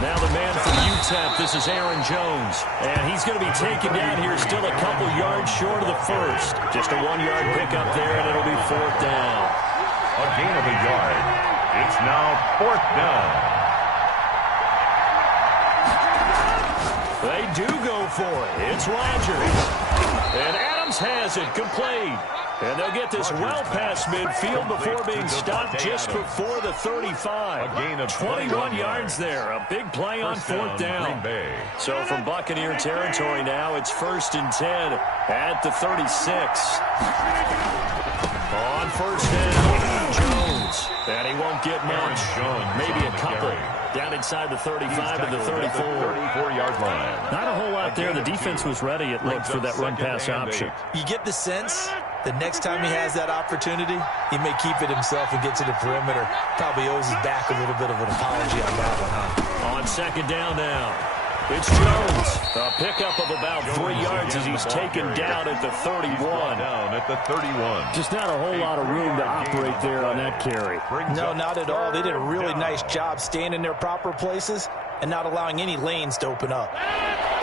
Now the man from UTEP, this is Aaron Jones. And he's going to be taken down here still a couple yards short of the 1st. Just a 1-yard pickup there, and it'll be 4th down. A gain of a yard. It's now 4th down. They do go for it. It's Rodgers. And Adams has it complete. And they'll get this well past midfield before being stopped just before the 35. A gain of 21 yards there. A big play on 4th down. So from Buccaneer territory now, it's 1st and 10 at the 36. On 1st down, Jones. And he won't get much. Maybe a couple. Down inside the 35 to the 34. 34-yard line. Not a whole lot there. The defense was ready, it looked, for that run-pass option. You get the sense the next time he has that opportunity, he may keep it himself and get to the perimeter. Probably owes his back a little bit of an apology on that one, huh? On 2nd down now, it's Jones. A pickup of about 3 yards as he's taken down at the 31. Down at the 31. Just not a whole lot of room to operate there on that carry. No, not at all. They did a really nice job staying in their proper places and not allowing any lanes to open up.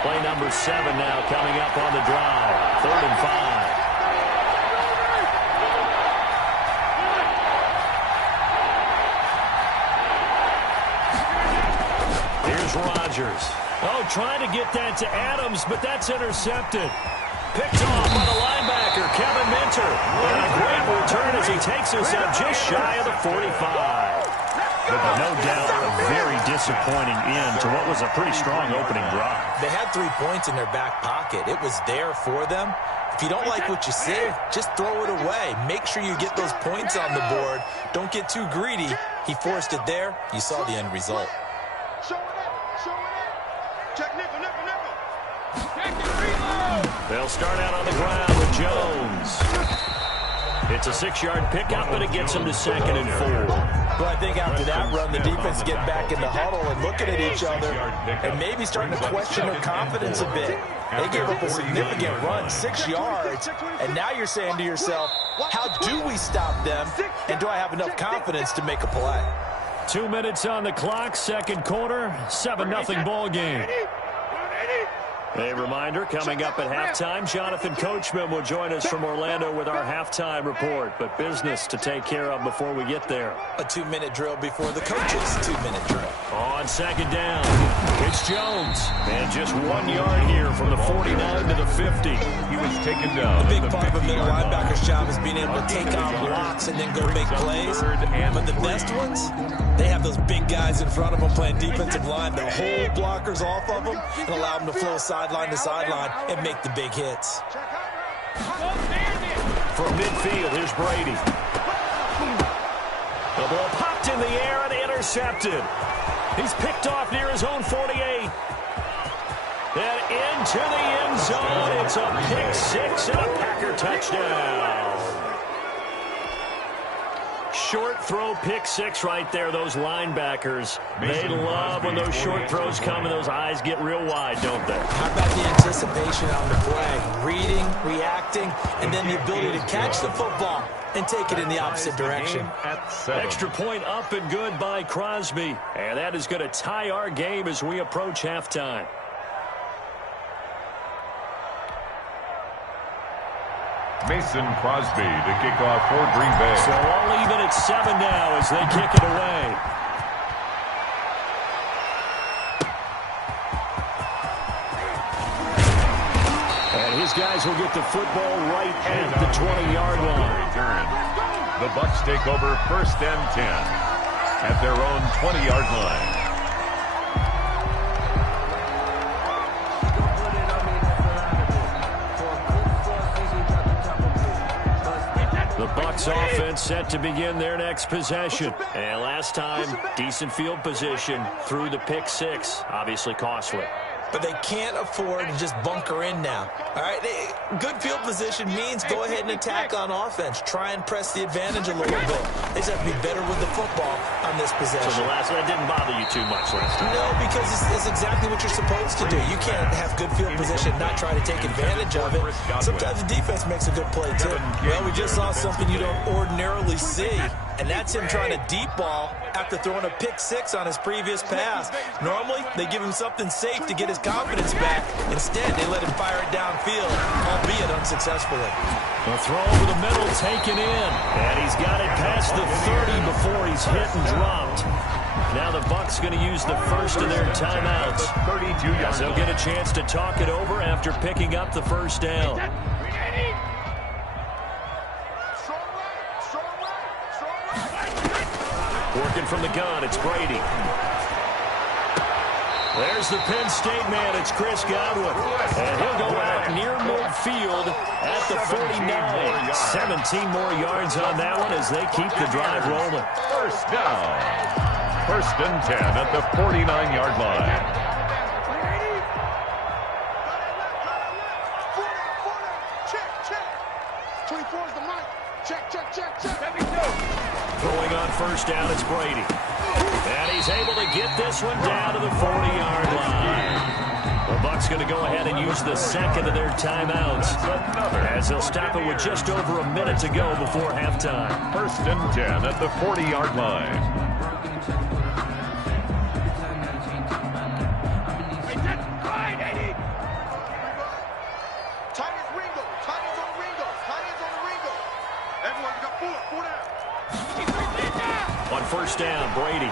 Play number 7 now coming up on the drive. 3rd and 5. Here's Rodgers. Oh, trying to get that to Adams, but that's intercepted. Picked off by the linebacker, Kevin Minter. And a great return as he takes us up just shy of the 45. No doubt a very disappointing end to what was a pretty strong opening drive. They had 3 points in their back pocket. It was there for them. If you don't like what you see, just throw it away. Make sure you get those points on the board. Don't get too greedy. He forced it there. You saw the end result. Show it up. Show it up. Check nickel, nickel, nickel. They'll start out on the ground with Jones. It's a 6-yard pickup, and it gets him to 2nd and 4. Well, I think after that run, the defense get back in the huddle and looking at each other and maybe starting to question their confidence a bit. They gave up a significant run, 6 yards, and now you're saying to yourself, how do we stop them, and do I have enough confidence to make a play? 2 minutes on the clock, second quarter, 7-0 ball game. A reminder, coming up at halftime, Jonathan Coachman will join us from Orlando with our halftime report. But business to take care of before we get there. A 2-minute drill before the coaches' 2-minute drill. On second down, it's Jones. And just 1 yard here from the 49 to the 50. He was taken down. The big part of a middle linebacker's job is being able to take on blocks and then go make plays. But the best ones, they have those big guys in front of them playing defensive line to hold blockers off of them and allow them to flow sideline to sideline and make the big hits. From midfield, here's Brady. The ball popped in the air and intercepted. He's picked off near his own 48. And into the end zone. It's a pick 6 and a Packer touchdown. Short throw, pick 6 right there, those linebackers. They love when those short throws come and those eyes get real wide, don't they? How about the anticipation on the play? Reading, reacting, and then the ability to catch the football and take it in the opposite direction. Extra point up and good by Crosby. And that is going to tie our game as we approach halftime. Mason Crosby to kick off for Green Bay. So all even at 7 now as they kick it away. And his guys will get the football right at the 20-yard line. The Bucs take over 1st and 10 at their own 20-yard line. The Bucs offense set to begin their next possession. And last time, decent field position through the pick 6. Obviously costly. But they can't afford to just bunker in now. All right, good field position means go ahead and attack on offense. Try and press the advantage a little bit. They just have to be better with the football on this possession. So the last one didn't bother you too much last time? No, because it's exactly what you're supposed to do. You can't have good field position and not try to take advantage of it. Sometimes the defense makes a good play, too. Well, we just saw something you don't ordinarily see, and that's him trying to deep ball after throwing a pick 6 on his previous pass. Normally, they give him something safe to get his confidence back. Instead, they let him fire it downfield, albeit unsuccessfully. The throw over the middle taken in, and he's got it past the 30 before he's hit and dropped. Now the Bucs going to use the first of their timeouts. 32 yards. They'll get a chance to talk it over after picking up the first down. Working from the gun, it's Brady. There's the Penn State man, it's Chris Godwin. And he'll go out near midfield at the 49. 17 more yards on that one as they keep the drive rolling. First down. 1st and 10 at the 49-yard line. Throwing on first down, it's Brady. And he's able to get this one down to the 40-yard line. The Bucs going to go ahead and use the second of their timeouts as they'll stop it with just over a minute to go before halftime. 1st and 10 at the 40-yard line. On first down, Brady.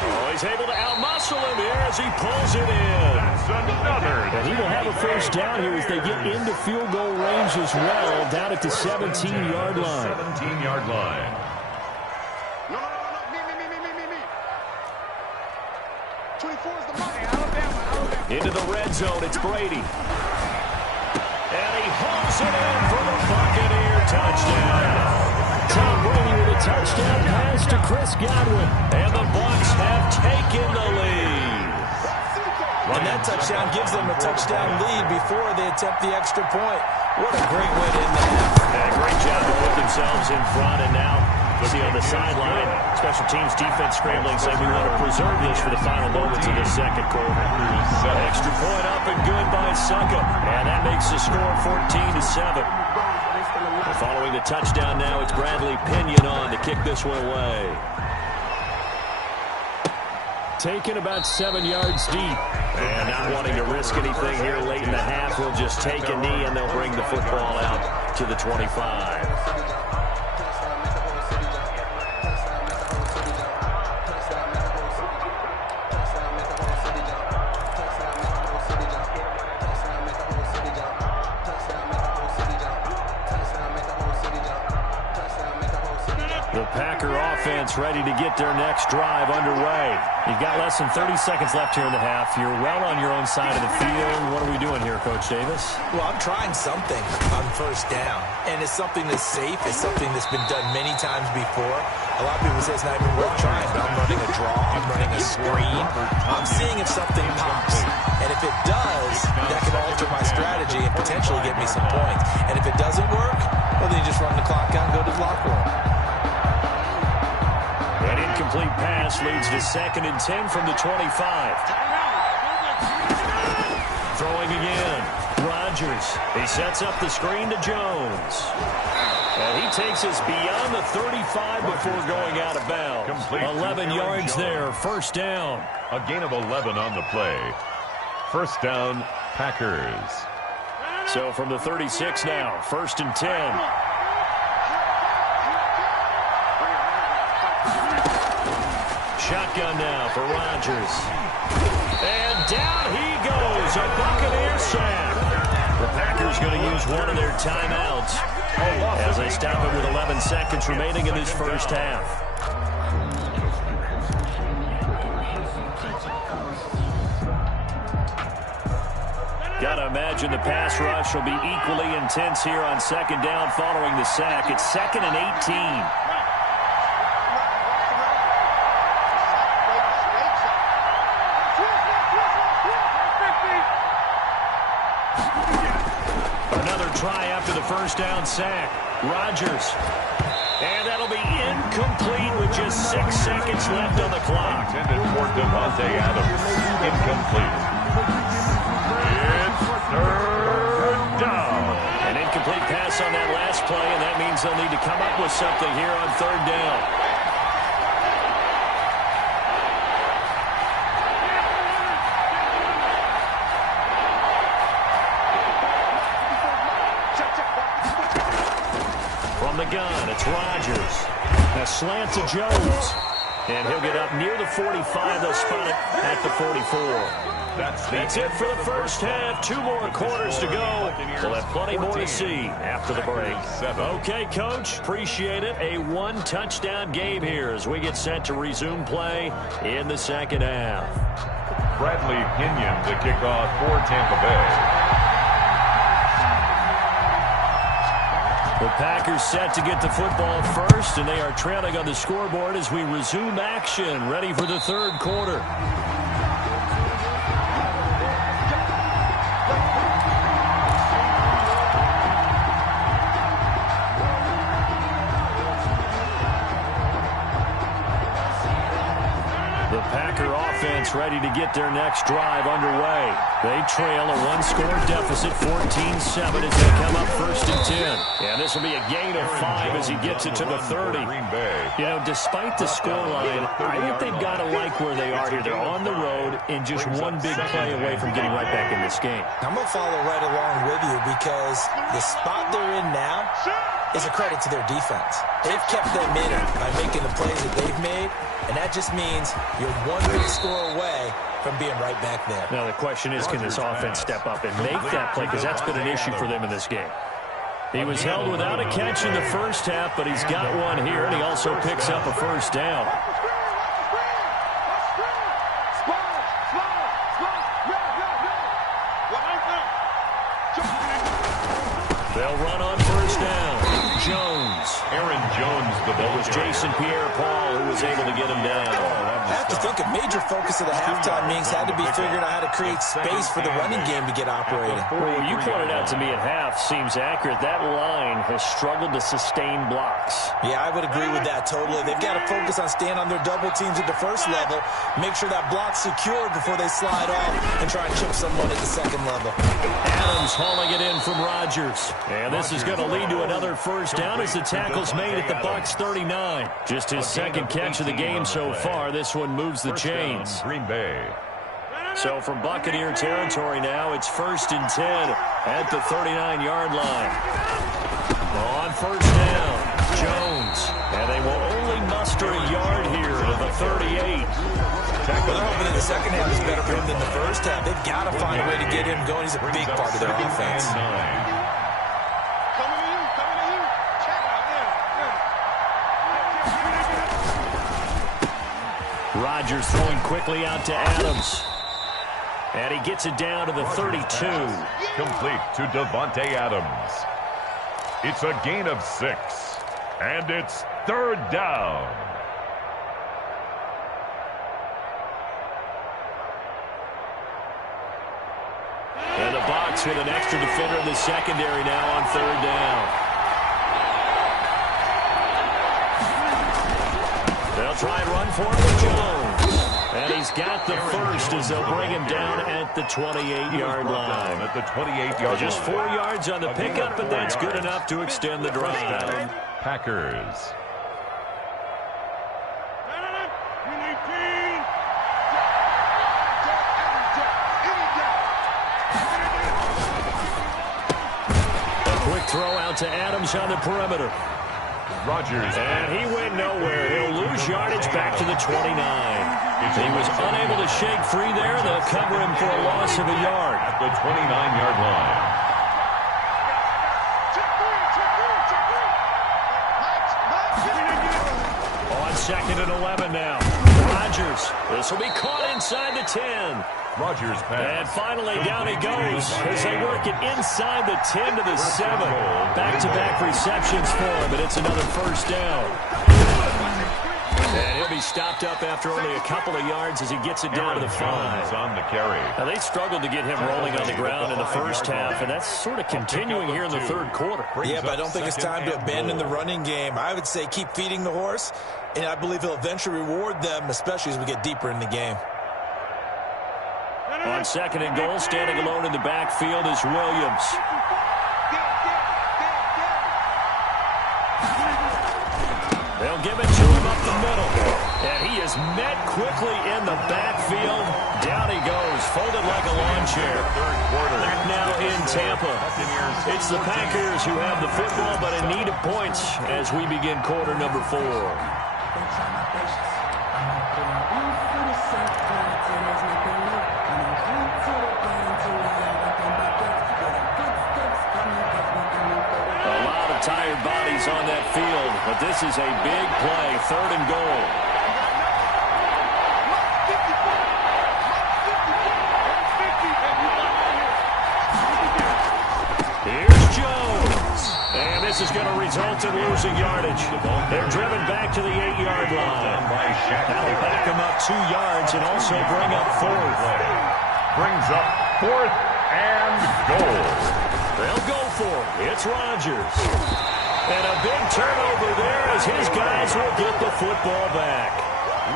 Oh, he's able to outmuscle him here as he pulls it in. That's another. And he will have a first down here as they get into field goal range as well, down at the 17-yard line. 17-yard line. No. 24 is the money. Into the red zone, it's Brady. And he hauls it in for the Buccaneer touchdown. Tom Brady with a touchdown pass to Chris Godwin. And the Bucs have taken the lead. And that touchdown gives them a touchdown lead before they attempt the extra point. What a great way to end the half. Yeah, great job to put themselves in front. And now, see on the sideline, special teams defense scrambling, saying we want to preserve this for the final moments of the second quarter. Extra point up and good by Succop. And that makes the score 14-7. Following the touchdown now, it's Bradley Pinion on to kick this one away. Taken about 7 yards deep. And not wanting to risk anything here late in the half, we'll just take a knee and they'll bring the football out to the 25. The Packer offense ready to get their next drive underway. You've got less than 30 seconds left here in the half. You're well on your own side of the field. What are we doing here, Coach Davis? Well, I'm trying something on first down. And it's something that's safe. It's something that's been done many times before. A lot of people say it's not even worth trying, but I'm running a draw. I'm running a screen. I'm seeing if something pops. And if it does, that can alter my strategy and potentially get me some points. And if it doesn't work, well, then you just run the clock out and go to the locker room. An incomplete pass leads to 2nd and 10 from the 25. Throwing again. Rodgers. He sets up the screen to Jones. And he takes us beyond the 35 before going out of bounds. 11 yards there. First down. A gain of 11 on the play. First down, Packers. So from the 36 now, 1st and 10. Shotgun now for Rodgers. And down he goes. A Buccaneer sack. The Packers going to use one of their timeouts as they stop it with 11 seconds remaining in this first half. Gotta imagine the pass rush will be equally intense here on 2nd down following the sack. It's 2nd and 18. Try after the first down sack. Rodgers. And that'll be incomplete with just 6 seconds left on the clock. Intended for Davante Adams. Incomplete. It's 3rd down. An incomplete pass on that last play, and that means they'll need to come up with something here on 3rd down. The gun, it's Rodgers. A slant to Jones. And he'll get up near the 45. They'll spot it at the 44. That's it for the first half. 2 more quarters to go. We'll have plenty more to see after the break. Okay, Coach, appreciate it. A 1-touchdown game here as we get set to resume play in the 2nd half. Bradley Pinion to kick off for Tampa Bay. The Packers set to get the football first, and they are trailing on the scoreboard as we resume action, ready for the 3rd quarter. The Packer offense ready to get their next drive underway. They trail a 1-score deficit, 14-7 as they come up 1st and 10. And this will be a gain of 5 as he gets it to the 30. You know, despite the scoreline, I think they've got to like where they are here. They're on the road and just one big play away from getting right back in this game. I'm going to follow right along with you because the spot they're in now is a credit to their defense. They've kept them in it by making the plays that they've made, and that just means you're one big score away from being right back there. Now the question is, can this offense step up and make that play? Because that's been an issue for them in this game. He was held without a catch in the first half, but he's got one here, and he also picks up a first down. the ball. It was Jason Pierre-Paul who was able to get him down. I have to think a major focus of the halftime meetings had to be figuring out how to create space for the running game to get operating. Well, you pointed out to me at half seems accurate. That line has struggled to sustain blocks. Yeah, I would agree with that totally. They've got to focus on staying on their double teams at the first level, make sure that block's secured before they slide off and try and chip someone at the second level. Adams hauling it in from Rodgers. And this is going to lead to another first down as the tackle's made at the Bucs 39. Just his second catch of the game so far. This one moves the chains. Green Bay. So from Buccaneer territory now, it's 1st and 10 at the 39-yard line. On first down, Jones. And they will only muster a yard here to the 38. Well, they're hoping that the second half is better for him than the first half. They've got to find a way to get him going. He's a big part of their offense. Coming to you. Check out there. Rodgers throwing quickly out to Adams. And he gets it down to the 32. Complete to Devontae Adams. It's a gain of 6. And it's 3rd down. And the Bucs with an extra defender in the secondary now on 3rd down. They'll try and run for it with Jones. And he's got the first as they'll bring him down at the 28-yard line. At the 28-yard line. Just 4 yards on the pickup, but that's good enough to extend the drive. Packers. Throw out to Adams on the perimeter. Rodgers. And he went nowhere. He'll lose yardage back to the 29. He was unable to shake free there. They'll cover him for a loss of a yard. At the 29-yard line. On 2nd and 11 now. Rodgers. This will be caught inside the 10. Rodgers pass. And finally down he goes as they work it inside the 10 to the 7. Back-to-back receptions for him, and it's another first down. And he'll be stopped up after only a couple of yards as he gets it down to the 5. On the carry. Now, they struggled to get him rolling on the ground in the first half, and that's sort of continuing here in the third quarter. Yeah, but I don't think it's time to abandon the running game. I would say keep feeding the horse, and I believe he'll eventually reward them, especially as we get deeper in the game. On 2nd and goal, standing alone in the backfield is Williams. They'll give it to him up the middle. And he is met quickly in the backfield. Down he goes, folded like a lawn chair. Back now in Tampa. It's the Packers who have the football, but in need of points as we begin quarter number 4. Tired bodies on that field, but this is a big play, 3rd and goal. Here's Jones, and this is going to result in losing yardage. They're driven back to the 8-yard line. That'll back them up 2 yards and also bring up 4th. Brings up 4th and goal. They'll go for it. It's Rodgers. And a big turnover there as his guys will get the football back.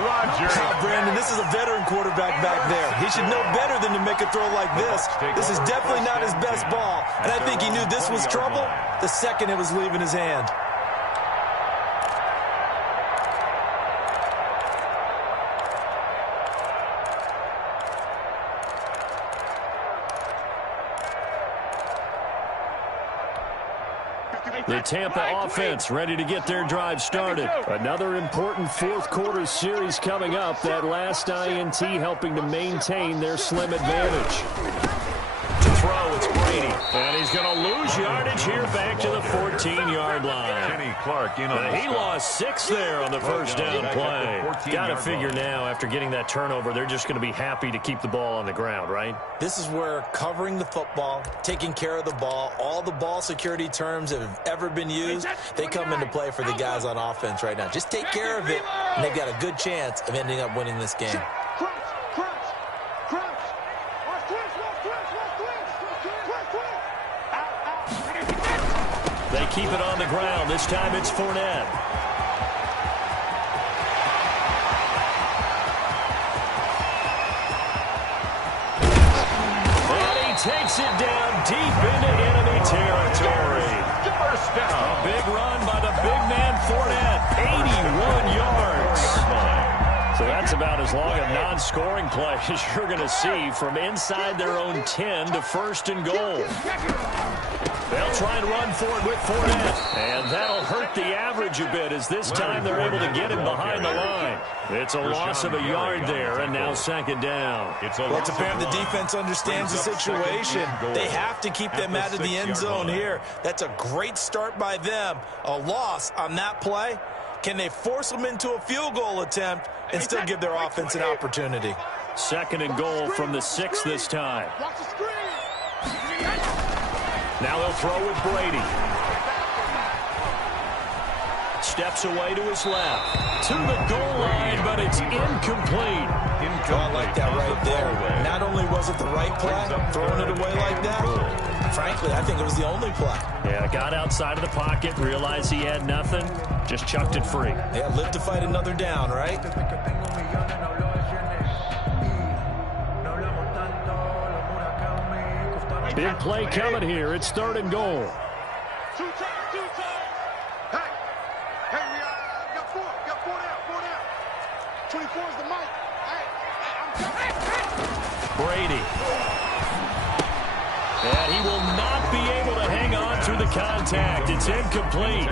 Rodgers. Brandon, this is a veteran quarterback back there. He should know better than to make a throw like this. This is definitely not his best ball. And I think he knew this was trouble the second it was leaving his hand. The Tampa offense ready to get their drive started. Another important fourth quarter series coming up. That last INT helping to maintain their slim advantage. To throw, it's Brady. Brady. And he's going to lose yardage here back to the 14-yard line. Kenny Clark in on He lost 6 there on the first down play. Got to figure now, after getting that turnover, they're just going to be happy to keep the ball on the ground, right? This is where covering the football, taking care of the ball, all the ball security terms that have ever been used, they come into play for the guys on offense right now. Just take care of it, and they've got a good chance of ending up winning this game. They keep it on the ground. This time it's Fournette. And he takes it down deep into enemy territory. First down. A big run by the big man Fournette. 81 yards. So that's about as long a non-scoring play as you're going to see from inside their own 10 to 1st and goal. They'll try and run for it with Fournette. And that'll hurt the average a bit as this time they're able to get him behind the line. It's a loss of a yard there, and now 2nd down. Well, it's apparent the defense understands the situation. They have to keep them out of the end zone here. That's a great start by them. A loss on that play. Can they force them into a field goal attempt and still give their offense an opportunity? 2nd and goal from the 6 this time. Now they'll throw with Brady. Steps away to his left. To the goal line, but it's incomplete. Oh, I like that right there. Not only was it the right play, throwing it away like that, frankly, I think it was the only play. Yeah, got outside of the pocket, realized he had nothing, just chucked it free. Yeah, live to fight another down, right? Big play coming here. It's 3rd and goal. Two time. Hey, we got 4 down. 24 is the mic. Brady. And he will not be able to hang on through the contact. It's incomplete.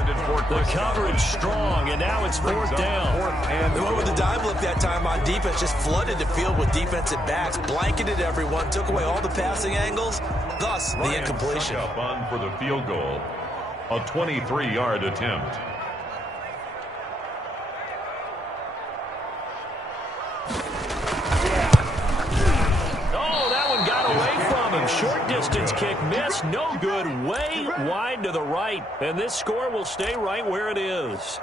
The coverage strong, and now it's 4th down. And they went with the dime look that time on defense, just flooded the field with defensive backs, blanketed everyone, took away all the passing angles, thus the incompletion. Up on for the field goal, a 23-yard attempt. Short distance kick missed, no good, way wide to the right. And this score will stay right where it is.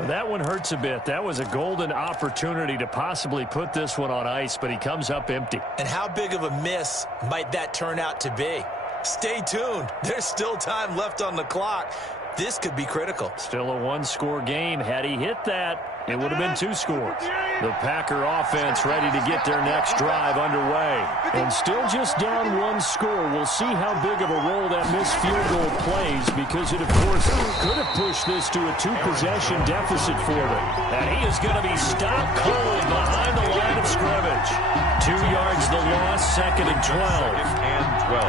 That one hurts a bit. That was a golden opportunity to possibly put this one on ice, but he comes up empty. And how big of a miss might that turn out to be? Stay tuned. There's still time left on the clock. This could be critical. Still a 1-score game. Had he hit that, it would have been 2 scores. The Packer offense ready to get their next drive underway. And still just down 1 score. We'll see how big of a role that missed field goal plays, because it, of course, could have pushed this to a 2-possession deficit for them. And he is going to be stopped cold behind the line of scrimmage. 2 yards the loss, 2nd and 12. 2nd and 12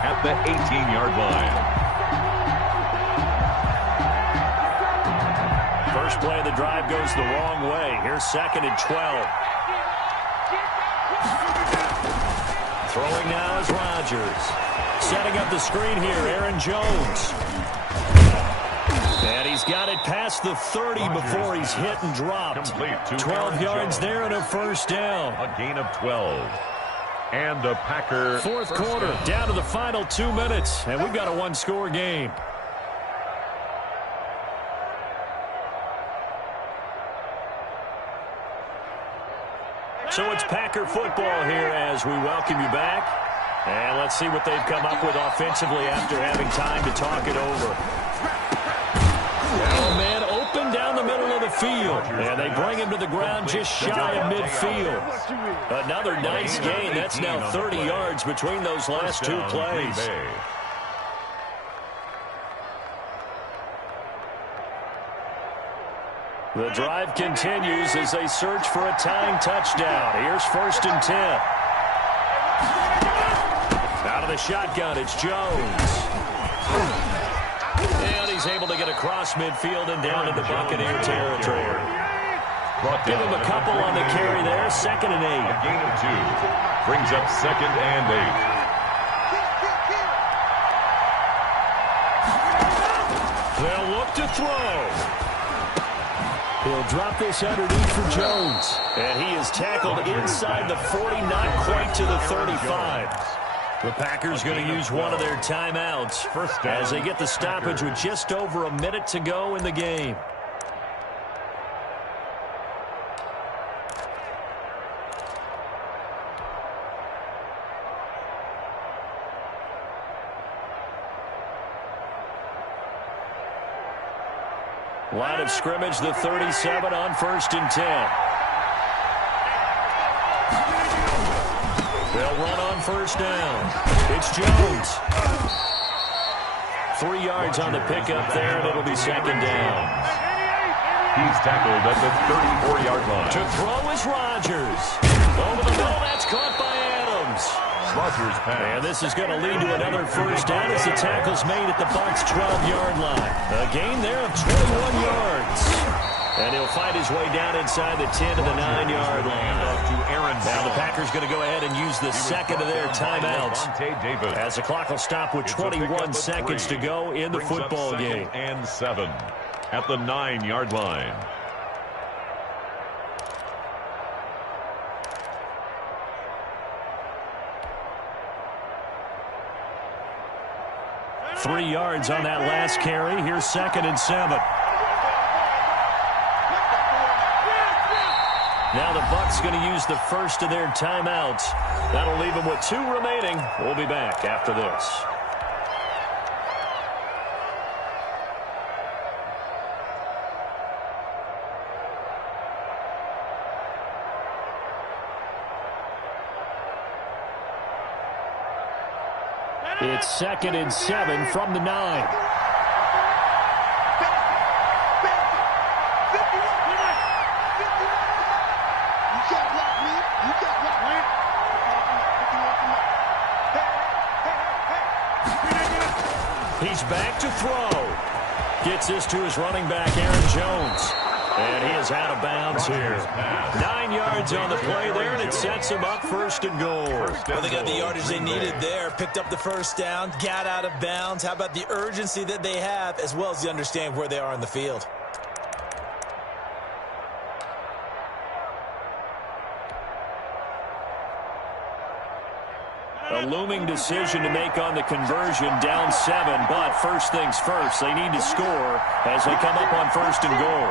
at the 18-yard line. First play of the drive goes the wrong way. Here's 2nd and 12. Throwing now is Rodgers. Setting up the screen here, Aaron Jones. And he's got it past the 30 before he's hit and dropped. 12 yards there and a 1st down. A gain of 12. And the Packer 4th quarter, down to the final 2 minutes. And we've got a 1-score game. So it's Packer football here as we welcome you back. And let's see what they've come up with offensively after having time to talk it over. Oh, man, open down the middle of the field. And they bring him to the ground just shy of midfield. Another nice gain. That's now 30 yards between those last 2 plays. The drive continues as they search for a tying touchdown. Here's 1st and 10. Out of the shotgun, it's Jones. And he's able to get across midfield and down into Buccaneer territory. Give him a couple on the carry there. 2nd and 8. A gain of 2. Brings up 2nd and 8. up to throw. He'll drop this underneath for Jones. And he is tackled inside the 40, not quite to the 35. The Packers going to use one of their timeouts as they get the stoppage with just over a minute to go in the game. Line of scrimmage, the 37 on 1st and 10. They'll run on 1st down. It's Jones. 3 yards on the pickup there, and it'll be 2nd down. He's tackled at the 34-yard line. To throw is Rodgers. Over the middle, that's caught by Adams. Rodgers pass. And this is going to lead to another 1st down as the tackle's made at the Bucs' 12-yard line. A gain there of 21 yards. And he'll fight his way down inside the 10 to the 9-yard line. Now the Packers going to go ahead and use the second of their timeouts as the clock will stop with 21 seconds to go in the football game. And 7 at the 9-yard line. Three yards on that last carry. Here's 2nd and 7. Now the Bucs going to use the first of their timeouts. That'll leave them with 2 remaining. We'll be back after this. It's 2nd and 7 from the 9. He's back to throw. Gets this to his running back, Aaron Jones. And he is out of bounds here. 9 yards on the play there, and it sets him up 1st and goal. Well, they got the yardage they needed there. Picked up the 1st down, got out of bounds. How about the urgency that they have, as well as the understanding where they are on the field? A looming decision to make on the conversion, down 7, but first things first, they need to score as they come up on 1st and goal.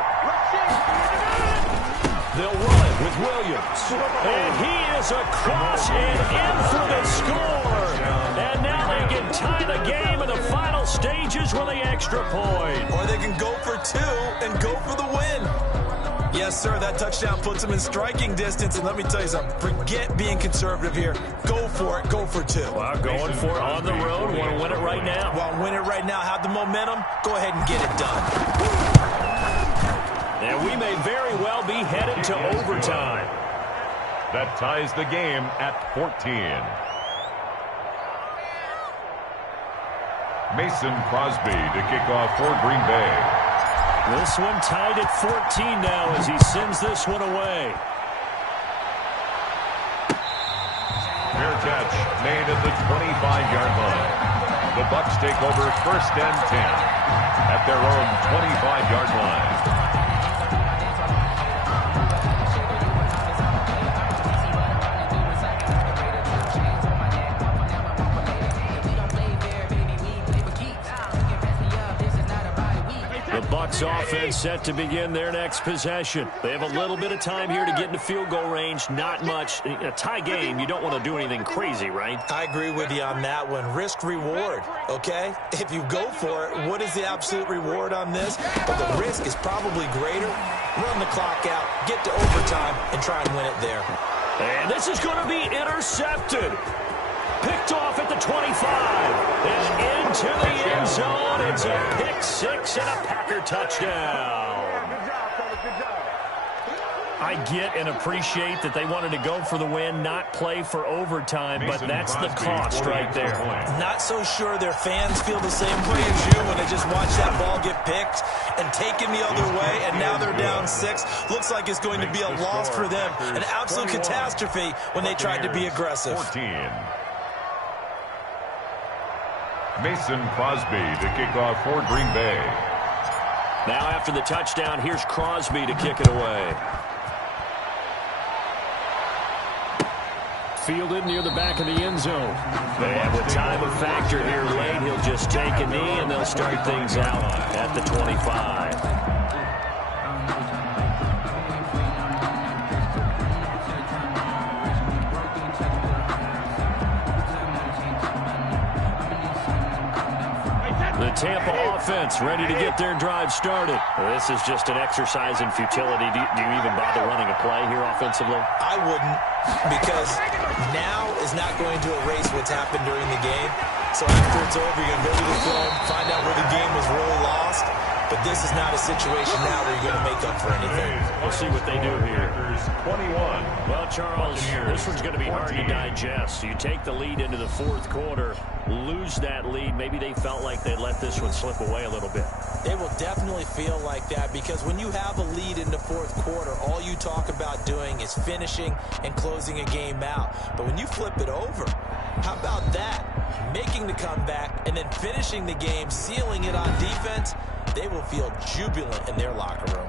They'll run it with Williams, and he is across and in for the score. And now they can tie the game in the final stages with the extra point. Or they can go for 2 and go for the win. Yes, sir, that touchdown puts them in striking distance. And let me tell you something, forget being conservative here. Go for it, go for 2. Well, going for it on the road. Want to win it right now. Want to win it right now, have the momentum, go ahead and get it done. And we may very well be headed to overtime. That ties the game at 14. Mason Crosby to kick off for Green Bay. This one tied at 14 now as he sends this one away. Fair catch made at the 25-yard line. The Bucs take over 1st and 10 at their own 25-yard line. The Bucs offense set to begin their next possession. They have a little bit of time here to get into field goal range. Not much. In a tie game, you don't want to do anything crazy, right? I agree with you on that one. Risk reward, okay? If you go for it, what is the absolute reward on this? Well, the risk is probably greater. Run the clock out, get to overtime, and try and win it there. And this is going to be intercepted. Picked off at the 25 and into the end zone. It's a pick 6 and a Packer touchdown. I get and appreciate that they wanted to go for the win, not play for overtime, but that's the cost right there. Not so sure their fans feel the same way as you when they just watch that ball get picked and taken the other way, and now they're down 6. Looks like it's going to be a loss for them. An absolute catastrophe when they tried to be aggressive. 14. Mason Crosby to kick off for Green Bay. Now after the touchdown, here's Crosby to kick it away. Fielded near the back of the end zone. And with time of factor here late, he'll just take a knee, and they'll start things out at the 25. The Tampa offense ready to get their drive started. This is just an exercise in futility. Do you even bother running a play here offensively? I wouldn't, because now is not going to erase what's happened during the game. So after it's over, you're going to go to the film, find out where the game was really lost. But this is not a situation now where you're going to make up for anything. We'll see what they do here. 21. Well, Charles, this one's going to be hard to digest. You take the lead into the fourth quarter, lose that lead. Maybe they felt like they let this one slip away a little bit. They will definitely feel like that, because when you have a lead in the fourth quarter, all you talk about doing is finishing and closing a game out. But when you flip it over, how about that? Making the comeback and then finishing the game, sealing it on defense, they will feel jubilant in their locker room.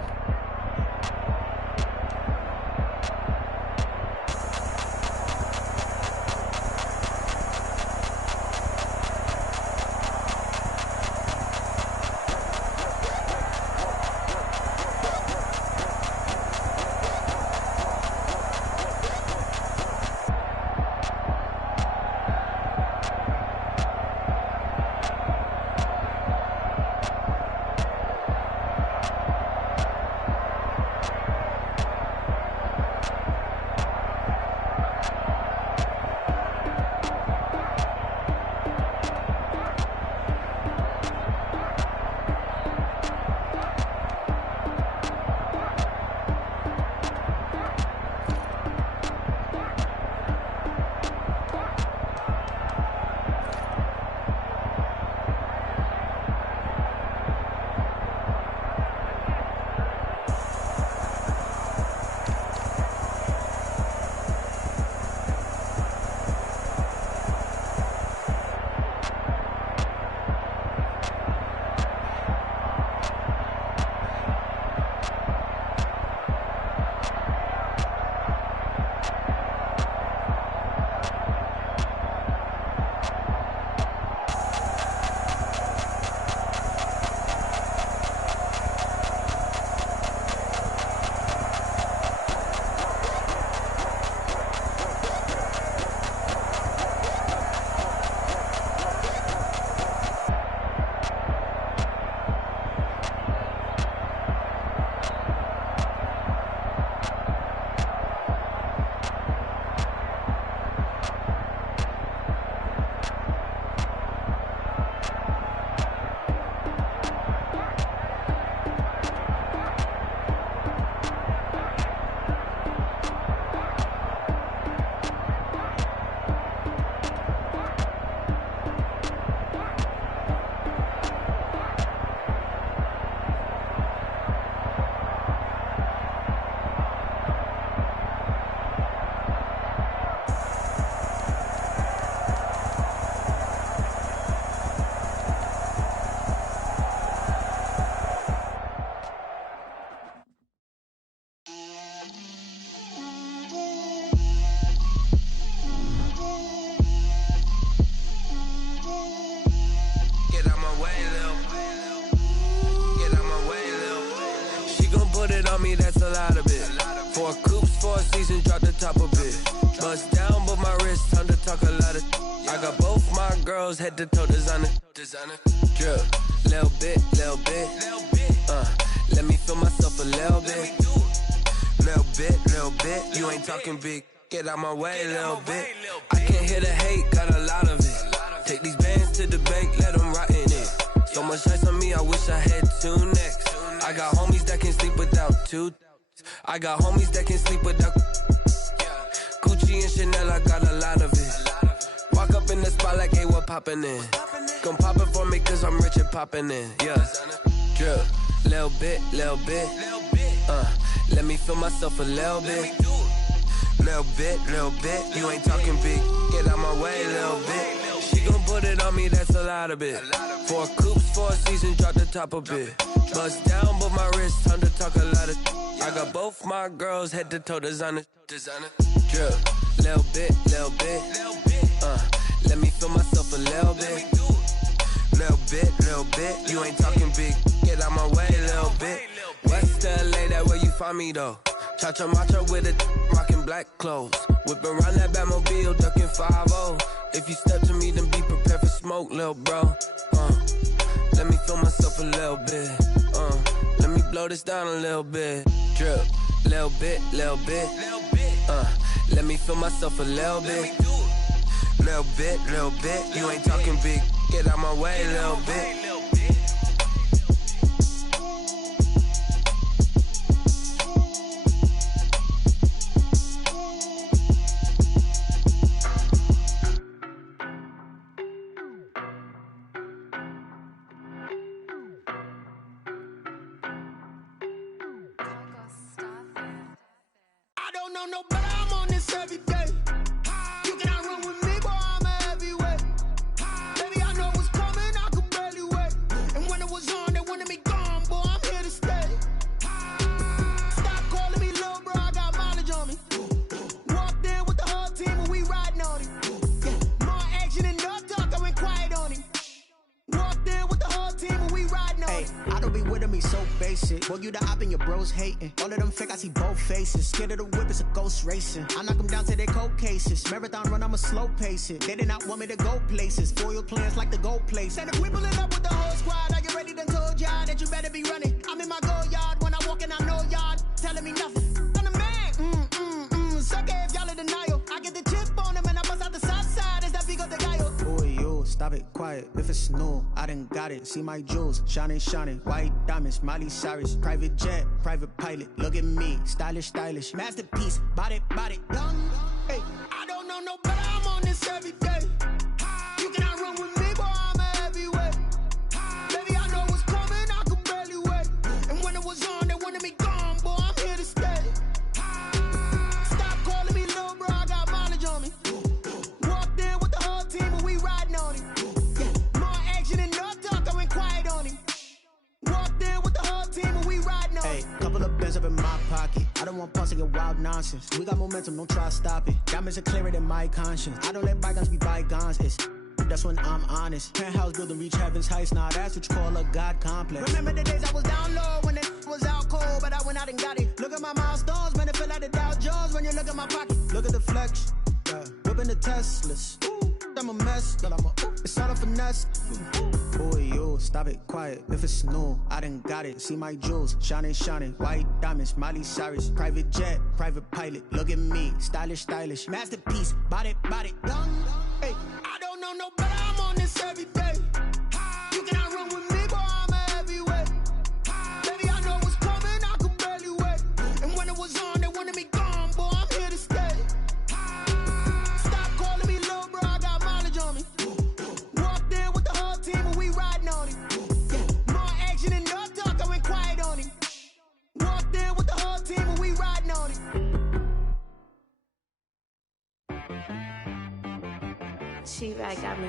That's a lot of it. 4 coops, 4 seasons, drop the top a bit. Bust down, but my wrist, time to talk a lot of. I got both my girls head to toe designer. Drip, little bit. Let me feel myself a little bit. Little bit. You ain't talking big. Get out my way a little bit. I can't hear the hate, got a lot of it. Take these bands to the bank, let them rot in it. So much ice on me, I wish I had 2 necks. I got homies that can sleep without 2. I got homies that can sleep without Gucci and Chanel, I got a lot of it. Walk up in the spot like, hey, what poppin' in? Gon' pop it for me cause I'm rich and poppin' in. Yeah, drip, little bit. Let me feel myself a little bit. Little bit. You ain't talking big, get out my way a little bit. She gon' put it on me, that's a lot of it. 4 coops, 4 seasons, drop the top a bit. Bust down, but my wrist, time to talk a lot of. I got both my girls head to toe designer. Drip, little bit. Let me feel myself a little bit. Little bit. You ain't talking big. Get out my way, little bit. West LA, that where you find me though. Cha-cha matcha with a rockin' black clothes. Whip around that Batmobile, ducking 5-0. If you step to me, then be prepared for smoke, little bro. Let me feel myself a little bit. Let me blow this down a little bit. Drip, little bit. Let me feel myself a little bit. Little bit. You ain't talking big. Get out my way, little bit. I don't know no better, I'm on this every day. You cannot run with me, boy, I'm a heavyweight. Baby, I know what's coming, I could barely wait. And when it was on, they wanted me gone, boy, I'm here to stay. Stop calling me little bro, I got mileage on me. Walked in with the whole team and we riding on it. Yeah, more action and no talk, I went quiet on him. Walked in with the whole team and we riding on it. I don't be with him, he's so basic. Boy, you the op and your bros hating. All of them fake, I see both faces. Scared of the whip, it's a ghost racing. I knock them down to their cold cases. Marathon run, I'ma slow pace it. They did not want me to go places. Foil plans like the gold place. And if we pulling up with the whole squad, I get ready to told y'all that you better be running. I'm in my go yard when I walk in, I know y'all telling me nothing. I'm the man, sucker if y'all in denial. I get the chip on them and I bust out the south side. Is that big of the guy? Boy, yo, stop it, quiet. If it's new, I done got it. See my jewels, shining, white diamonds, Miley Cyrus, private jet, private pilot. Look at me, stylish, masterpiece, body, young. Hey, I don't know no better, I'm on this every day. You cannot run with me, boy, I'm a heavyweight. Baby, I know what's coming, I could barely wait. And when it was on, they wanted me gone, boy, I'm here to stay. Stop calling me little bro, I got mileage on me. Walked in with the whole team and we riding on it. Yeah, more action and no talk, I went quiet on him. Walked in with the whole team and we riding on it. Hey, couple of bands up in my pocket. I don't want pulse to get wild nonsense. We got momentum, don't try to stop it. Diamonds are clearer than my conscience. I don't let bygones be bygones. That's when I'm honest. Penthouse building, reach heaven's heights. Nah, that's what you call a God complex. Remember the days I was down low when it was out cold, but I went out and got it. Look at my milestones, man, it feel like the Dow Jones when you look at my pocket. Look at the flex, yeah. Whipping the Teslas. I'm a mess, but it's all a finesse. Boy, yo, stop it, quiet. If it's new, I done got it. See my jewels, shining, white diamonds, Miley Cyrus, private jet, private pilot. Look at me, stylish, masterpiece, body, young. Hey, I don't know no better, I'm on this every day. You cannot run with me, boy, I'm a heavyweight. Baby, I know what's coming, I could barely wait. And when it was on, they wanted me gone, boy, I'm here to stay. Stop calling me little bro, I got mileage on me. Walked in with the whole team and we riding on it. Yeah, more action and no talk, I went quiet on him. Walked in with the whole team and we riding on it. She-Rag got me.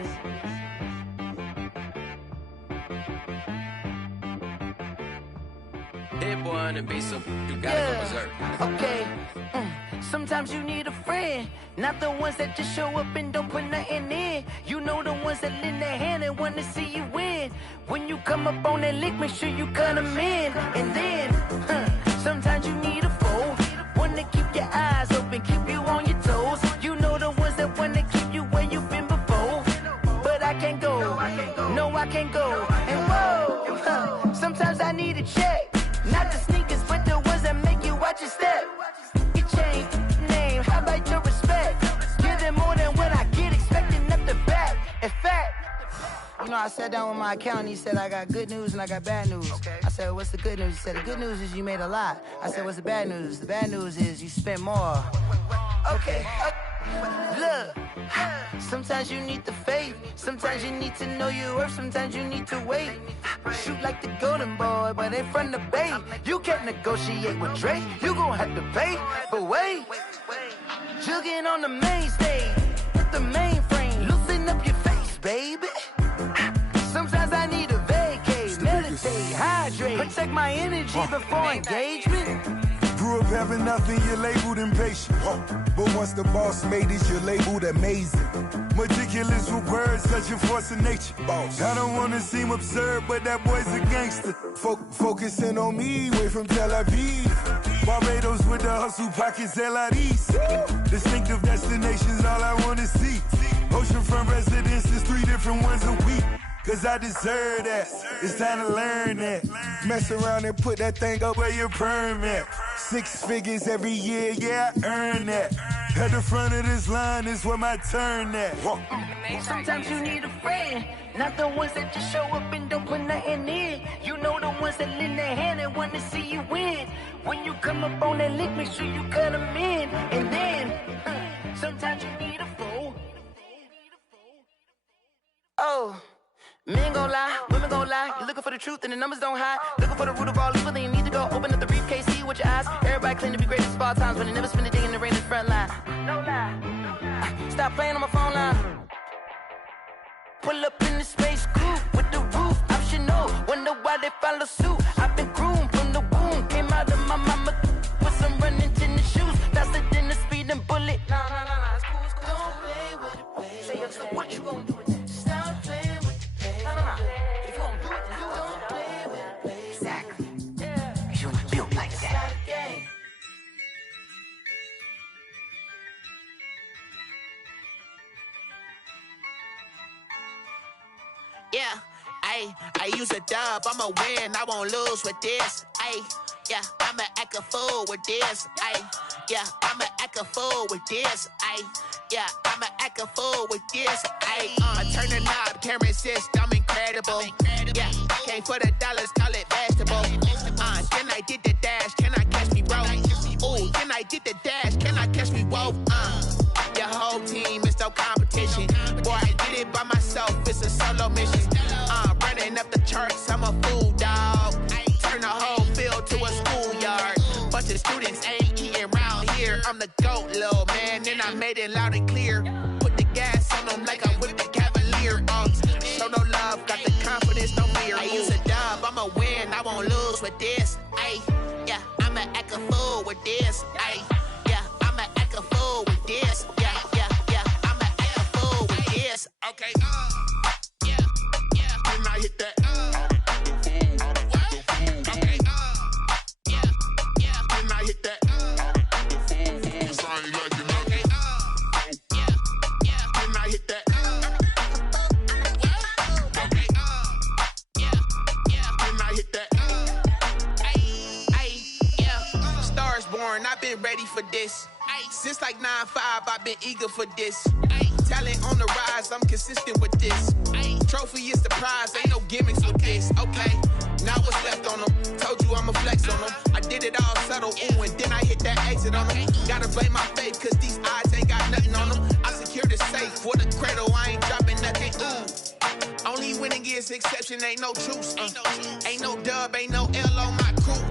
Hit boy on the beat, so you gotta go berserk. Okay. Sometimes you need a friend, not the ones that just show up and don't put nothing in. You know the ones that lend their hand and want to see you win. When you come up on that lick, make sure you cut them in. And then, sometimes you need a foe, one to keep your eyes open, keep you on your toes. You know the ones that want to keep you where you've been before. But I can't go, no I can't go. And whoa, sometimes I need a check, not the sneakers, but the ones that make you watch your step. You change name, how about your respect? Give them more than what I get, expecting up the back. In fact, you know, I sat down with my accountant, he said, I got good news and I got bad news. Okay. I said, what's the good news? He said, the good news is you made a lot. I said, what's the bad news? The bad news is you spent more. Okay. Look, sometimes you need the faith, sometimes you need to know your worth, sometimes you need to wait. Shoot like the golden boy, but in front of the bay. You can't negotiate with Drake, you gon' have to pay. But wait, jugging on the main stage with the mainframe, loosen up your face, baby. Sometimes I need a vacate, meditate, hydrate, protect my energy before engagement. Grew up having nothing, you're labeled impatient. But once the boss made it, you're labeled amazing. Meticulous with words, such a force of nature. I don't wanna seem absurd, but that boy's a gangster. Focusing on me, way from Tel Aviv. Barbados with the hustle, pockets LIDs. Distinctive destinations, all I wanna see. Oceanfront residences, 3 different ones a week. Cause I deserve that, it's time to learn that. Mess around and put that thing up where your permit. 6 figures every year, yeah, I earn that. At the front of this line is where my turn at. Sometimes you need a friend, not the ones that just show up and don't put nothing in. You know the ones that lend their hand and want to see you win. When you come up on that lick, make sure you cut them in. And then, sometimes you need a fool. Oh. Men gon' lie, women gon' lie. You're looking for the truth and the numbers don't hide. Looking for the root of all evil, then you need to go open up the briefcase, see with your eyes. Everybody claim to be great at small times, but they never spend a day in the rain in the front line. No lie. Stop playing on my phone line. Pull up in the space coupe with the roof optional. Wonder why they follow suit. I've been groomed from the womb. Came out of my mama with some running tennis shoes. Faster than the speeding bullet. Nah, it's cool, it's cool. Don't play with it, baby. Say so what you gon' do with it? Stop playing with it. If you don't do it, then you don't play with it, baby. Exactly. Yeah. You ain't built like that. Yeah, I use a dub, I'ma win, I won't lose with this. Yeah, I'ma act a fool with this. Yeah, I'ma act a fool with this. Yeah, I'ma act a fool with this. Turn the knob, camera assist, I'm incredible. Yeah, came for the dollars, call it vegetable. Then I did the dash, can I catch me, bro? Ooh, then I did the dash, can I catch me, whoa? Your whole team is no competition. Boy, I did it by myself, it's a solo mission. Running up the charts, I'm a fool, dog. Turn the whole field to a schoolyard. Bunch of students ain't eating round here. I'm the GOAT, little man, and I made it loud and clear. Put the gas on them like I'm with the Cavalier. Show no love, got the confidence, no fear. I use a dub, I'ma win, I won't lose with this. Yeah, I'ma act a fool with this. Yeah, I'ma act a fool with this. Yeah, I'ma act a fool with this. Okay, yeah, can I hit that? Okay, yeah, can I hit that? Cause I ain't like it. Okay, yeah, can I hit that? Okay, yeah, can I hit that? Yeah, Stars born, I've been ready for this. Since like 9-5, I've been eager for this. Talent on the rise, I'm consistent with this. Trophy is the prize, ain't no gimmicks with this. Okay, now what's left on them? Told you I'ma flex on them. I did it all subtle, ooh, and then I hit that exit on them. Gotta blame my faith, cause these odds ain't got nothing on them. I secure the safe for the cradle, I ain't dropping nothing, ooh. Only winning is exception, ain't no truce. Ain't no dub, ain't no L on my crew.